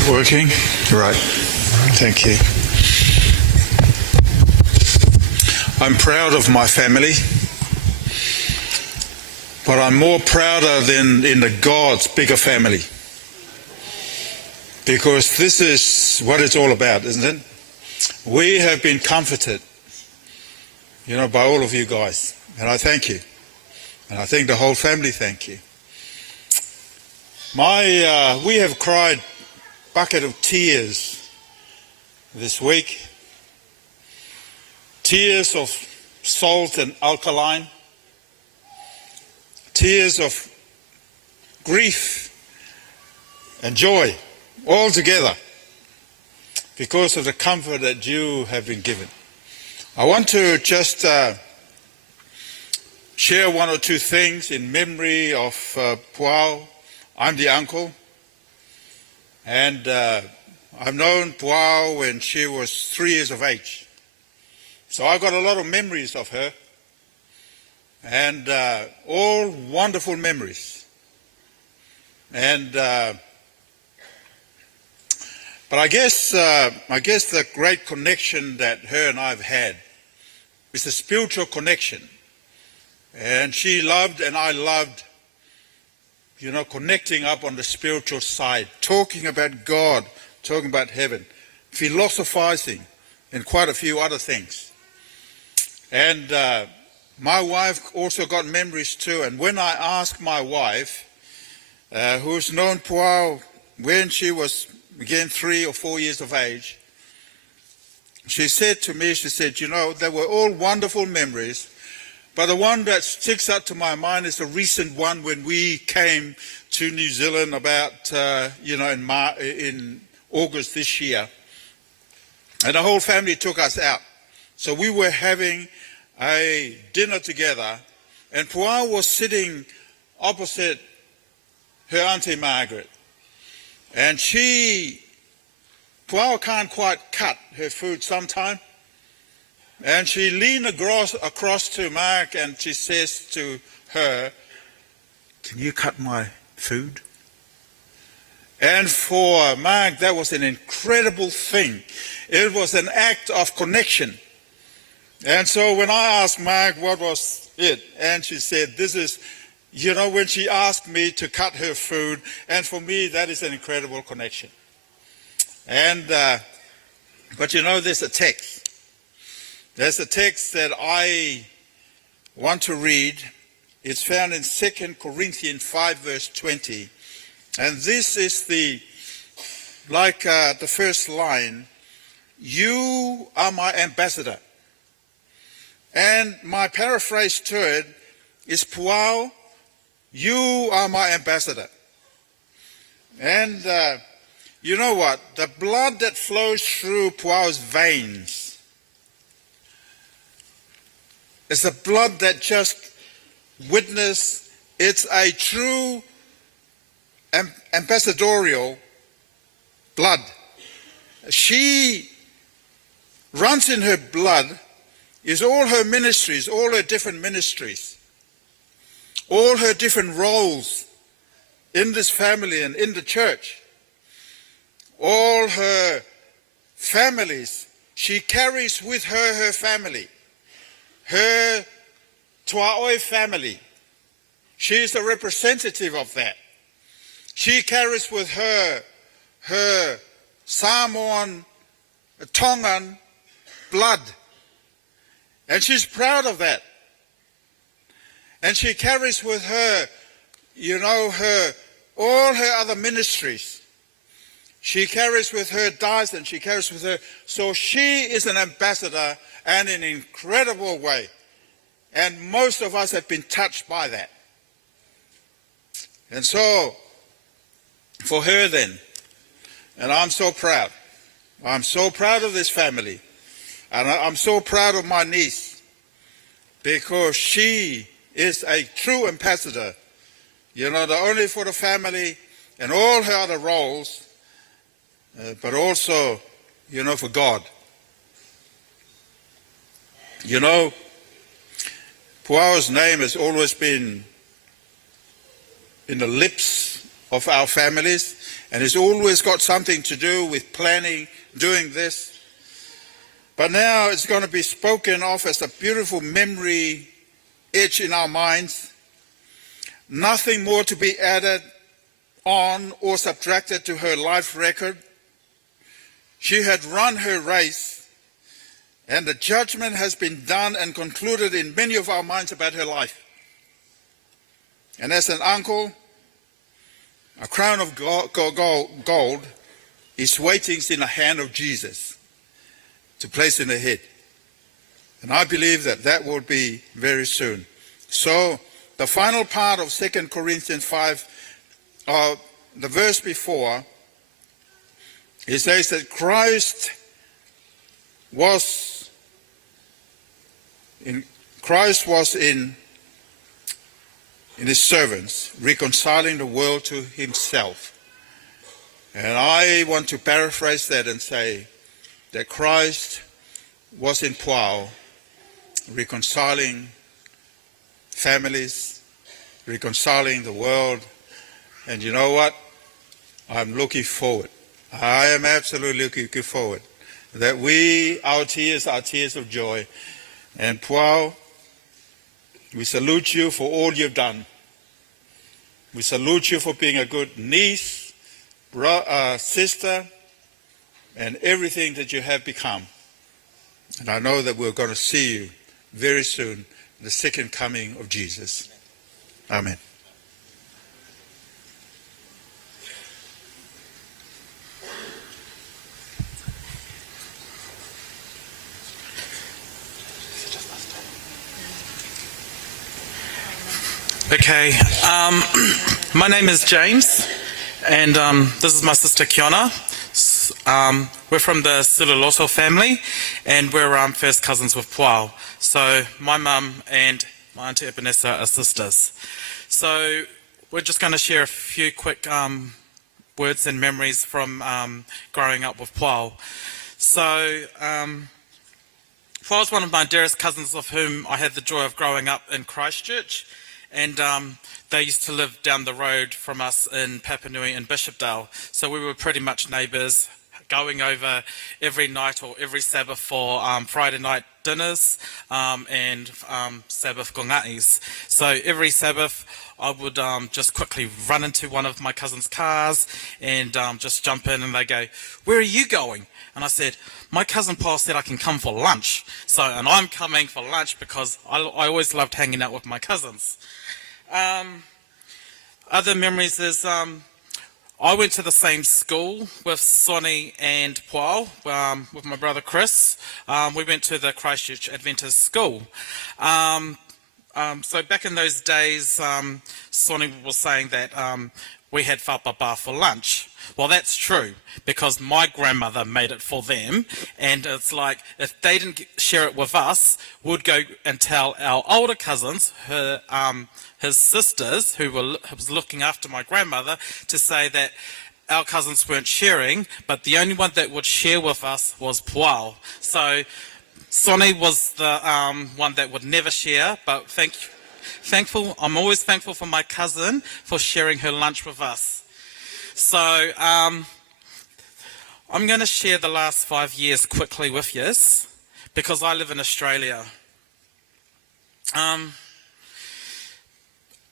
Working? Right. Thank you. I'm proud of my family, but I'm more prouder than in the God's bigger family. Because this is what it's all about, isn't it? We have been comforted, by all of you guys. And I thank you. And I think the whole family thank you. We have cried bucket of tears this week. Tears of salt and alkaline. Tears of grief and joy all together because of the comfort that you have been given. I want to just share one or two things in memory of Puao. I'm the uncle, and I've known Puao when she was 3 years of age. So I got a lot of memories of her, and all wonderful memories. And but I guess the great connection that her and I have had is the spiritual connection. And she loved and I loved, connecting up on the spiritual side, talking about God, talking about heaven, philosophizing, and quite a few other things. And my wife also got memories too. And when I asked my wife, who's known Puao when she was, again, 3 or 4 years of age, she said to me, they were all wonderful memories, but the one that sticks out to my mind is a recent one when we came to New Zealand about, in August this year. And the whole family took us out. So we were having a dinner together, and Puao was sitting opposite her Auntie Margaret. And Puao can't quite cut her food sometime. And she leaned across to Mark and she says to her, "Can you cut my food?" And for Mark, that was an incredible thing. It was an act of connection. And so when I asked Mark what was it, and she said, this is, when she asked me to cut her food, and for me, that is an incredible connection. And, but there's a text. There's a text that I want to read. It's found in 2 Corinthians 5, verse 20. And this is the first line, "You are my ambassador." And my paraphrase to it is, Puao, you are my ambassador. And you know what? The blood that flows through Puao's veins is the blood that just witnessed. It's a true ambassadorial blood. She runs in her blood is all her ministries, all her different ministries, all her different roles in this family and in the church, all her families. She carries with her her family, her Tuaoi family. She is a representative of that. She carries with her her Samoan, Tongan blood. And she's proud of that. And she carries with her, all her other ministries. She carries with her dice and she carries with her. So she is an ambassador in an incredible way. And most of us have been touched by that. And so, for her then, and I'm so proud. I'm so proud of this family. And I'm so proud of my niece because she is a true ambassador, not only for the family and all her other roles, but also, for God. Puao's name has always been in the lips of our families, and it's always got something to do with planning, doing this. But now it's going to be spoken of as a beautiful memory etched in our minds. Nothing more to be added on or subtracted to her life record. She had run her race, and the judgment has been done and concluded in many of our minds about her life. And as an uncle, a crown of gold is waiting in the hand of Jesus to place in her head. And I believe that that will be very soon. So the final part of 2 Corinthians 5, the verse before, it says that Christ was in his servants, reconciling the world to himself. And I want to paraphrase that and say that Christ was in Puao, reconciling families, reconciling the world. And you know what? I'm looking forward. I am absolutely looking forward that our tears are tears of joy. And Puao, we salute you for all you've done. We salute you for being a good niece, sister, and everything that you have become. And I know that we're going to see you very soon, the second coming of Jesus. Amen. Okay, my name is James, and this is my sister Kiona. We're from the Sululoso family, and we're first cousins with Puao. So my mum and my auntie Ebenezer are sisters. So we're just going to share a few quick words and memories from growing up with Puao. So Puao's one of my dearest cousins, of whom I had the joy of growing up in Christchurch. And they used to live down the road from us in Papanui and Bishopdale. So we were pretty much neighbours, going over every night or every Sabbath for Friday night dinners and Sabbath gonga'is. So every Sabbath I would just quickly run into one of my cousin's cars and just jump in, and they go, "Where are you going?" And I said, "My cousin Paul said I can come for lunch." And I'm coming for lunch because I always loved hanging out with my cousins. Other memories is I went to the same school with Sonny and Puao, with my brother Chris. We went to the Christchurch Adventist school. So back in those days, Sonny was saying that we had whapapa for lunch. Well, that's true, because my grandmother made it for them, and it's like, if they didn't share it with us, we'd go and tell our older cousins, his sisters, who was looking after my grandmother, to say that our cousins weren't sharing, but the only one that would share with us was Puao. So Sonny was the one that would never share, but I'm always thankful for my cousin for sharing her lunch with us. So I'm going to share the last 5 years quickly with you, because I live in Australia.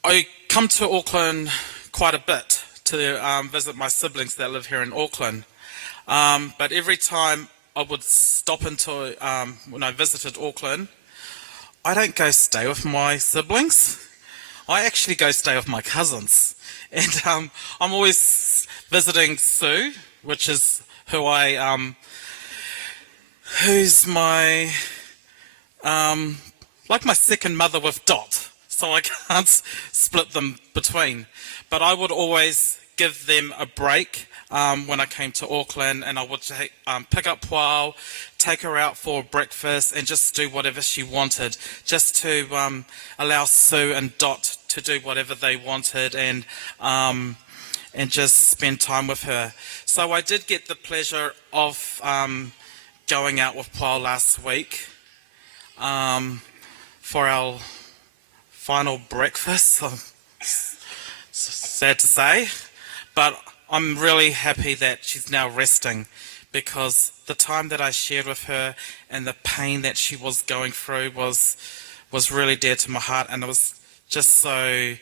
I come to Auckland quite a bit to visit my siblings that live here in Auckland. But every time I would stop into, when I visited Auckland, I don't go stay with my siblings. I actually go stay with my cousins. And I'm always visiting Sue, which is who's my, like my second mother with Dot. So I can't split them between. But I would always give them a break when I came to Auckland, and I would pick up Puao, take her out for breakfast, and just do whatever she wanted, just to allow Sue and Dot to do whatever they wanted, and just spend time with her. So I did get the pleasure of going out with Puao last week for our final breakfast. Sad to say. But I'm really happy that she's now resting, because the time that I shared with her and the pain that she was going through was really dear to my heart, and it was just so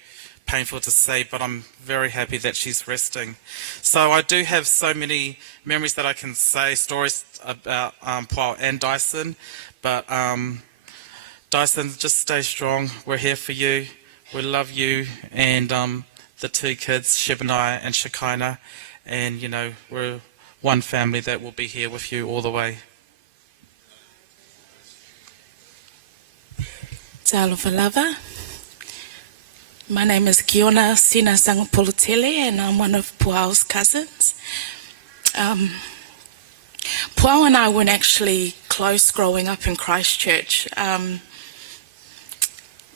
painful to see, but I'm very happy that she's resting. So I do have so many memories that I can say, stories about Paul and Dyson, but Dyson, just stay strong. We're here for you. We love you and the two kids, Shebaniah and Shekinah, and we're one family that will be here with you all the way. Talofa lava. My name is Kiona Sina Sangapolutele, and I'm one of Puao's cousins. Puao and I weren't actually close growing up in Christchurch. I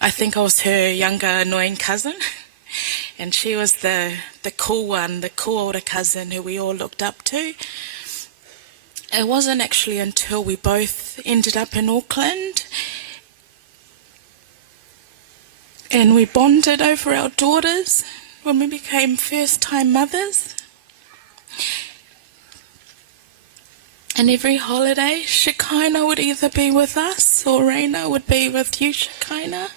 think I was her younger, annoying cousin, and she was the cool one, the cool older cousin who we all looked up to. It wasn't actually until we both ended up in Auckland and we bonded over our daughters when we became first-time mothers. And every holiday, Shekinah would either be with us or Raina would be with you, Shekinah.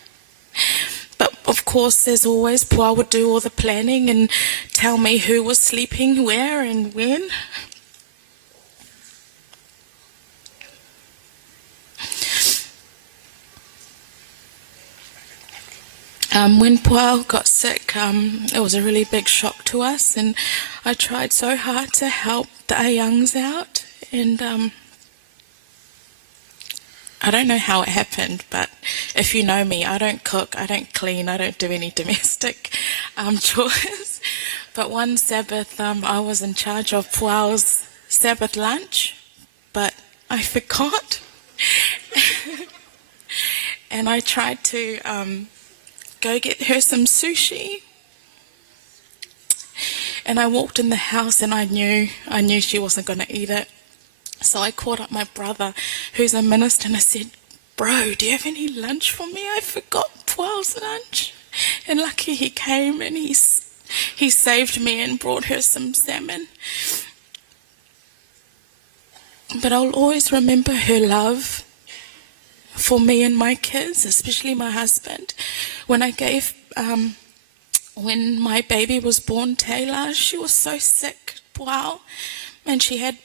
But of course, as always, Puao would do all the planning and tell me who was sleeping where and when. When Puao got sick, it was a really big shock to us, and I tried so hard to help the Ayangs out, and I don't know how it happened, but if you know me, I don't cook, I don't clean, I don't do any domestic chores. But one Sabbath, I was in charge of Puao's Sabbath lunch, but I forgot. And I tried to go get her some sushi. And I walked in the house and I knew she wasn't going to eat it. So I called up my brother, who's a minister, and I said, "Bro, do you have any lunch for me? I forgot Puao's lunch." And lucky he came and he saved me and brought her some salmon. But I'll always remember her love for me and my kids, especially my husband. When my baby was born, Taylor, she was so sick, Puao, and she had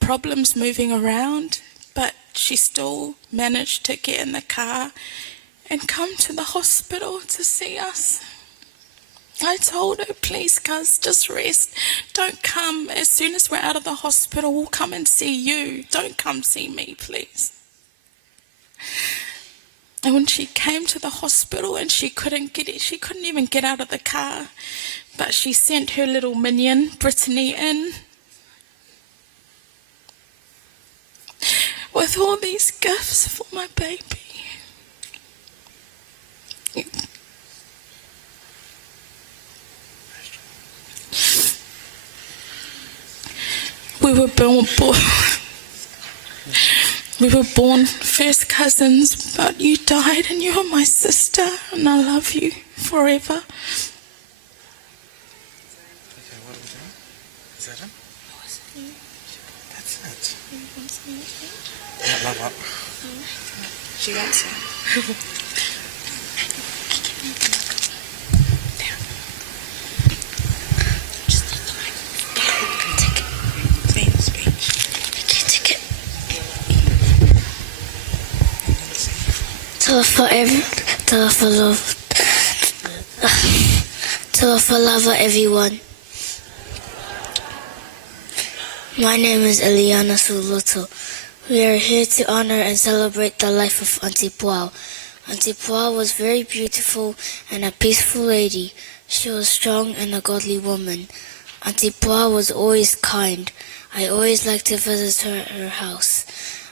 problems moving around, but she still managed to get in the car and come to the hospital to see us. I told her, "Please, cuz, just rest. Don't come. As soon as we're out of the hospital, we'll come and see you. Don't come see me, please." And when she came to the hospital and she couldn't even get out of the car, but she sent her little minion, Brittany, in with all these gifts for my baby. We were born first cousins, but you died and you're my sister, and I love you forever. Okay, what are we doing? Is that it? That's it. Love up. She wants it. Talofa lava, everyone. My name is Eliana Suluto. We are here to honor and celebrate the life of Auntie Puao. Auntie Puao was very beautiful and a peaceful lady. She was strong and a godly woman. Auntie Puao was always kind. I always liked to visit her at her house.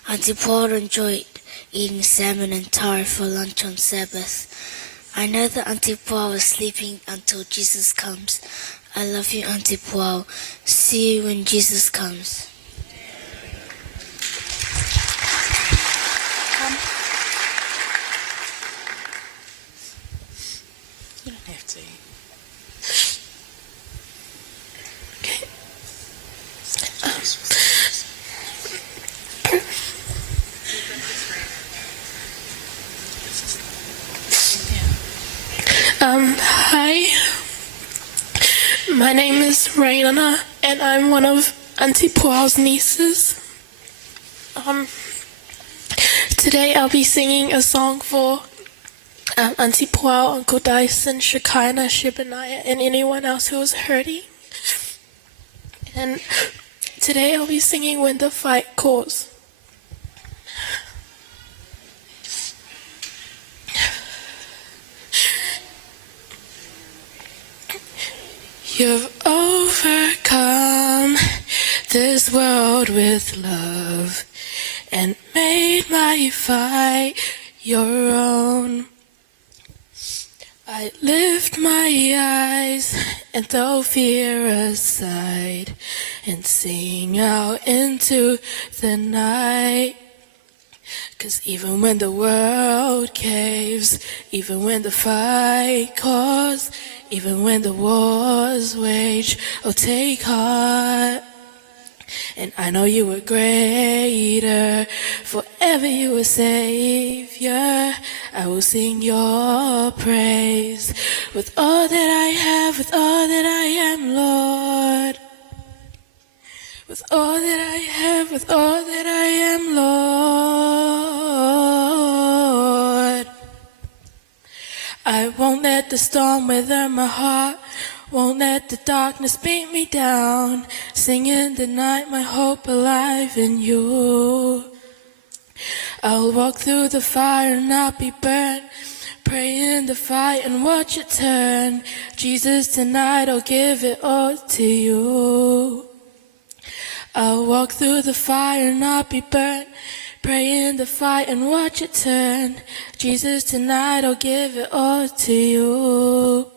Auntie Puao enjoyed eating salmon and tar for lunch on Sabbath. I know that Auntie Puao is sleeping until Jesus comes. I love you, Auntie Puao. See you when Jesus comes. You don't have to. Hi, my name is Raina, and I'm one of Auntie Puao's nieces. Today I'll be singing a song for Auntie Puao, Uncle Dyson, Shekinah, Shebaniah, and anyone else who is hurting. And today I'll be singing When the Fight Calls. You've overcome this world with love and made my fight your own. I lift my eyes and throw fear aside and sing out into the night. 'Cause even when the world caves, even when the fight calls, even when the wars wage, oh take heart. And I know you were greater, forever you were Savior. I will sing your praise with all that I have, with all that I am, Lord. With all that I have, with all that I am, Lord. I won't let the storm wither my heart, won't let the darkness beat me down. Sing in the night my hope alive in you. I'll walk through the fire and not be burnt, pray in the fight and watch it turn. Jesus, tonight I'll give it all to you. I'll walk through the fire and not be burnt, pray in the fight and watch it turn. Jesus, tonight I'll give it all to you.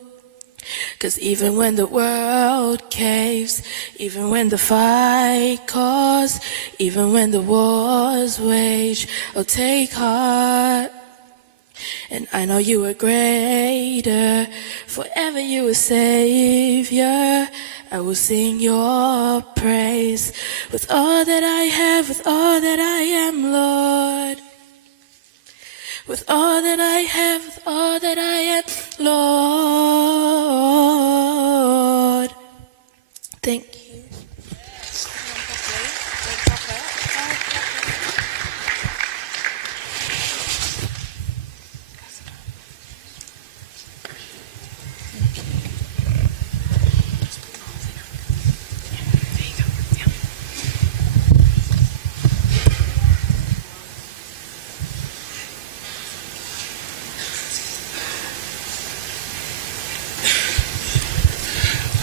'Cause even when the world caves, even when the fight calls, even when the wars wage, oh take heart. And I know you are greater, forever you are Savior. I will sing your praise with all that I have, with all that I am, Lord. With all that I have, with all that I am, Lord. Thank you.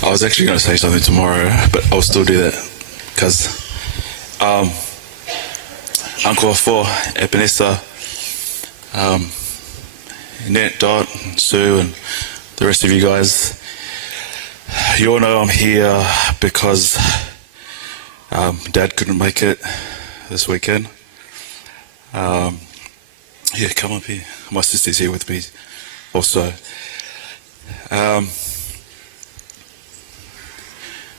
I was actually going to say something tomorrow, but I'll still do that because Uncle Afo, Ebenezer, Annette, Dot, Sue, and the rest of you guys, you all know I'm here because Dad couldn't make it this weekend. Yeah, come up here. My sister's here with me also.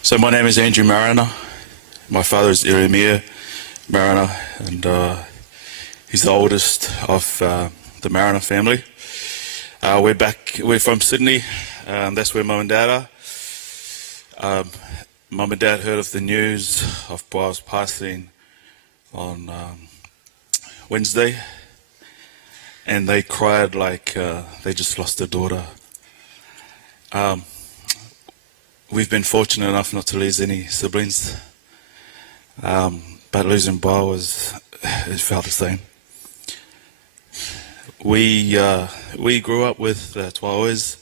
So my name is Andrew Mariner. My father is Iremia Mariner, and he's the oldest of the Mariner family. We're from Sydney. That's where Mum and Dad are. Mum and Dad heard of the news of Puao's passing on Wednesday, and they cried like they just lost their daughter. We've been fortunate enough not to lose any siblings, but losing Puao it felt the same. We grew up with Tuaois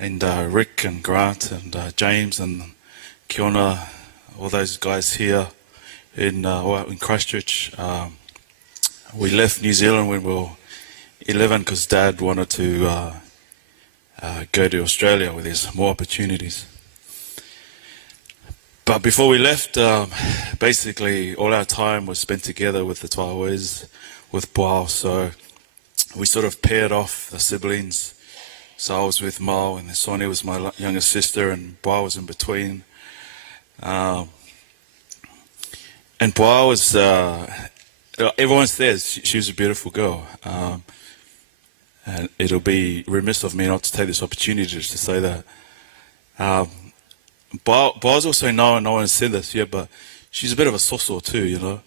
and Rick and Grant and James and Kiona, all those guys here in Christchurch. We left New Zealand when we were 11 because Dad wanted to go to Australia where there's more opportunities. But before we left, basically all our time was spent together with the Tuaois, with Puao, so we sort of paired off the siblings. So I was with Mo, and then Sonia was my younger sister, and Puao was in between. And Puao was, everyone's there, she was a beautiful girl. And it'll be remiss of me not to take this opportunity just to say that. Bo's also known, no one said this yet, but she's a bit of a soso too, you know.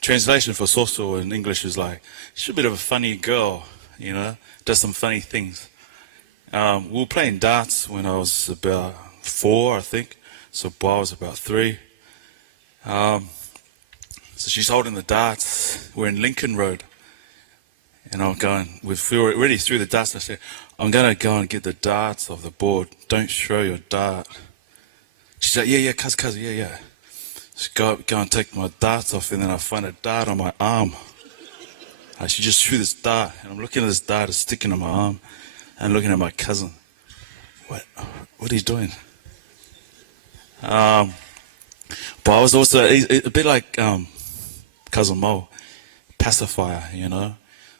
Translation for soso in English is like, she's a bit of a funny girl, you know, does some funny things. We were playing darts when I was about 4, I think. So Bo was about 3. So she's holding the darts. We're in Lincoln Road. And I'm going, we were already through the darts. And I said, I'm going to go and get the darts off the board. Don't throw your dart. She's like, yeah, cuz, yeah. So go and take my darts off. And then I find a dart on my arm. She just threw this dart. And I'm looking at this dart, it's sticking on my arm. And looking at my cousin. What are you doing? But I was also a bit like cousin Mo, pacifier, you know,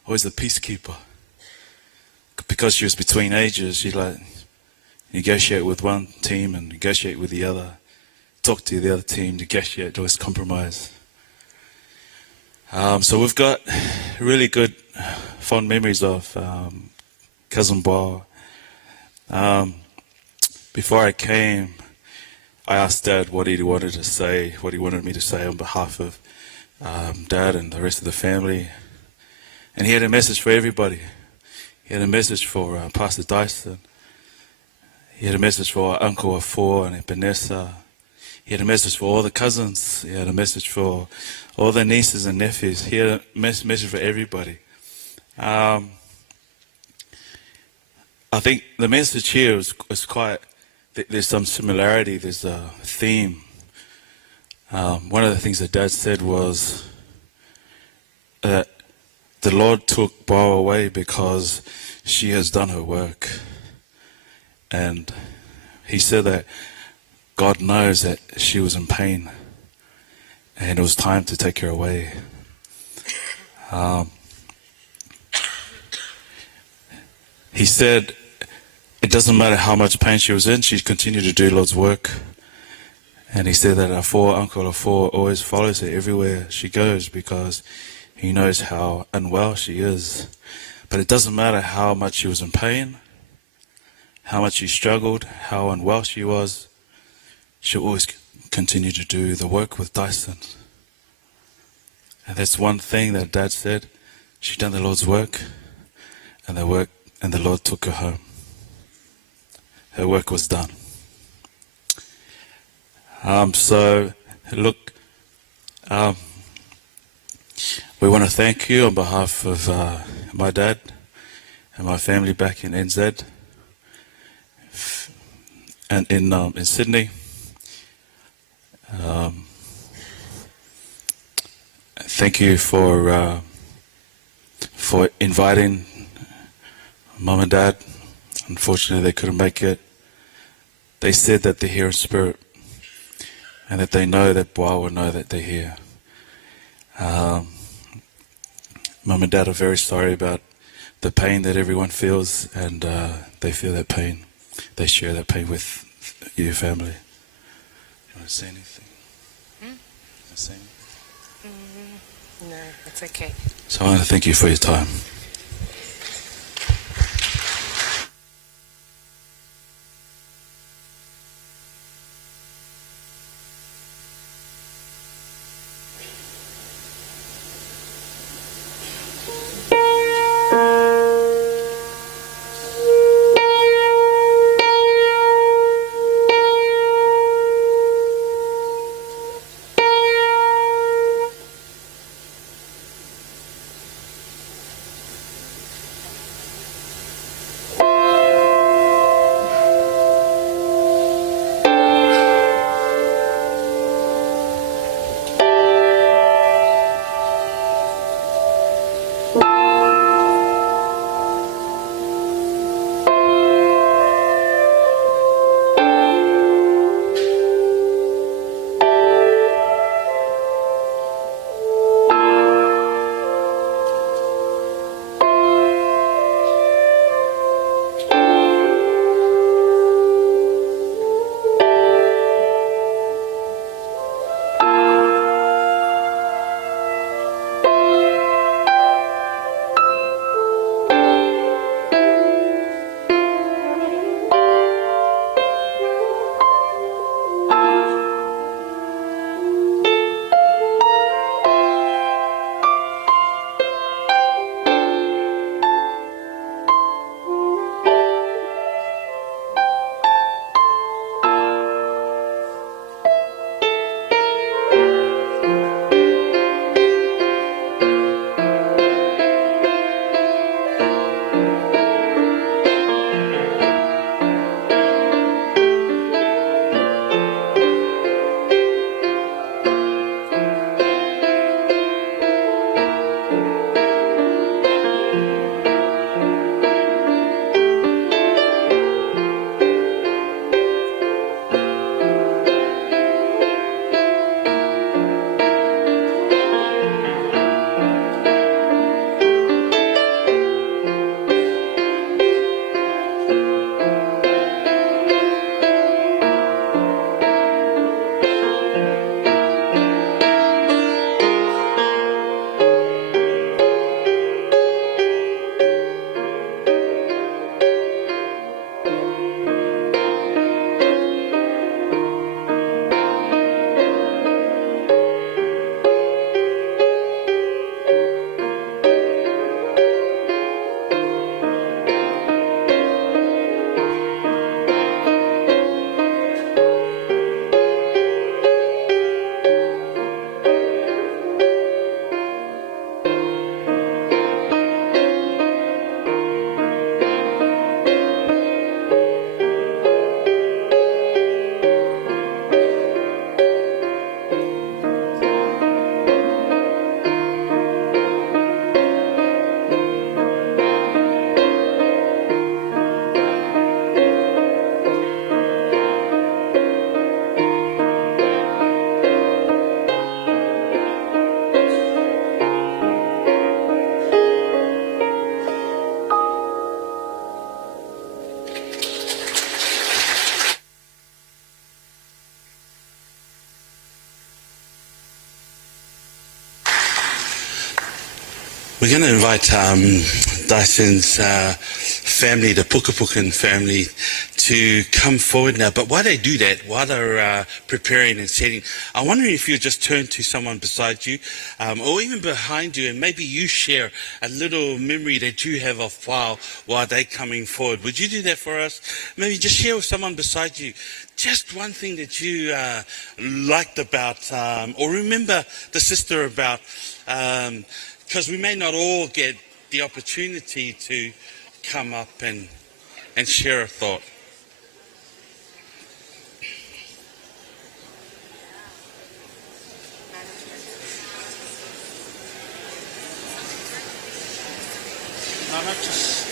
always the peacekeeper. Because she was between ages, she'd like negotiate with one team and negotiate with the other, talk to the other team, negotiate, always compromise. So we've got really good, fond memories of cousin Bo. Before I came, I asked Dad what he wanted to say, what he wanted me to say on behalf of Dad and the rest of the family. And he had a message for everybody. He had a message for Pastor Dyson. He had a message for Uncle Afo and Vanessa. He had a message for all the cousins. He had a message for all the nieces and nephews. He had a message for everybody. I think the message here is quite, there's some similarity, there's a theme. One of the things that Dad said was that the Lord took Bo away because she has done her work. And he said that God knows that she was in pain and it was time to take her away. He said it doesn't matter how much pain she was in, she continued to do Lord's work. And he said that Uncle Afo always follows her everywhere she goes because he knows how unwell she is. But it doesn't matter how much she was in pain, how much she struggled, how unwell she was, she'll always continue to do the work with Dyson. And that's one thing that Dad said. She done the Lord's work, and the Lord took her home. Her work was done. So, look, we want to thank you on behalf of my dad and my family back in NZ and in Sydney. Thank you for inviting Mum and Dad. Unfortunately, they couldn't make it. They said that they're here in spirit and that they know that Boa will know that they're here. Mum and Dad are very sorry about the pain that everyone feels, and they feel that pain. They share that pain with your family. You want to say anything? No, it's okay. So I want to thank you for your time. We're going to invite Dyson's family, the Pukapukan family, to come forward now. But while they do that, while they're preparing and setting, I'm wondering if you just turn to someone beside you or even behind you, and maybe you share a little memory that you have of while they're coming forward. Would you do that for us? Maybe just share with someone beside you just one thing that you liked about or remember the sister about, because we may not all get the opportunity to come up and share a thought.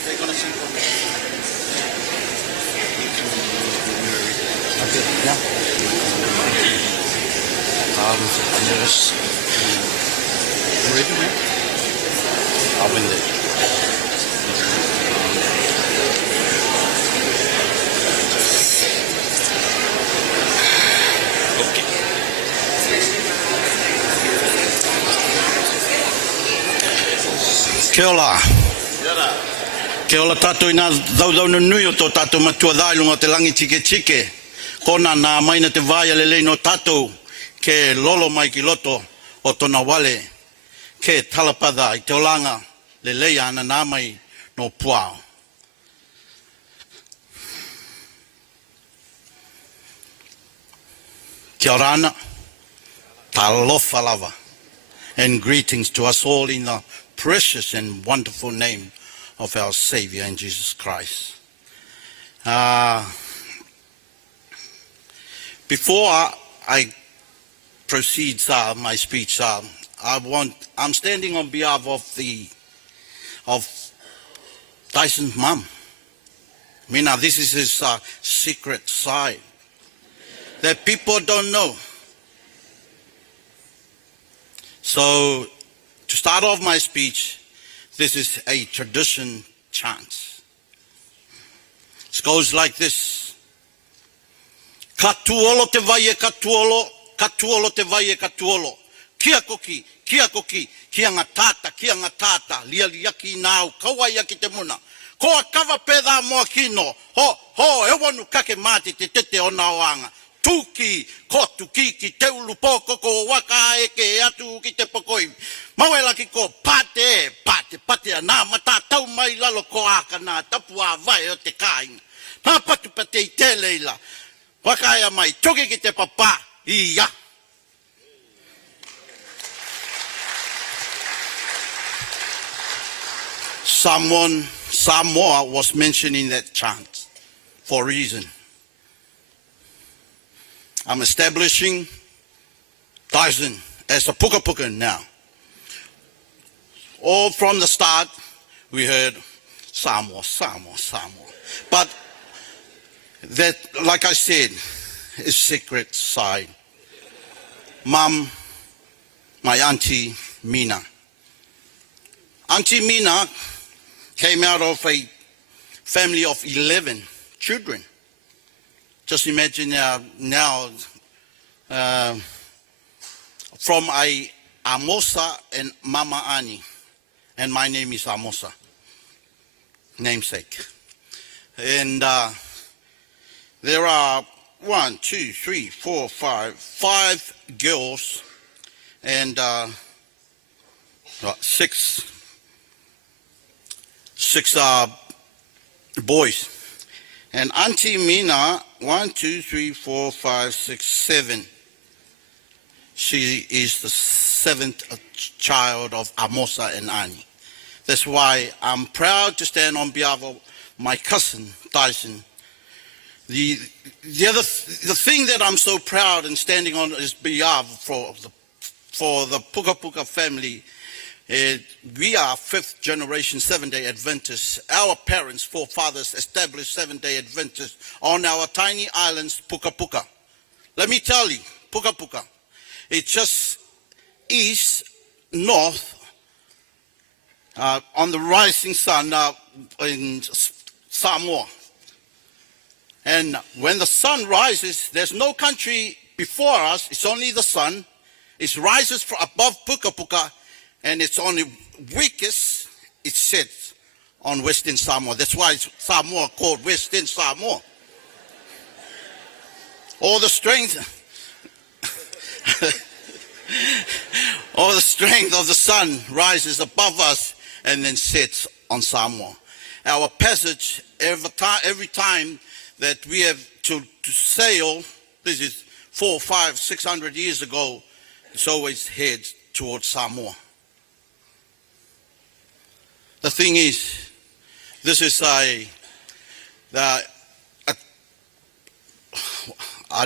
They're going to sing for me. Yes. Ready, man? I'll win there. Okay. Kia ora. Kia ora tātou ina zauzau no nui o tō tātou matua dhāilunga o te langi tike tike. Kona nā maina te vāia lelei no tātou ke lolo mai ki loto o tōna wale. Ke talapada I te olanga lelei ana nā mai no puao. Kia ora ana. Talofa lava. And greetings to us all in the precious and wonderful name of our Savior in Jesus Christ. Before I proceed my speech, I'm standing on behalf of Dyson's mum. Mina, this is his secret side that people don't know. So, to start off my speech, this is a tradition chant. It goes like this. Katuolo te vaie katuolo, katuolo te vaie katuolo. Kia koki, kia koki, kia ngatata, lia liaki nau, kawaiaki te muna. Koa kawa peda moa kino, ho, e wanu kake mati te tete o na oanga. Tuki, kotu kiki, te ulu poko ko waka eke atu ki te pokoi. Mawela ki ko pate ana mata tau mai lalo ko aka na tapua vai o te kainga. Pa patu pate I te leila. Wakaia mai toki ki te papa, iya. Samoa was mentioned in that chant for a reason. I'm establishing Dyson as a Pukapukan now. All from the start, we heard Samoa. But that, like I said, is secret side. Mum, my auntie Mina. Auntie Mina came out of a family of 11 children. Just imagine now from a Amosa and Mama Ani. And my name is Amosa, namesake. And there are 5 girls and six boys. And Auntie Mina, 7. She is the 7th child of Amosa and Ani. That's why I'm proud to stand on behalf of my cousin, Dyson. The thing that I'm so proud and standing on his behalf for the Pukapuka family, we are 5th generation 7-day Adventists. Our parents, forefathers, established 7-day Adventists on our tiny islands, Pukapuka. Let me tell you, Pukapuka, it's just east, north, on the rising sun in Samoa. And when the sun rises, there's no country before us, it's only the sun. It rises from above Pukapuka, and it's only weakest, it sits on Western Samoa. That's why Samoa called Western Samoa. All the strength, all the strength of the sun rises above us and then sets on Samoa. Our passage every time that we have to sail, this is 400, 500, 600 years ago, it's always heads towards Samoa. The thing is, this is I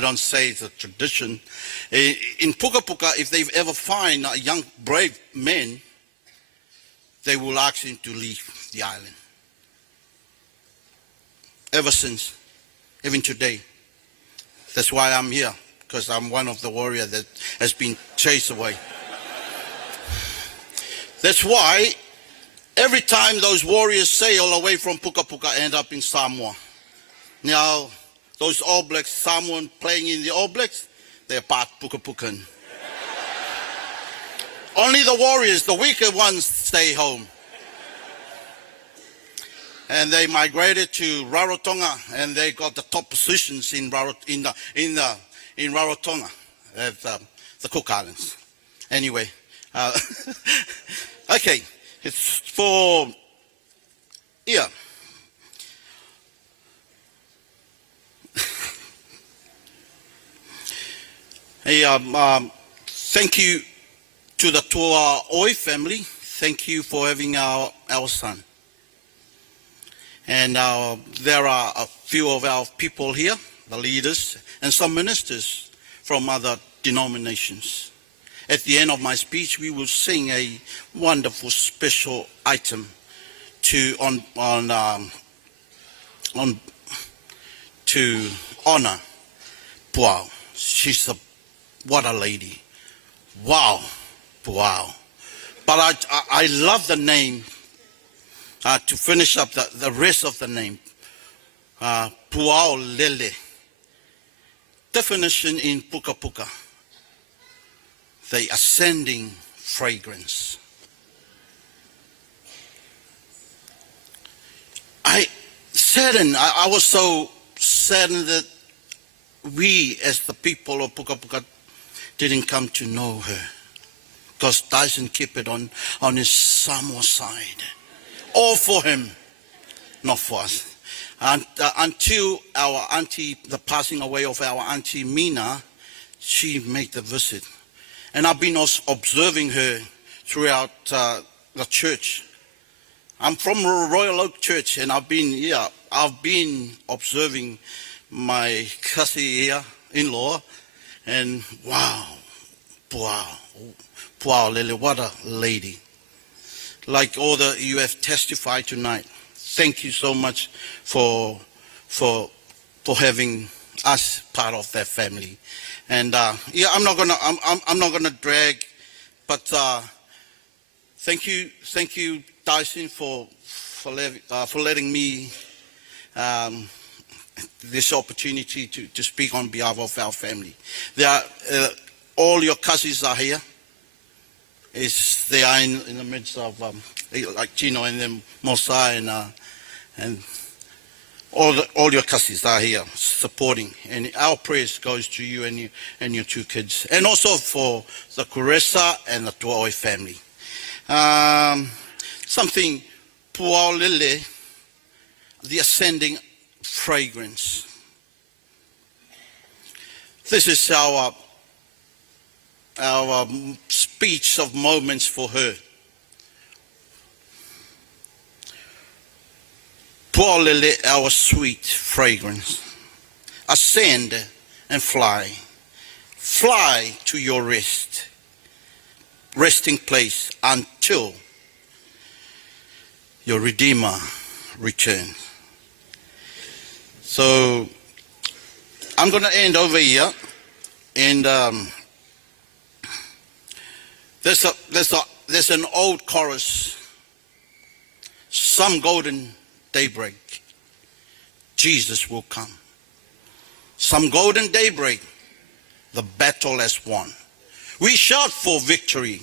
don't say it's a tradition. In Puka Puka, if they've ever find a young brave man, they will ask him to leave the island. Ever since, even today. That's why I'm here, because I'm one of the warriors that has been chased away. That's why every time those warriors sail away from Puka Puka, end up in Samoa. Now, those All Blacks, someone playing in the All Blacks, they're part Puka Pukan. Only the warriors, the weaker ones, stay home. And they migrated to Rarotonga, and they got the top positions in Rarotonga, at the Cook Islands. Anyway, okay, it's for yeah. Hey, thank you to the Toa Oi family. Thank you for having our son. And there are a few of our people here, the leaders, and some ministers from other denominations. At the end of my speech, we will sing a wonderful special item to honor Puao. She's what a lady. Wow, wow. But I love the name. To finish up the rest of the name, Puao Lele. Definition in Puka Puka, the ascending fragrance. I was so saddened that we as the people of Puka Puka didn't come to know her, because Dyson kept it on his Samoa side. All for him, not for us. And until our auntie, the passing away of our auntie Mina, she made the visit. And I've been observing her throughout the church. I'm from Royal Oak Church, and I've been observing my kasi here, in-law, and wow, Puao Lele, what a lady. Like all the you have testified tonight. Thank you so much for having us part of that family. And I'm not gonna drag, but thank you, Dyson, for letting me this opportunity to speak on behalf of our family. There are, all your cousins are here. They are in the midst of like Chino and then Mosa and all your cousins are here supporting, and our prayers goes to you and your two kids, and also for the Kuresa and the Tuaoi family. Something Puao Lele, the ascending fragrance. This is our speech of moments for her. Puao Lele, our sweet fragrance. Ascend and fly. Fly to your resting place until your Redeemer returns. So I'm going to end over here, and there's an old chorus. Some golden daybreak, Jesus will come. Some golden daybreak, the battle has won. We shout for victory,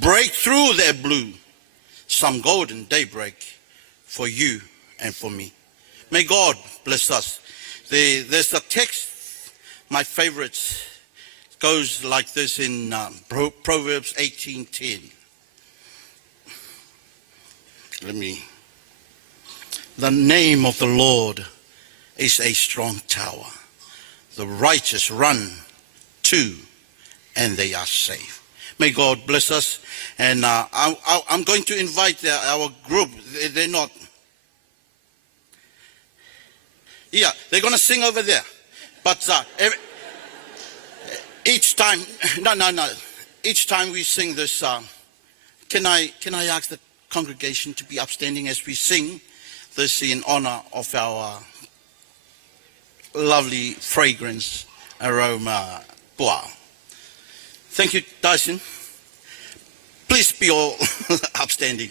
break through their blue, some golden daybreak for you and for me. May God bless us. There's a text, my favorite, goes like this in Proverbs 18:10. The name of the Lord is a strong tower. The righteous run to, and they are safe. May God bless us. And I'm going to invite our group. They're not. Yeah, they're going to sing over there. But each time, no. Each time we sing this song, can I ask the congregation to be upstanding as we sing this in honor of our lovely fragrance aroma puao. Thank you, Dyson. Please be all upstanding.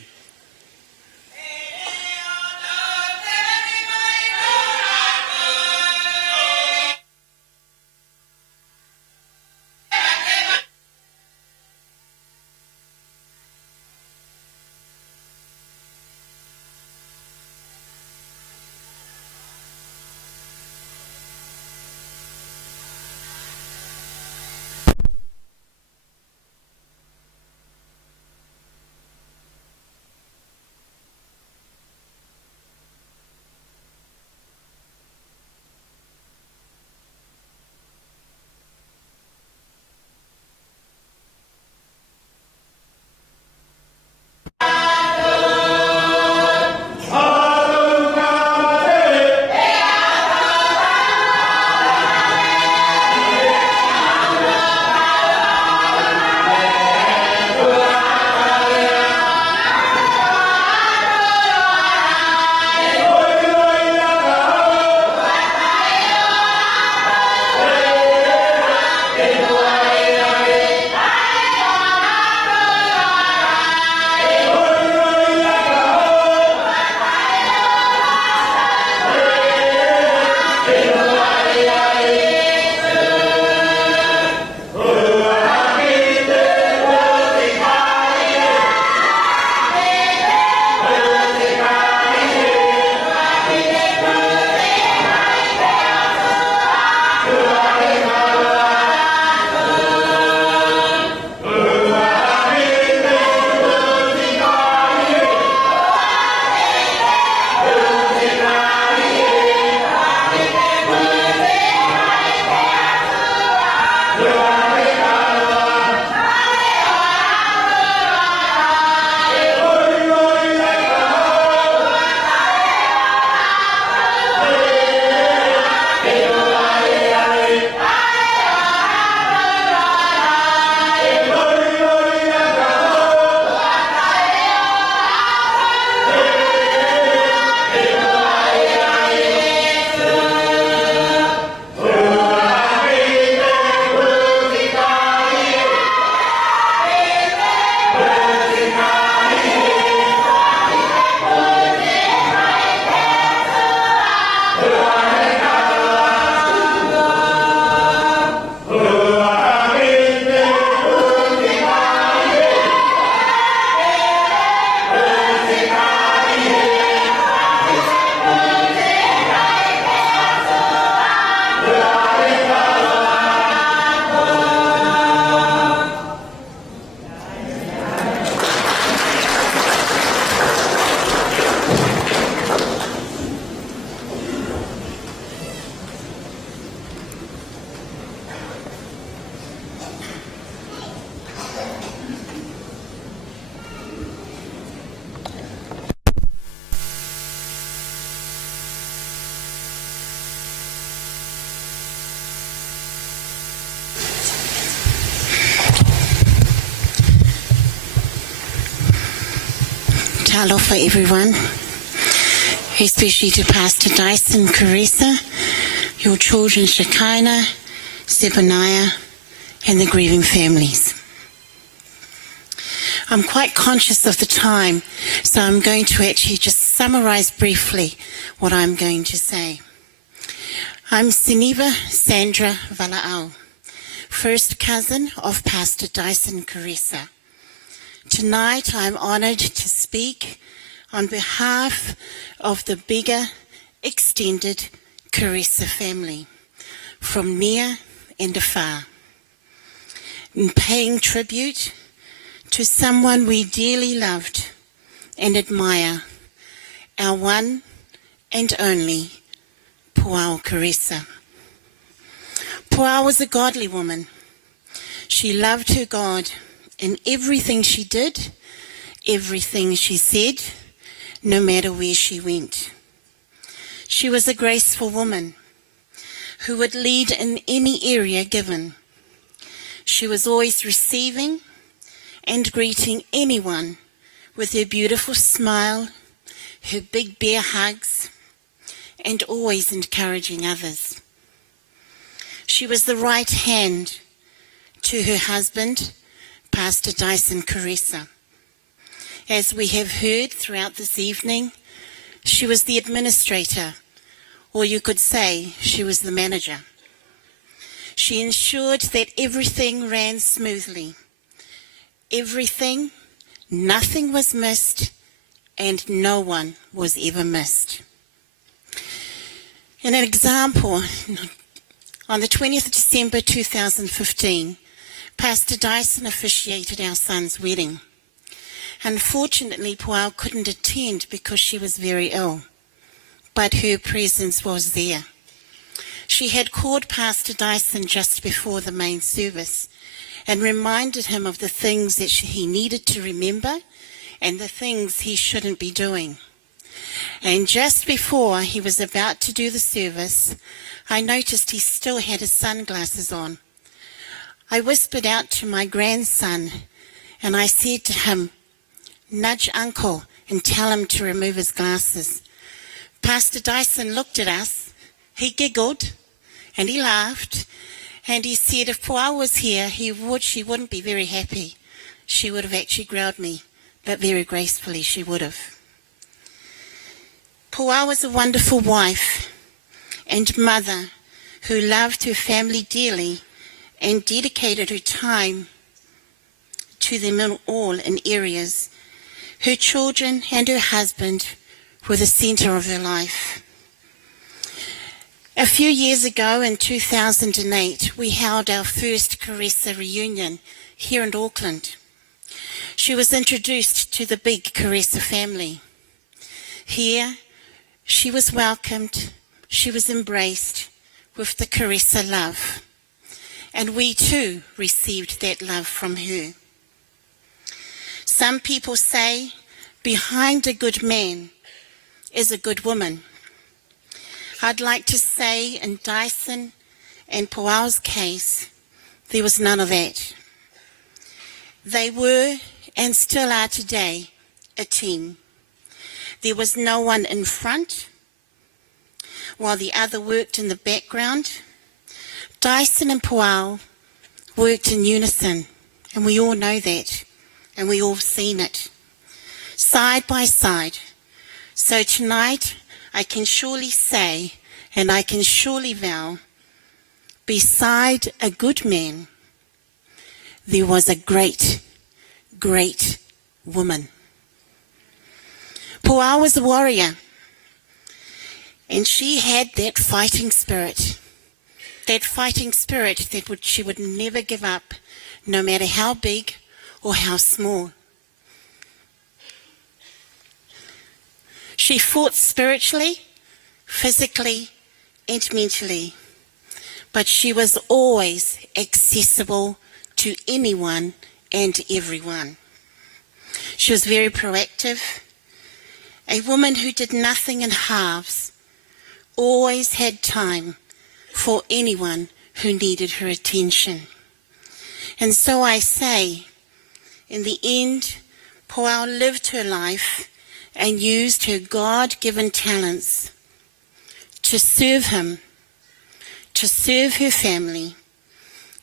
Talo for everyone, especially to Pastor Dyson Carissa, your children Shekinah, Zephaniah, and the grieving families. I'm quite conscious of the time, so I'm going to actually just summarize briefly what I'm going to say. I'm Siniva Sandra Vala'au, first cousin of Pastor Dyson Carissa. Tonight I'm honoured to speak on behalf of the bigger, extended Caressa family, from near and afar, in paying tribute to someone we dearly loved and admire, our one and only Puao Caressa. Puao was a godly woman. She loved her God in everything she did, everything she said, no matter where she went. She was a graceful woman who would lead in any area given. She was always receiving and greeting anyone with her beautiful smile, her big bear hugs, and always encouraging others. She was the right hand to her husband, Pastor Dyson Caressa. As we have heard throughout this evening, she was the administrator, or you could say she was the manager. She ensured that everything ran smoothly. Everything, nothing was missed, and no one was ever missed. In an example, on the 20th of December 2015, Pastor Dyson officiated our son's wedding. Unfortunately, Puao couldn't attend because she was very ill, but her presence was there. She had called Pastor Dyson just before the main service and reminded him of the things that he needed to remember and the things he shouldn't be doing. And just before he was about to do the service, I noticed he still had his sunglasses on. I whispered out to my grandson and I said to him, "Nudge Uncle and tell him to remove his glasses." Pastor Dyson looked at us, he giggled and he laughed, and he said if Puao was here, she wouldn't be very happy. She would have actually growled me, but very gracefully she would have. Puao was a wonderful wife and mother who loved her family dearly and dedicated her time to them all in areas. Her children and her husband were the centre of her life. A few years ago, in 2008, we held our first Caressa reunion here in Auckland. She was introduced to the big Caressa family. Here, she was welcomed, she was embraced with the Caressa love, and we too received that love from her. Some people say, behind a good man is a good woman. I'd like to say in Dyson and Puao's case, there was none of that. They were, and still are today, a team. There was no one in front, while the other worked in the background. Dyson and Puao worked in unison, and we all know that, and we all seen it, side by side. So tonight, I can surely say, and I can surely vow, beside a good man, there was a great, great woman. Puao was a warrior, and she had that fighting spirit that she would never give up, no matter how big or how small. She fought spiritually, physically, and mentally, but she was always accessible to anyone and everyone. She was very proactive, a woman who did nothing in halves, always had time for anyone who needed her attention. And so I say, in the end, Puao lived her life and used her God-given talents to serve him, to serve her family,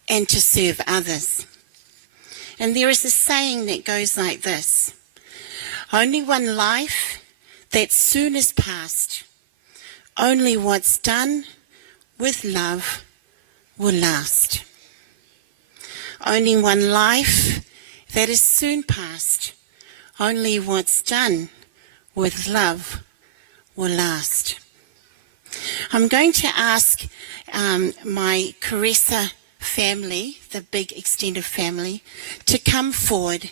and to serve others. And there is a saying that goes like this: only one life that soon is past, only what's done with love will last. Only one life that is soon past. Only what's done with love will last. I'm going to ask my Caressa family, the big extended family, to come forward,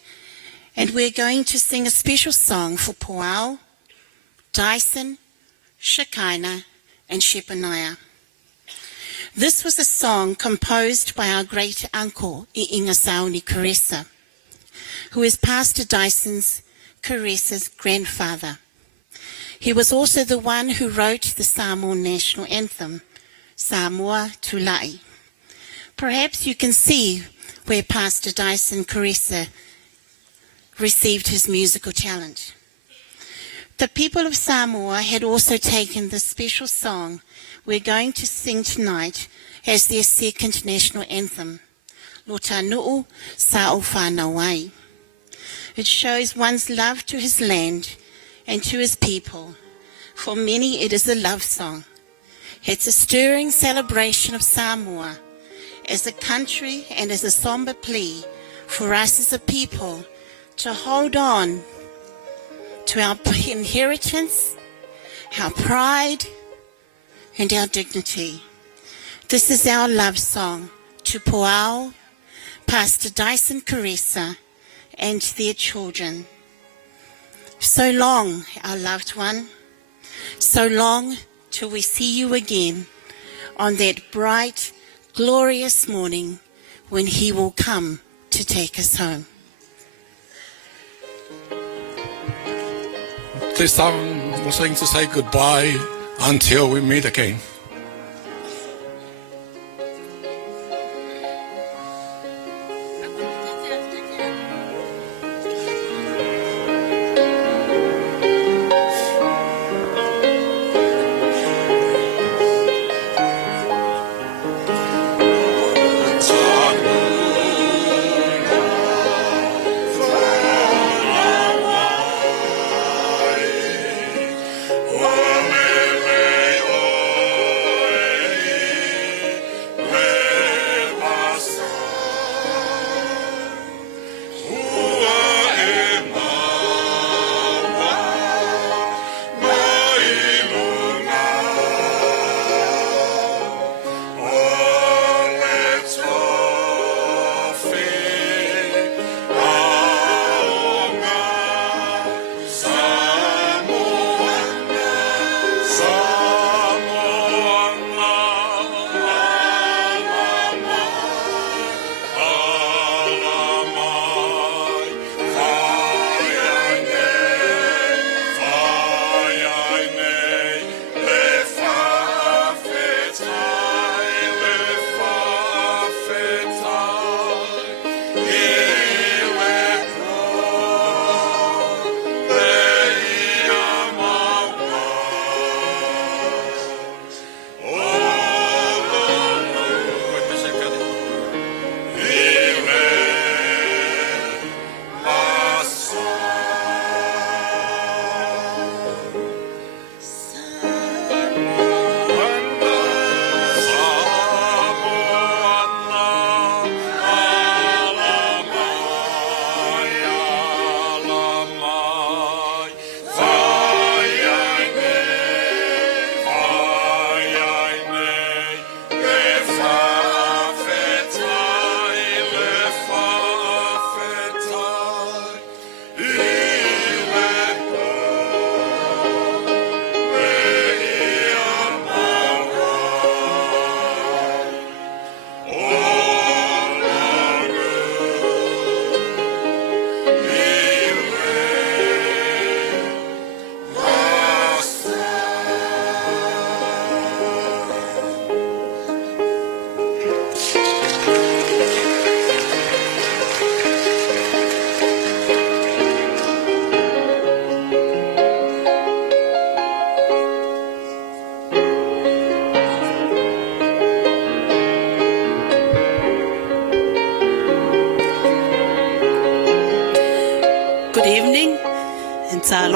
and we're going to sing a special song for Poau, Dyson, Shekinah, and Shepaniah. This was a song composed by our great uncle, Ingasauni Caressa, who is Pastor Dyson's Caressa's grandfather. He was also the one who wrote the Samoan national anthem, Samoa Tulai. Perhaps you can see where Pastor Dyson Caressa received his musical talent. The people of Samoa had also taken this special song we're going to sing tonight as their second national anthem, Lota Nu'u Sa'o Whanawai. It shows one's love to his land and to his people. For many, it is a love song. It's a stirring celebration of Samoa as a country and as a somber plea for us as a people to hold on to our inheritance, our pride, and our dignity. This is our love song to Poau, Pastor Dyson Caressa, and their children. So long, our loved one, so long till we see you again on that bright, glorious morning when he will come to take us home. This song was going to say goodbye until we meet again.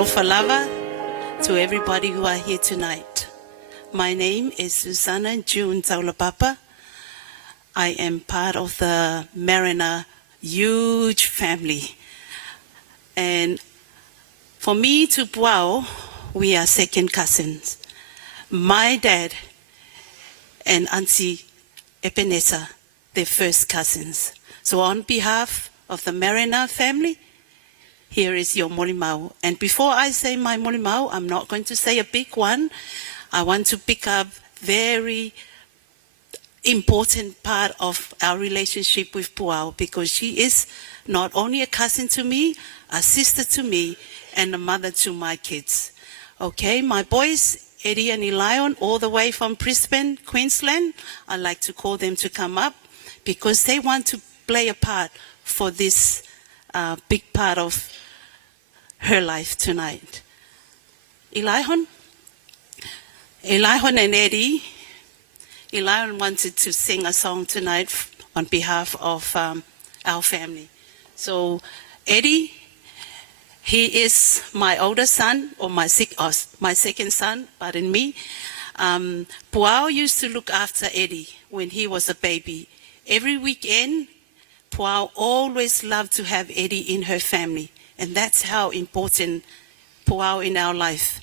Alofa lava to everybody who are here tonight. My name is Susanna June Zaulapapa. I am part of the Mariner huge family. And for me to Puao, we are second cousins. My dad and Auntie Epenesa, they're first cousins. So on behalf of the Marana family, here is your molimau. And before I say my molimau, I'm not going to say a big one. I want to pick up very important part of our relationship with Puao, because she is not only a cousin to me, a sister to me, and a mother to my kids. Okay, my boys, Eddie and Elion, all the way from Brisbane, Queensland, I'd like to call them to come up because they want to play a part for this big part of her life tonight. Elion and Eddie, Elion wanted to sing a song tonight on behalf of our family. So Eddie, he is my older son, or my second son, pardon me. Puao used to look after Eddie when he was a baby. Every weekend, Puao always loved to have Eddie in her family. And that's how important Puao in our life.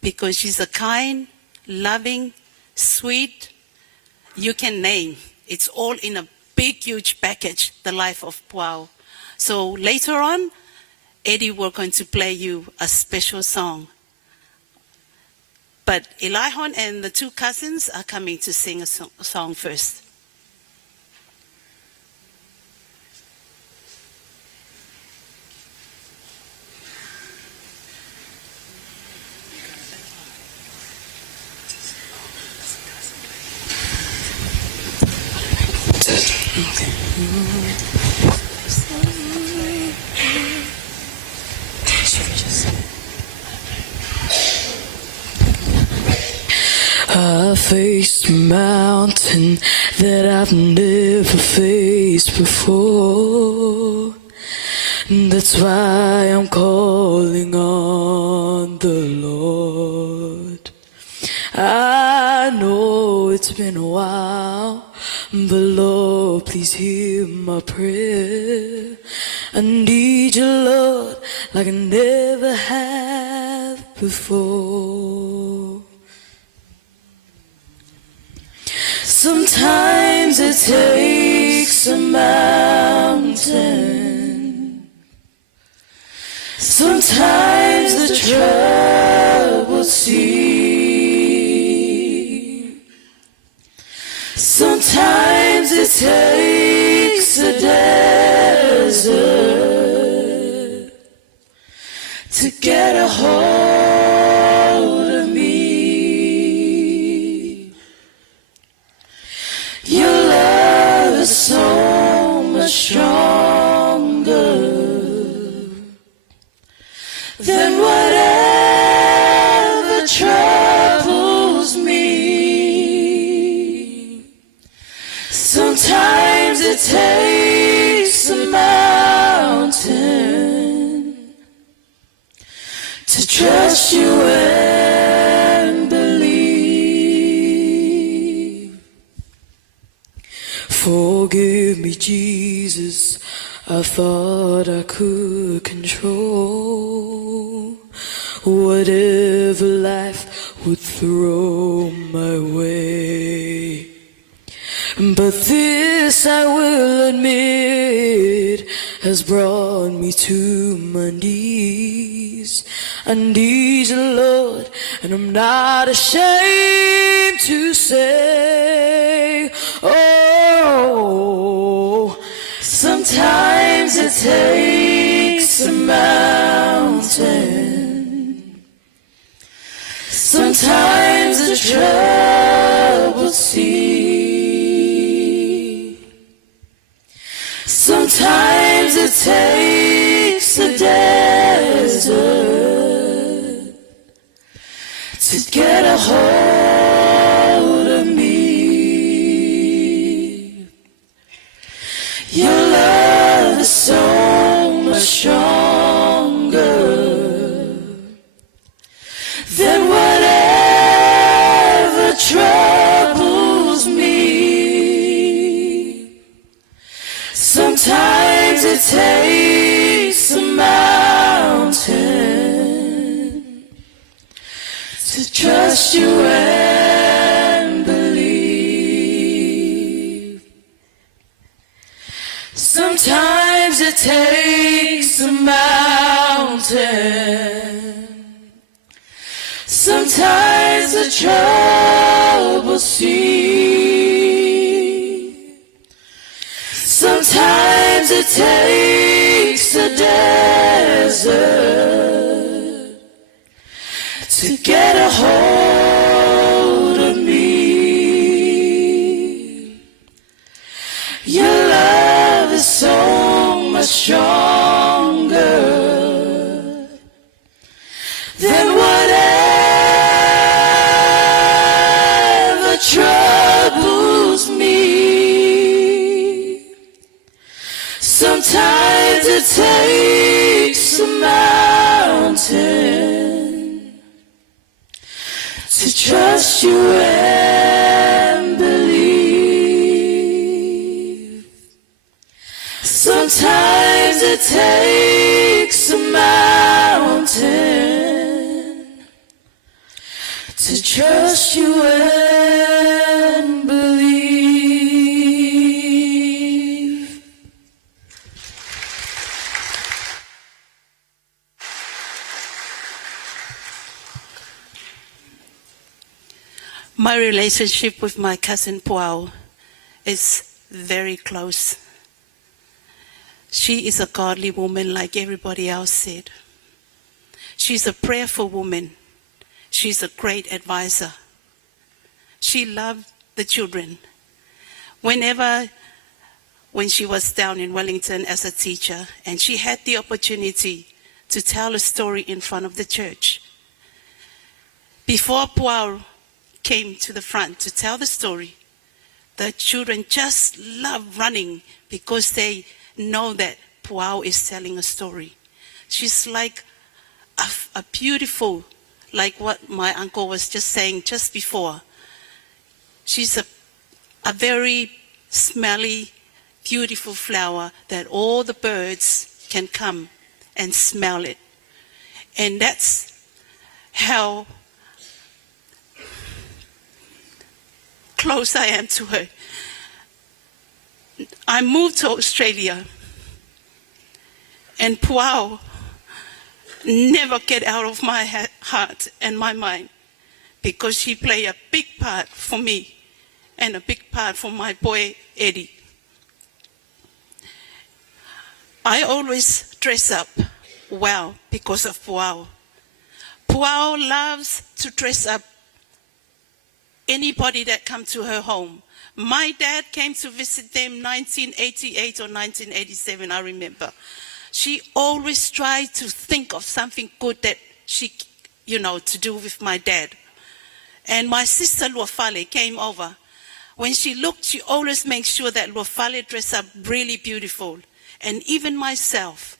Because she's a kind, loving, sweet, you can name. It's all in a big, huge package, the life of Puao. So later on, Eddie, we're going to play you a special song. But Elion and the two cousins are coming to sing a song first. I faced a mountain that I've never faced before. That's why I'm calling on the Lord. I know it's been a while, but Lord, please hear my prayer. I need you, Lord, like I never have before. Sometimes it takes a mountain. Sometimes the troubled sea. Sometimes it takes a desert to get a hold of me. Your love is so much stronger than whatever troubles me. Sometimes it takes a mountain to trust you and believe. Forgive me, Jesus, I thought I could control whatever life would throw my way. But this, I will admit, has brought me to my knees. I need you, Lord, and I'm not ashamed to say, oh, sometimes it takes a mountain. Sometimes the troubled sea. Sometimes it takes a desert to get a hold of me. Your love is so much stronger than whatever troubles me. Sometimes it takes a mountain to trust you and believe. Sometimes it takes a mountain. Sometimes the trouble seas. Sometimes it takes a desert to get a hold of me. Your love is so much stronger than whatever troubles me. Sometimes it takes a mountain to trust you and believe. Sometimes it takes a mountain to trust you and believe. My relationship with my cousin Puao is very close. She is a godly woman like everybody else said. She's a prayerful woman. She's a great advisor. She loved the children. When she was down in Wellington as a teacher, and she had the opportunity to tell a story in front of the church. Before Puao came to the front to tell the story, the children just love running because they know that Puao is telling a story. She's like a beautiful, like what my uncle was just saying just before. She's a very smelly, beautiful flower that all the birds can come and smell it. And that's how close I am to her. I moved to Australia, and Puao never get out of my heart and my mind, because she played a big part for me and a big part for my boy Eddie. I always dress up well because of Puao. Puao loves to dress up anybody that come to her home. My dad came to visit them 1988 or 1987, I remember. She always tried to think of something good that she, to do with my dad. And my sister Luafale came over. When she looked, she always made sure that Luafale dressed up really beautiful. And even myself,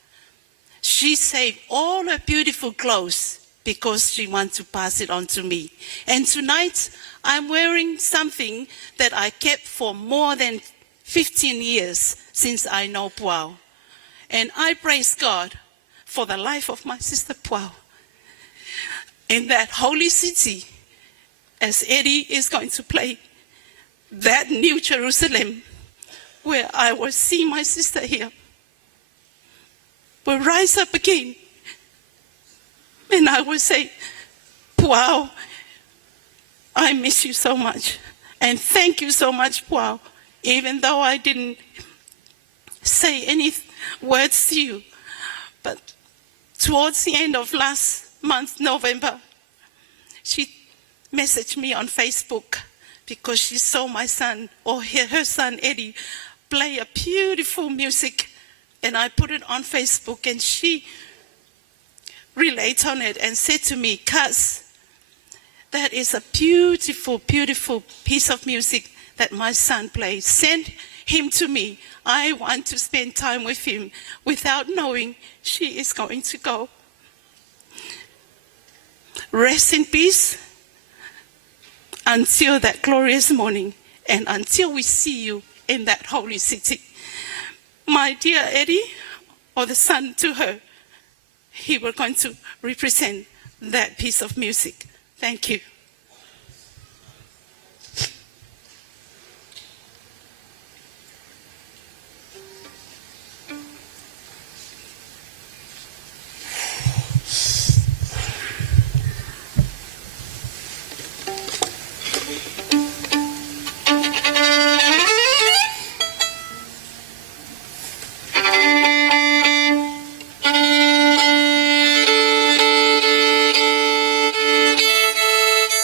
she saved all her beautiful clothes because she wants to pass it on to me. And tonight, I'm wearing something that I kept for more than 15 years since I know Puao. And I praise God for the life of my sister Puao. In that holy city, as Eddie is going to play that New Jerusalem, where I will see my sister here, will rise up again. And I will say, Puao, I miss you so much. And thank you so much, Puao. Even though I didn't say any words to you. But towards the end of last month, November, she messaged me on Facebook because she saw my son, or her son Eddie, play a beautiful music. And I put it on Facebook, and she related on it and said to me, Kaz, that is a beautiful, beautiful piece of music that my son plays. Send him to me. I want to spend time with him, without knowing she is going to go. Rest in peace until that glorious morning, and until we see you in that holy city. My dear Eddie, or the son to her, he was going to represent that piece of music. Thank you. Thank you.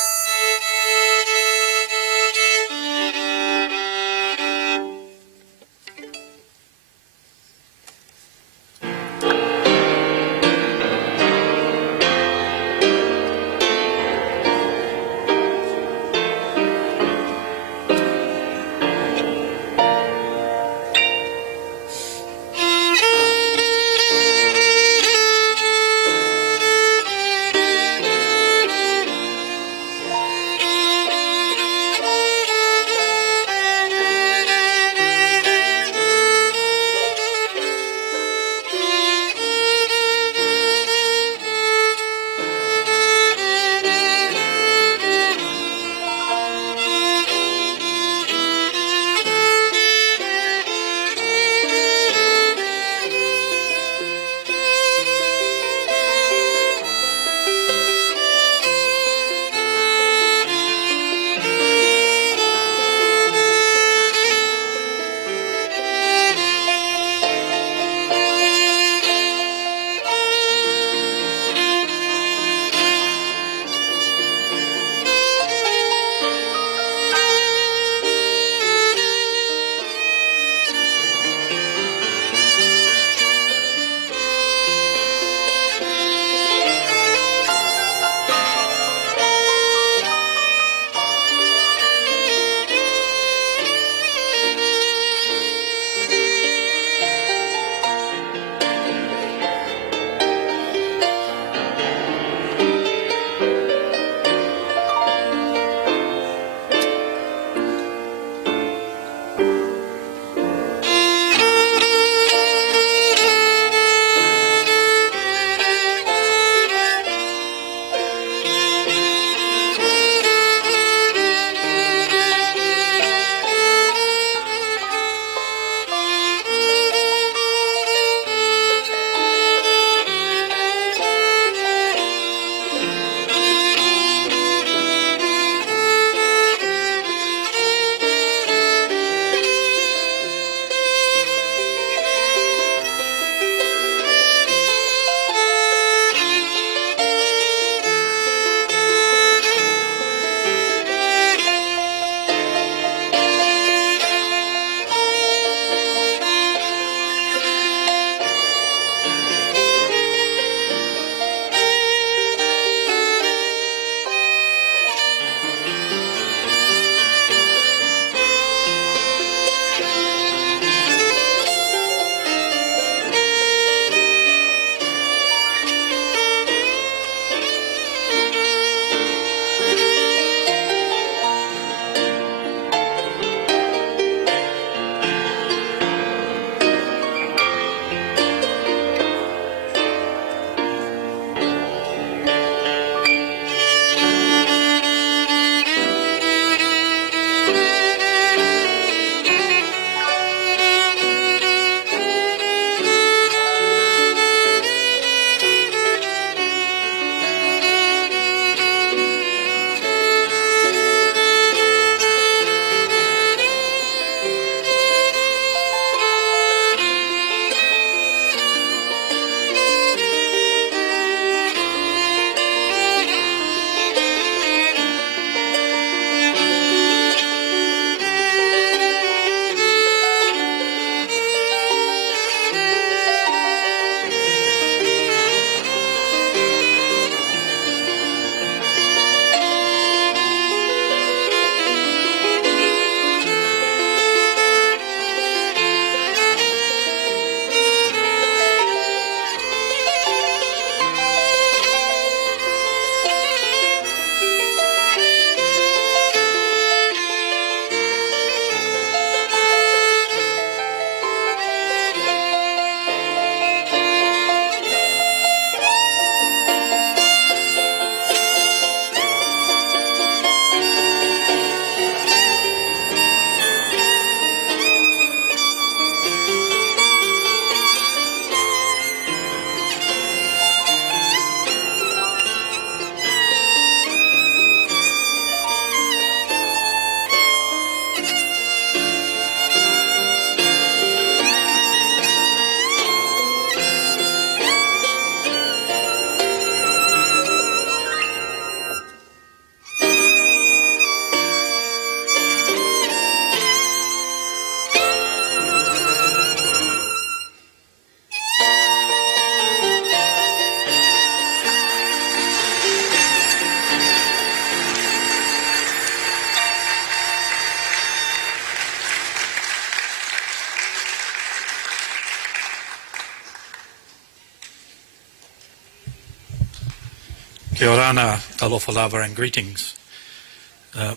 Kia orana, talofa lava and greetings.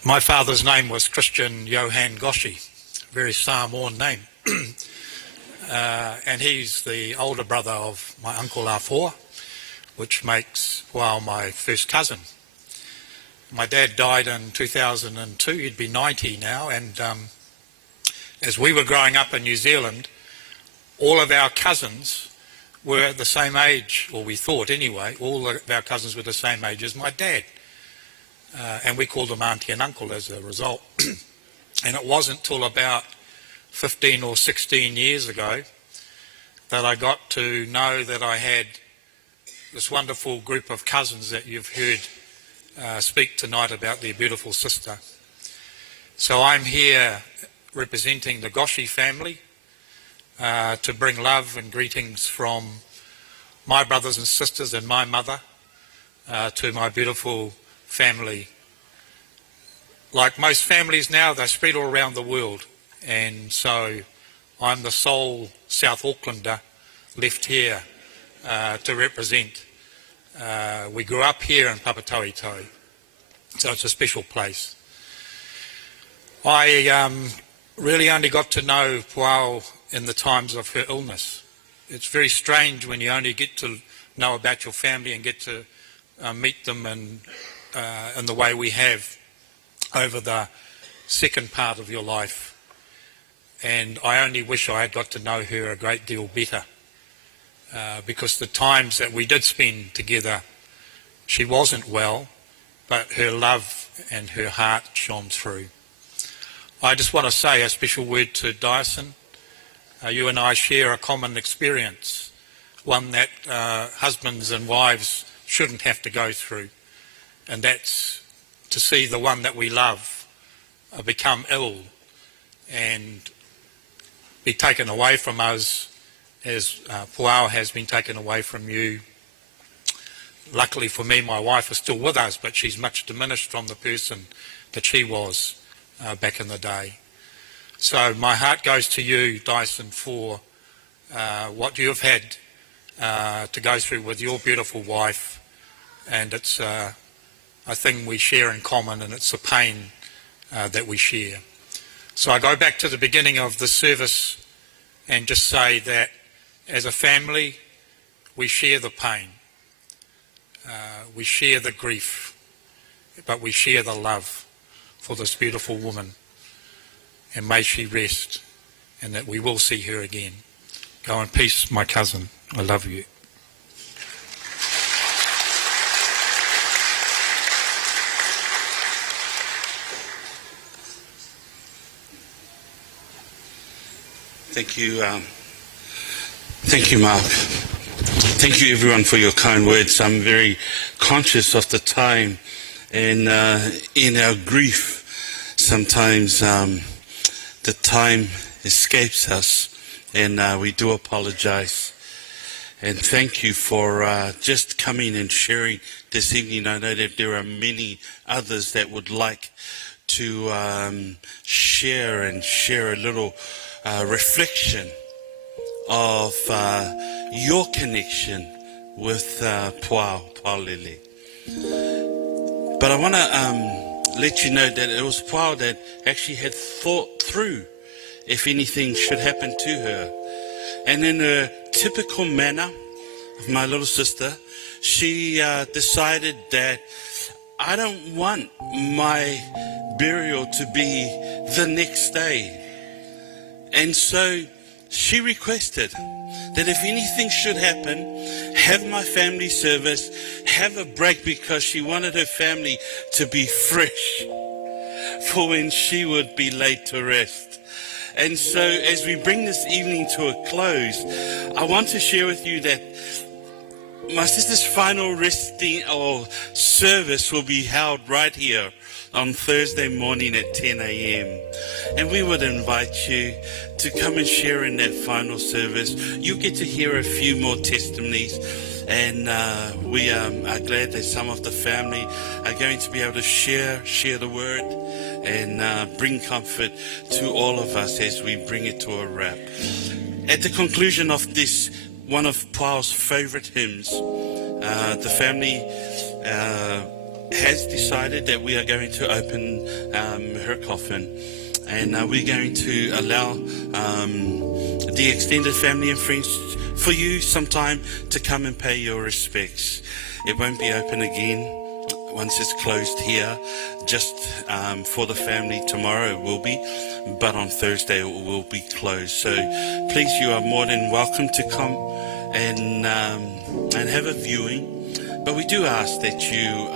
My father's name was Christian Johan Goshi, very Samoan name. And he's the older brother of my uncle Afoa, which makes Puao my first cousin. My dad died in 2002, he'd be 90 now, and as we were growing up in New Zealand, all of our cousins were the same age, or we thought anyway, all of our cousins were the same age as my dad. And we called them auntie and uncle as a result. And it wasn't till about 15 or 16 years ago that I got to know that I had this wonderful group of cousins that you've heard speak tonight about their beautiful sister. So I'm here representing the Goshi family to bring love and greetings from my brothers and sisters and my mother to my beautiful family. Like most families now, they're spread all around the world, and so I'm the sole South Aucklander left here to represent. We grew up here in Papatauitai, so it's a special place. I really only got to know Puao in the times of her illness. It's very strange when you only get to know about your family and get to meet them in the way we have over the second part of your life. And I only wish I had got to know her a great deal better, because the times that we did spend together, she wasn't well, but her love and her heart shone through. I just want to say a special word to Dyson. You and I share a common experience, one that husbands and wives shouldn't have to go through, and that's to see the one that we love become ill and be taken away from us, as Puao has been taken away from you. Luckily for me, my wife is still with us, but she's much diminished from the person that she was back in the day. So my heart goes to you, Dyson, for what you have had to go through with your beautiful wife, and it's a thing we share in common, and it's a pain that we share. So I go back to the beginning of the service and just say that as a family, we share the pain, we share the grief, but we share the love for this beautiful woman. And may she rest, and that we will see her again. Go in peace, my cousin. I love you. Thank you, Mark. Thank you, everyone, for your kind words. I'm very conscious of the time, and in our grief, sometimes the time escapes us, and we do apologize. And thank you for just coming and sharing this evening. I know that there are many others that would like to share a little reflection of your connection with Puao Lele. But I want to let you know that it was Puao that actually had thought through if anything should happen to her. And in a typical manner of my little sister, she decided that I don't want my burial to be the next day. And so she requested that if anything should happen, have my family service, have a break, because she wanted her family to be fresh for when she would be laid to rest. And so as we bring this evening to a close, I want to share with you that my sister's final resting or service will be held right here on Thursday morning at 10 a.m. And we would invite you to come and share in that final service. You get to hear a few more testimonies, and we are glad that some of the family are going to be able to share the word and bring comfort to all of us as we bring it to a wrap. At the conclusion of this, one of Paul's favorite hymns, the family has decided that we are going to open her coffin, and we're going to allow the extended family and friends for you sometime to come and pay your respects. It won't be open again once it's closed here, just for the family. Tomorrow it will be, but on Thursday it will be closed. So please, you are more than welcome to come and have a viewing. But we do ask that you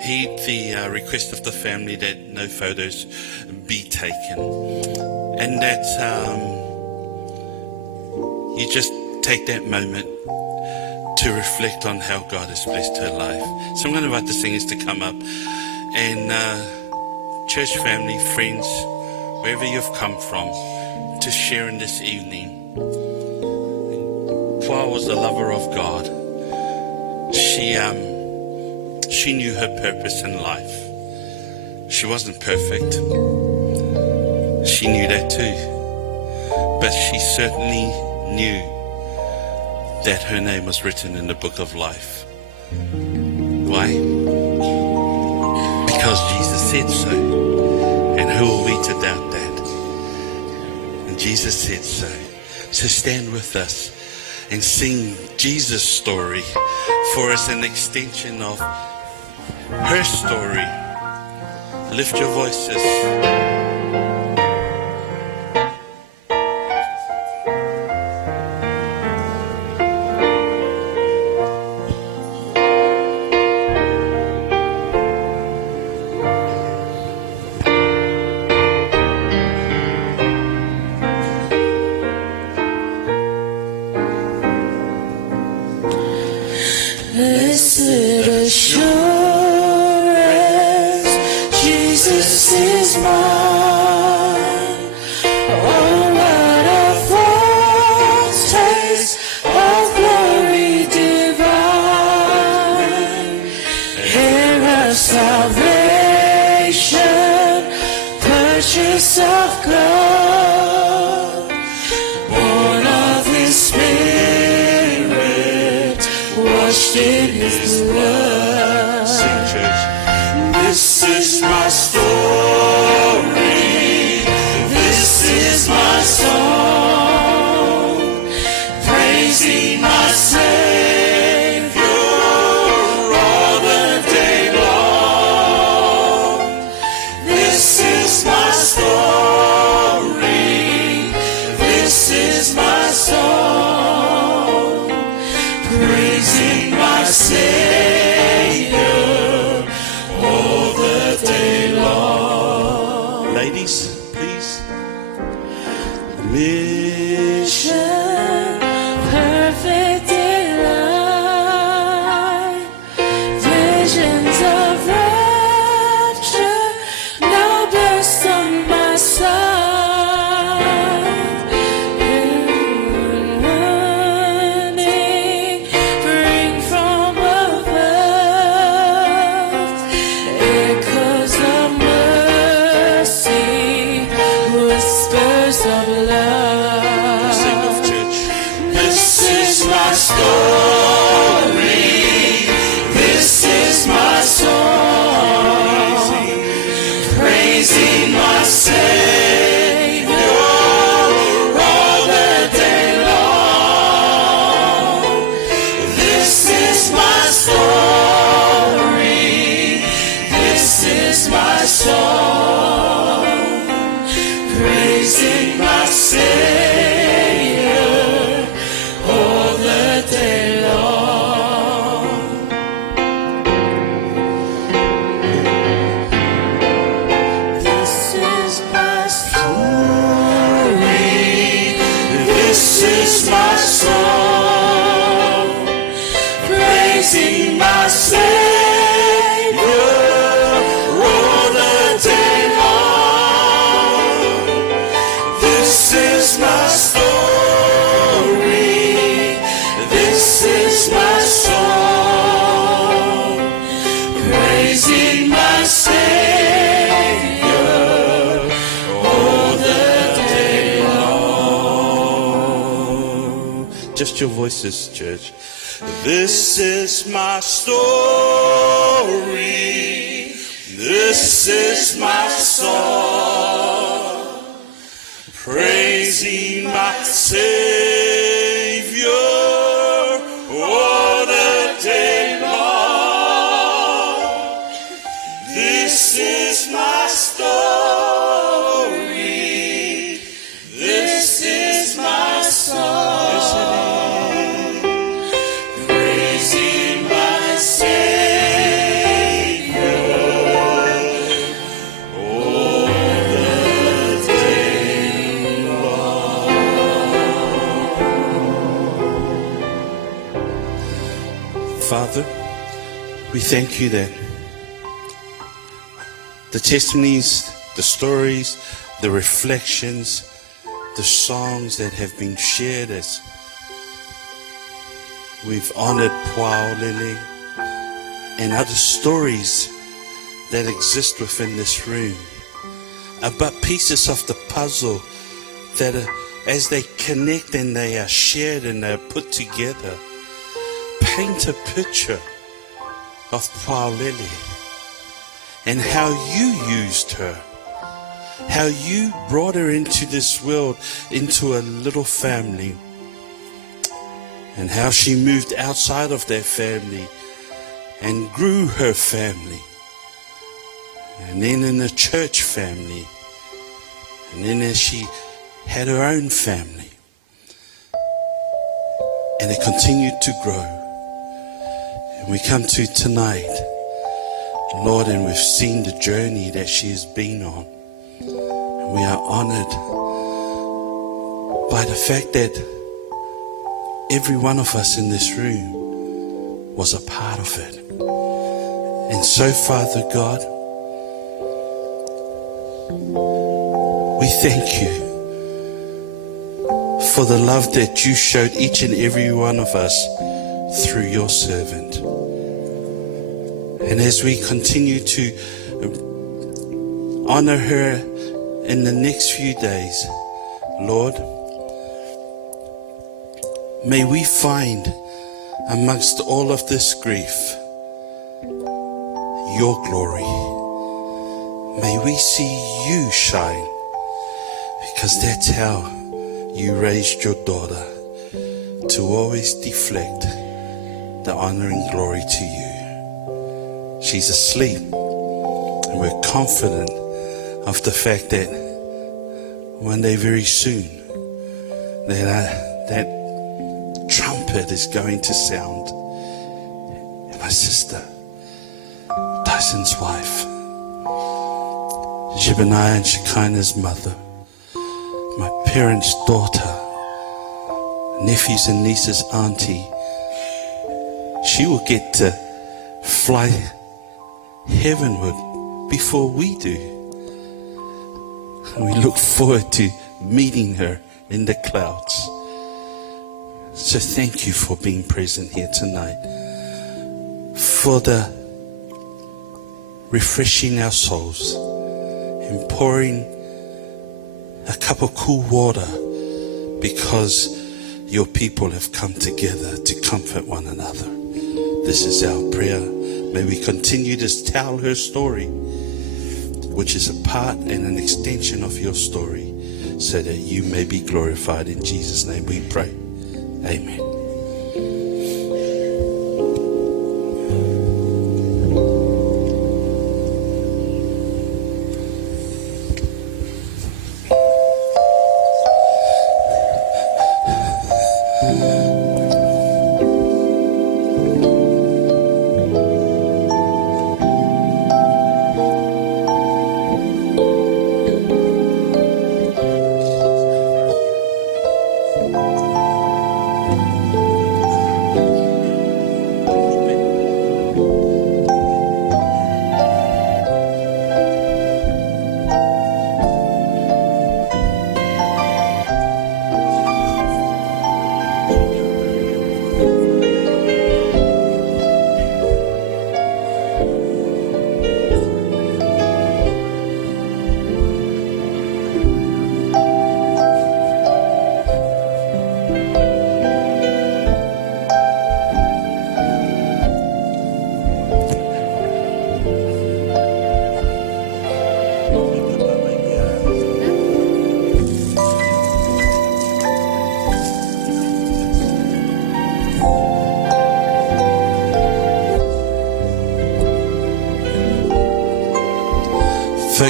heed the request of the family that no photos be taken, and that you just take that moment to reflect on how God has blessed her life. So I'm going to invite the singers to come up, and church family, friends, wherever you've come from, to share in this evening. Pua was a lover of God. She knew her purpose in life. She wasn't perfect. She knew that too. But she certainly knew that her name was written in the book of life. Why? Because Jesus said so. And who are we to doubt that? And Jesus said so. So stand with us and sing Jesus' story, for it's an extension of her story. Lift your voices. Blessed assurance, Jesus is mine. Oh, what a foretaste of glory divine, heir of salvation, purchase of God, born of His Spirit, washed in His blood. Sing, church. This is my story. This is my song, praising my Savior all the day long. This is my story. This is my song, praising my Savior all the day long. Ladies, please. Mission, perfect delight, visions of rapture now burst on my sight. Running, bring from above, echoes of mercy, whispers of love. Sing of church. This is my story. This is my song, praising my Savior all the day long. This is my story. This is my song, praising my Savior all the day long. This is my story. This is my song, praising my Savior all the day long. This is my story. This is my song, praising my Savior all the day long. Just your voices, church. This is my story. This is my song. Praising my Savior all the day long. This is my story. This is my song. Praising my Savior all the day long. Father, we thank you that the testimonies, the stories, the reflections, the songs that have been shared as we've honored Puao Lele and other stories that exist within this room are but pieces of the puzzle that are, as they connect and they are shared and they are put together, paint a picture of Puao Lele and how you used her, how you brought her into this world, into a little family, and how she moved outside of that family and grew her family, and then in the church family, and then as she had her own family, and it continued to grow. And we come to tonight, Lord, and we've seen the journey that she has been on. And we are honored by the fact that every one of us in this room was a part of it. And so, Father God, we thank you for the love that you showed each and every one of us through your servant. And as we continue to honor her in the next few days, Lord, may we find amongst all of this grief your glory. May we see you shine, because that's how you raised your daughter, to always deflect the honor and glory to you. She's asleep, and we're confident of the fact that one day very soon that trumpet is going to sound. And my sister, Tyson's wife, Jebediah and Shekinah's mother, my parents' daughter, nephews and nieces' auntie, she will get to fly heavenward before we do. And we look forward to meeting her in the clouds. So thank you for being present here tonight, for the refreshing our souls and pouring a cup of cool water, because your people have come together to comfort one another. This is our prayer. May we continue to tell her story, which is a part and an extension of your story, so that you may be glorified. In Jesus' name we pray. Amen.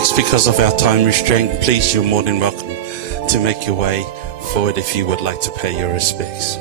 respects, because of our time restraint, please, you're more than welcome to make your way forward if you would like to pay your respects.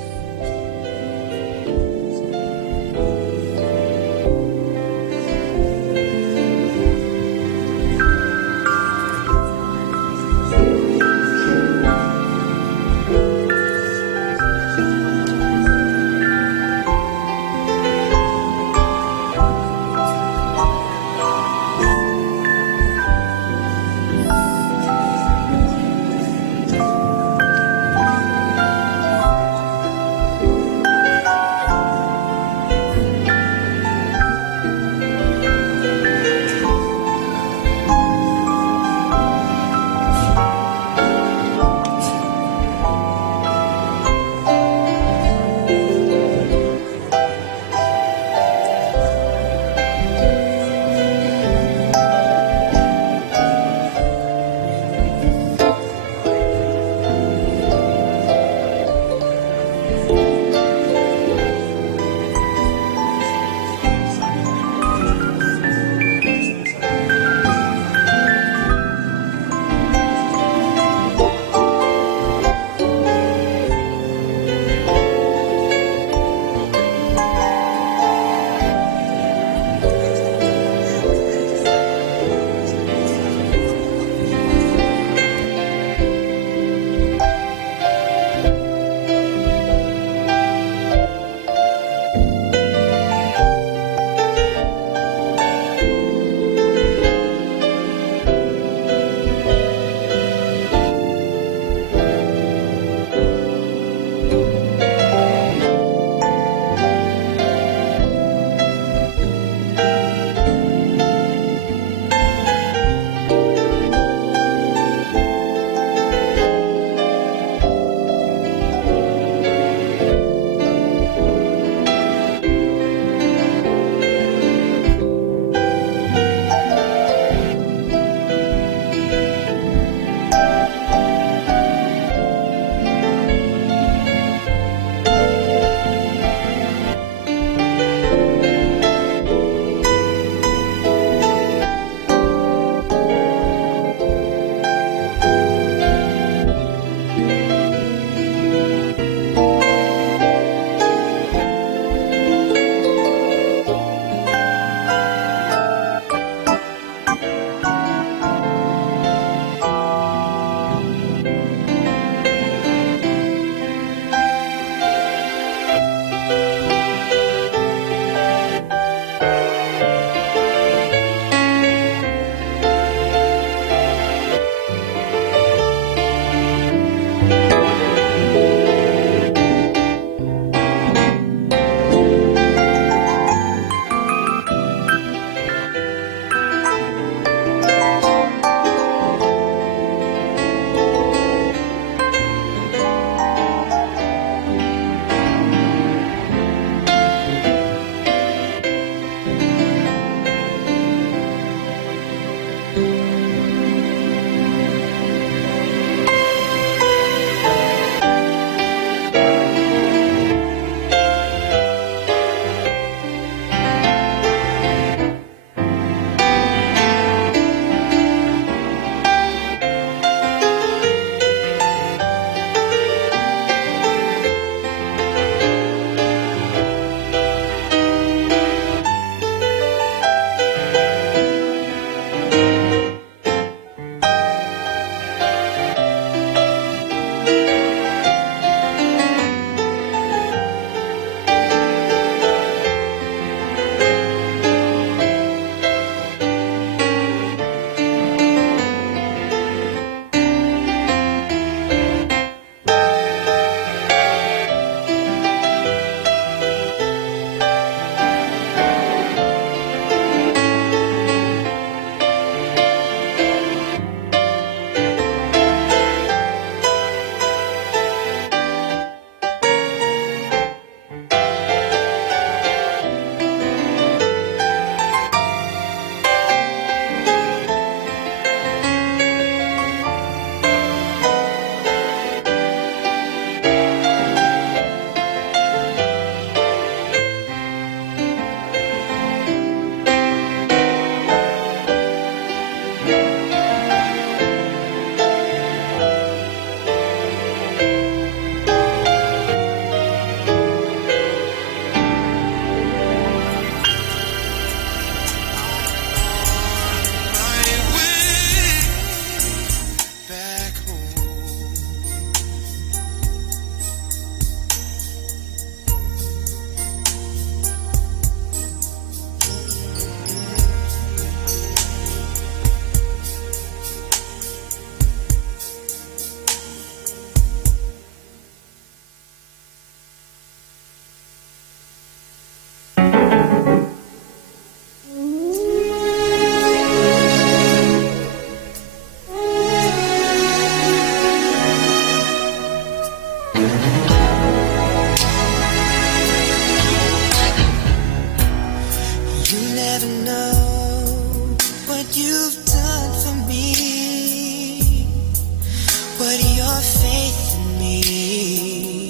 your faith in me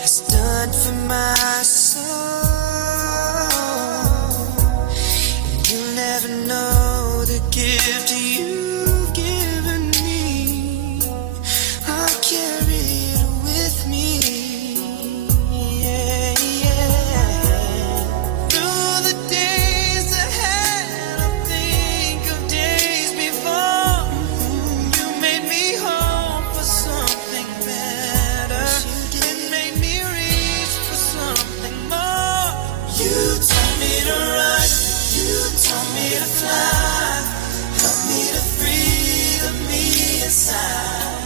has done for my soul. And you never know the gift you've given me. I'll carry it with me. Yeah, yeah. Through the days ahead, I think of days before. You made me hope for something better. It made me reach for something more. You taught me to run. You taught me to fly. Help me to free the me inside.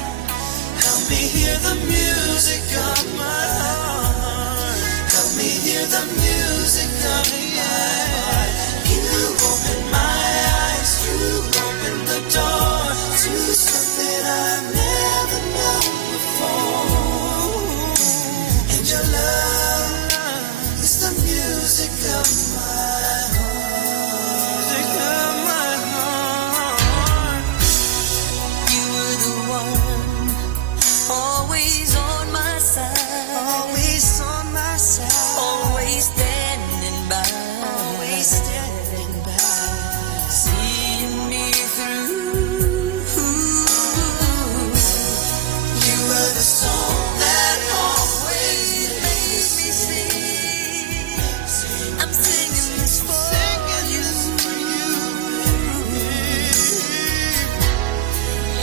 Help me hear the music of my heart. Help me hear the music of my heart. You opened my eyes. You opened the door to something I've never known before. And your love is the music of my heart. Music of my heart. You were the one always on my side. Always on my side. Always standing by. Always standing by. Seeing me through. You were the song that always makes me sing. I'm singing this for you.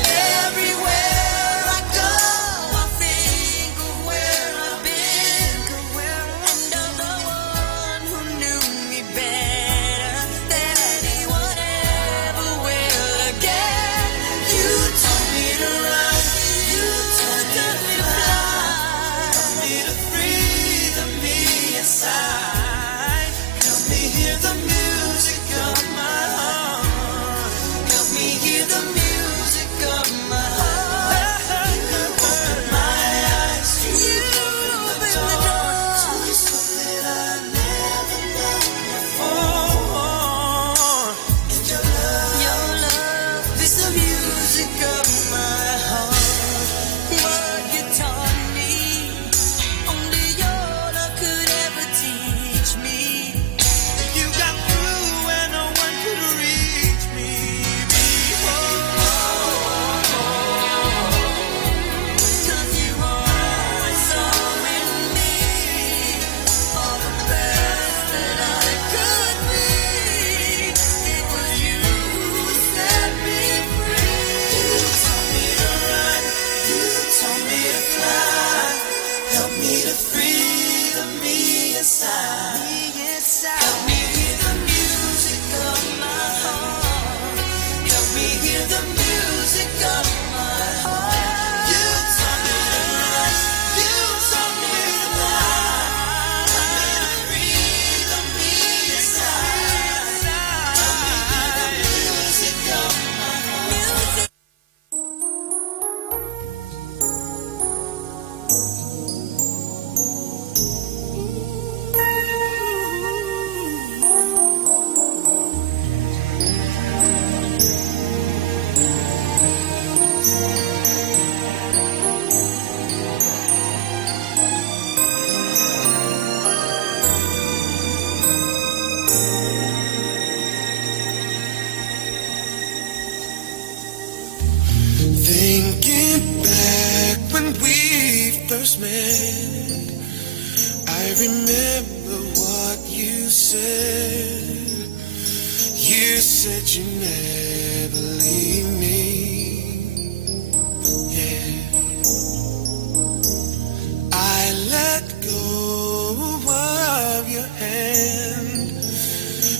Everywhere I go, I think of where I've been, and of the one who knew me better than anyone ever will again. You taught me to run. You taught me to fly. Help me to free the me inside. Help me hear the music of my heart. Help me hear the music of my heart. You opened my eyes. You opened the door to something I've never known before. And your love is the music of my heart. What you taught me, only your love could ever teach me. You got through when no one could reach me before. 'Cause you always saw in me all the best that I could be. It was you who set me free. You taught me to run. You taught me to fly. Help me to free the me inside. Help me hear the music of my heart. Help me hear the music of my heart. You taught me to run. You taught me to fly. Help me to free the me inside. Help me hear the music of my heart. Thinking back when we first met, I remember what you said. You said you never leave me. Yeah. I let go of your hand,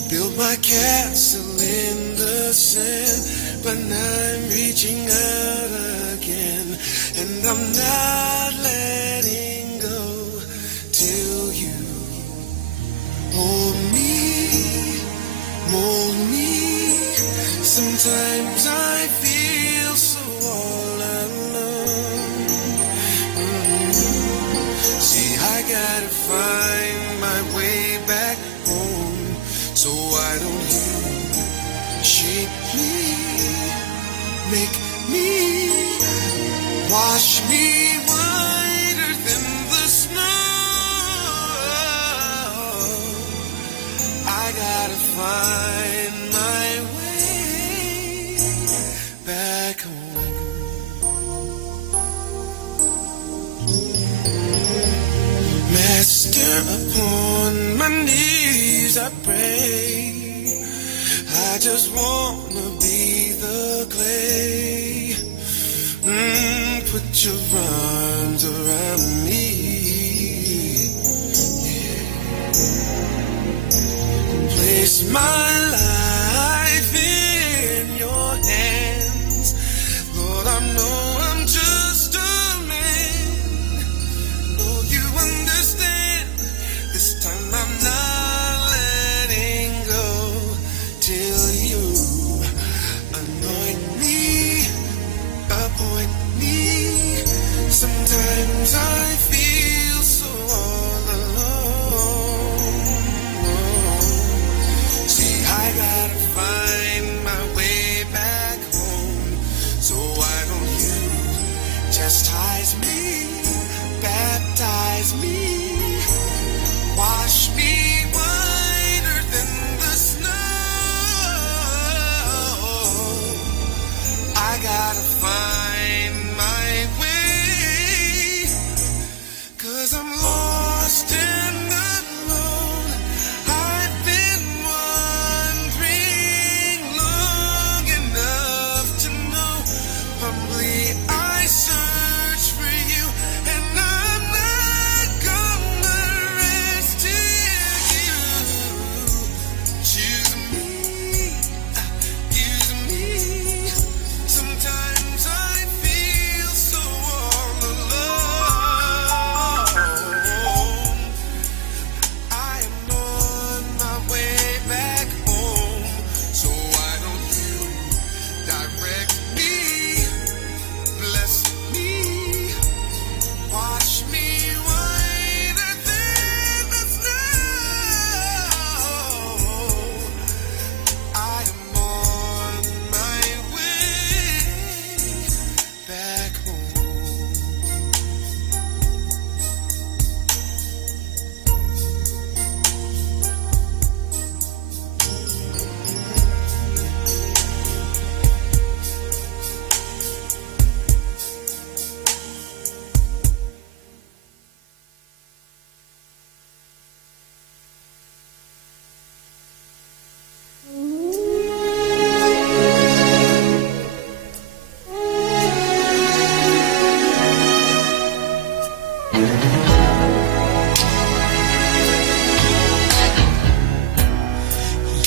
built my castle in the sand. But I'm reaching out again, and I'm not letting go till you hold me, mold me. Sometimes I feel so all alone. See, I gotta find my way back home, so why don't you shape me, make me Wash me whiter than the snow. I gotta find my way back home. Master, upon my knees I pray. I just wanna be the clay. Put your arms around me. Yeah. Place my life in your hands. Lord, I know I'm just a man. Lord, you understand. This time I'm not letting go till you anoint me, appoint me. Sometimes I feel so all alone. See, I gotta find my way back home. So why don't you chastise me, baptize me, wash me whiter than the snow. I gotta find my way, 'cause I'm lost and alone. I've been wandering long enough to know. Humbly I search for you, and I'm not gonna rest till you choose me, use me. Sometimes I feel so all alone. I am on my way back home. So why don't you direct me, bless me, wash me whiter than the snow. I am on my way back home.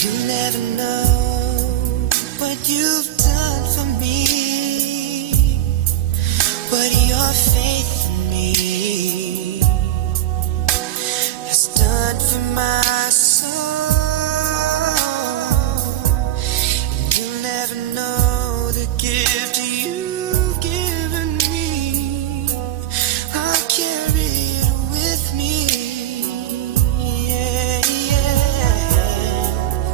You never know what you've done for me, what your faith in me has done for my soul. You never know the gift you've given me. I'll carry it with me. Yeah, yeah.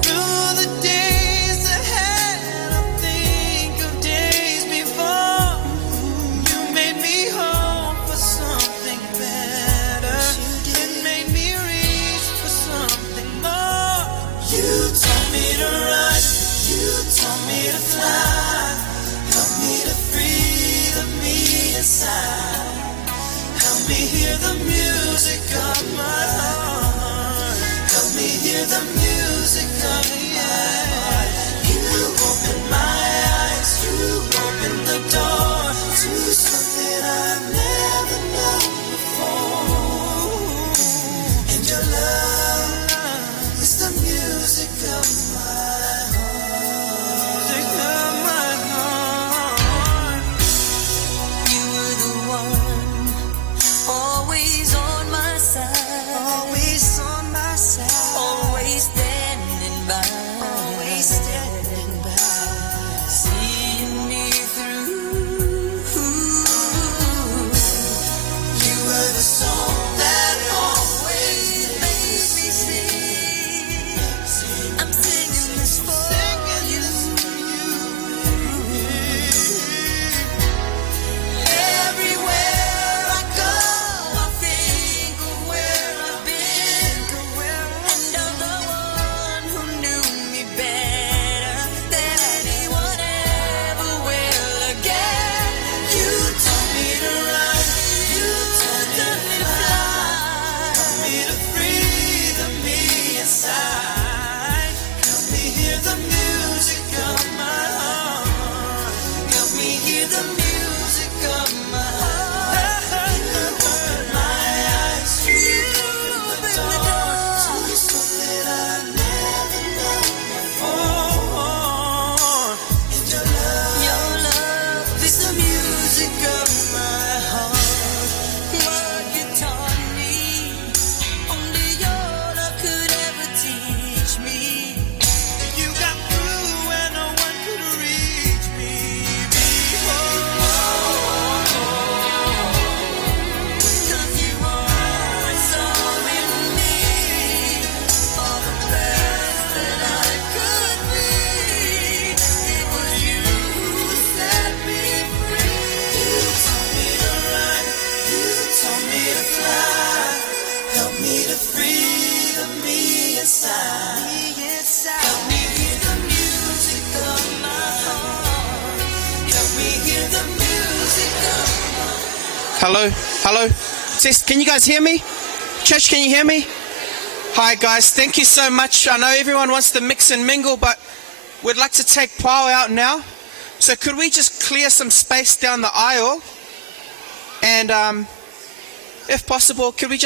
Through the days ahead, I think of days before. You made me hope for something better. It made me reach for something more. You taught me to run. You taught me to fly. Help me to free the me inside. Help me hear the music of my heart. Help me hear the music of your heart. You open my eyes. You open the door to something I've never known before. And your love is the music of my heart. Music of my heart. You were the one always on my side. Always on my side. Always there. Hello? Hello? Can you guys hear me? Church, can you hear me? Hi guys, thank you so much. I know everyone wants to mix and mingle, but we'd like to take Pau out now. So could we just clear some space down the aisle? And if possible, could we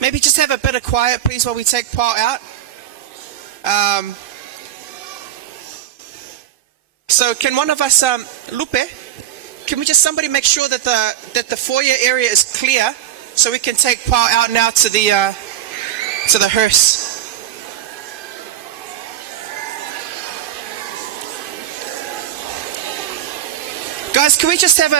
maybe just have a bit of quiet, please, while we take Pau out? So can one of us, Lupe, can we just somebody make sure that the foyer area is clear so we can take Pau out now to the hearse? Guys, can we just have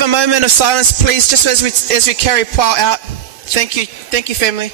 a moment of silence, please, just as we carry Pau out? Thank you, family.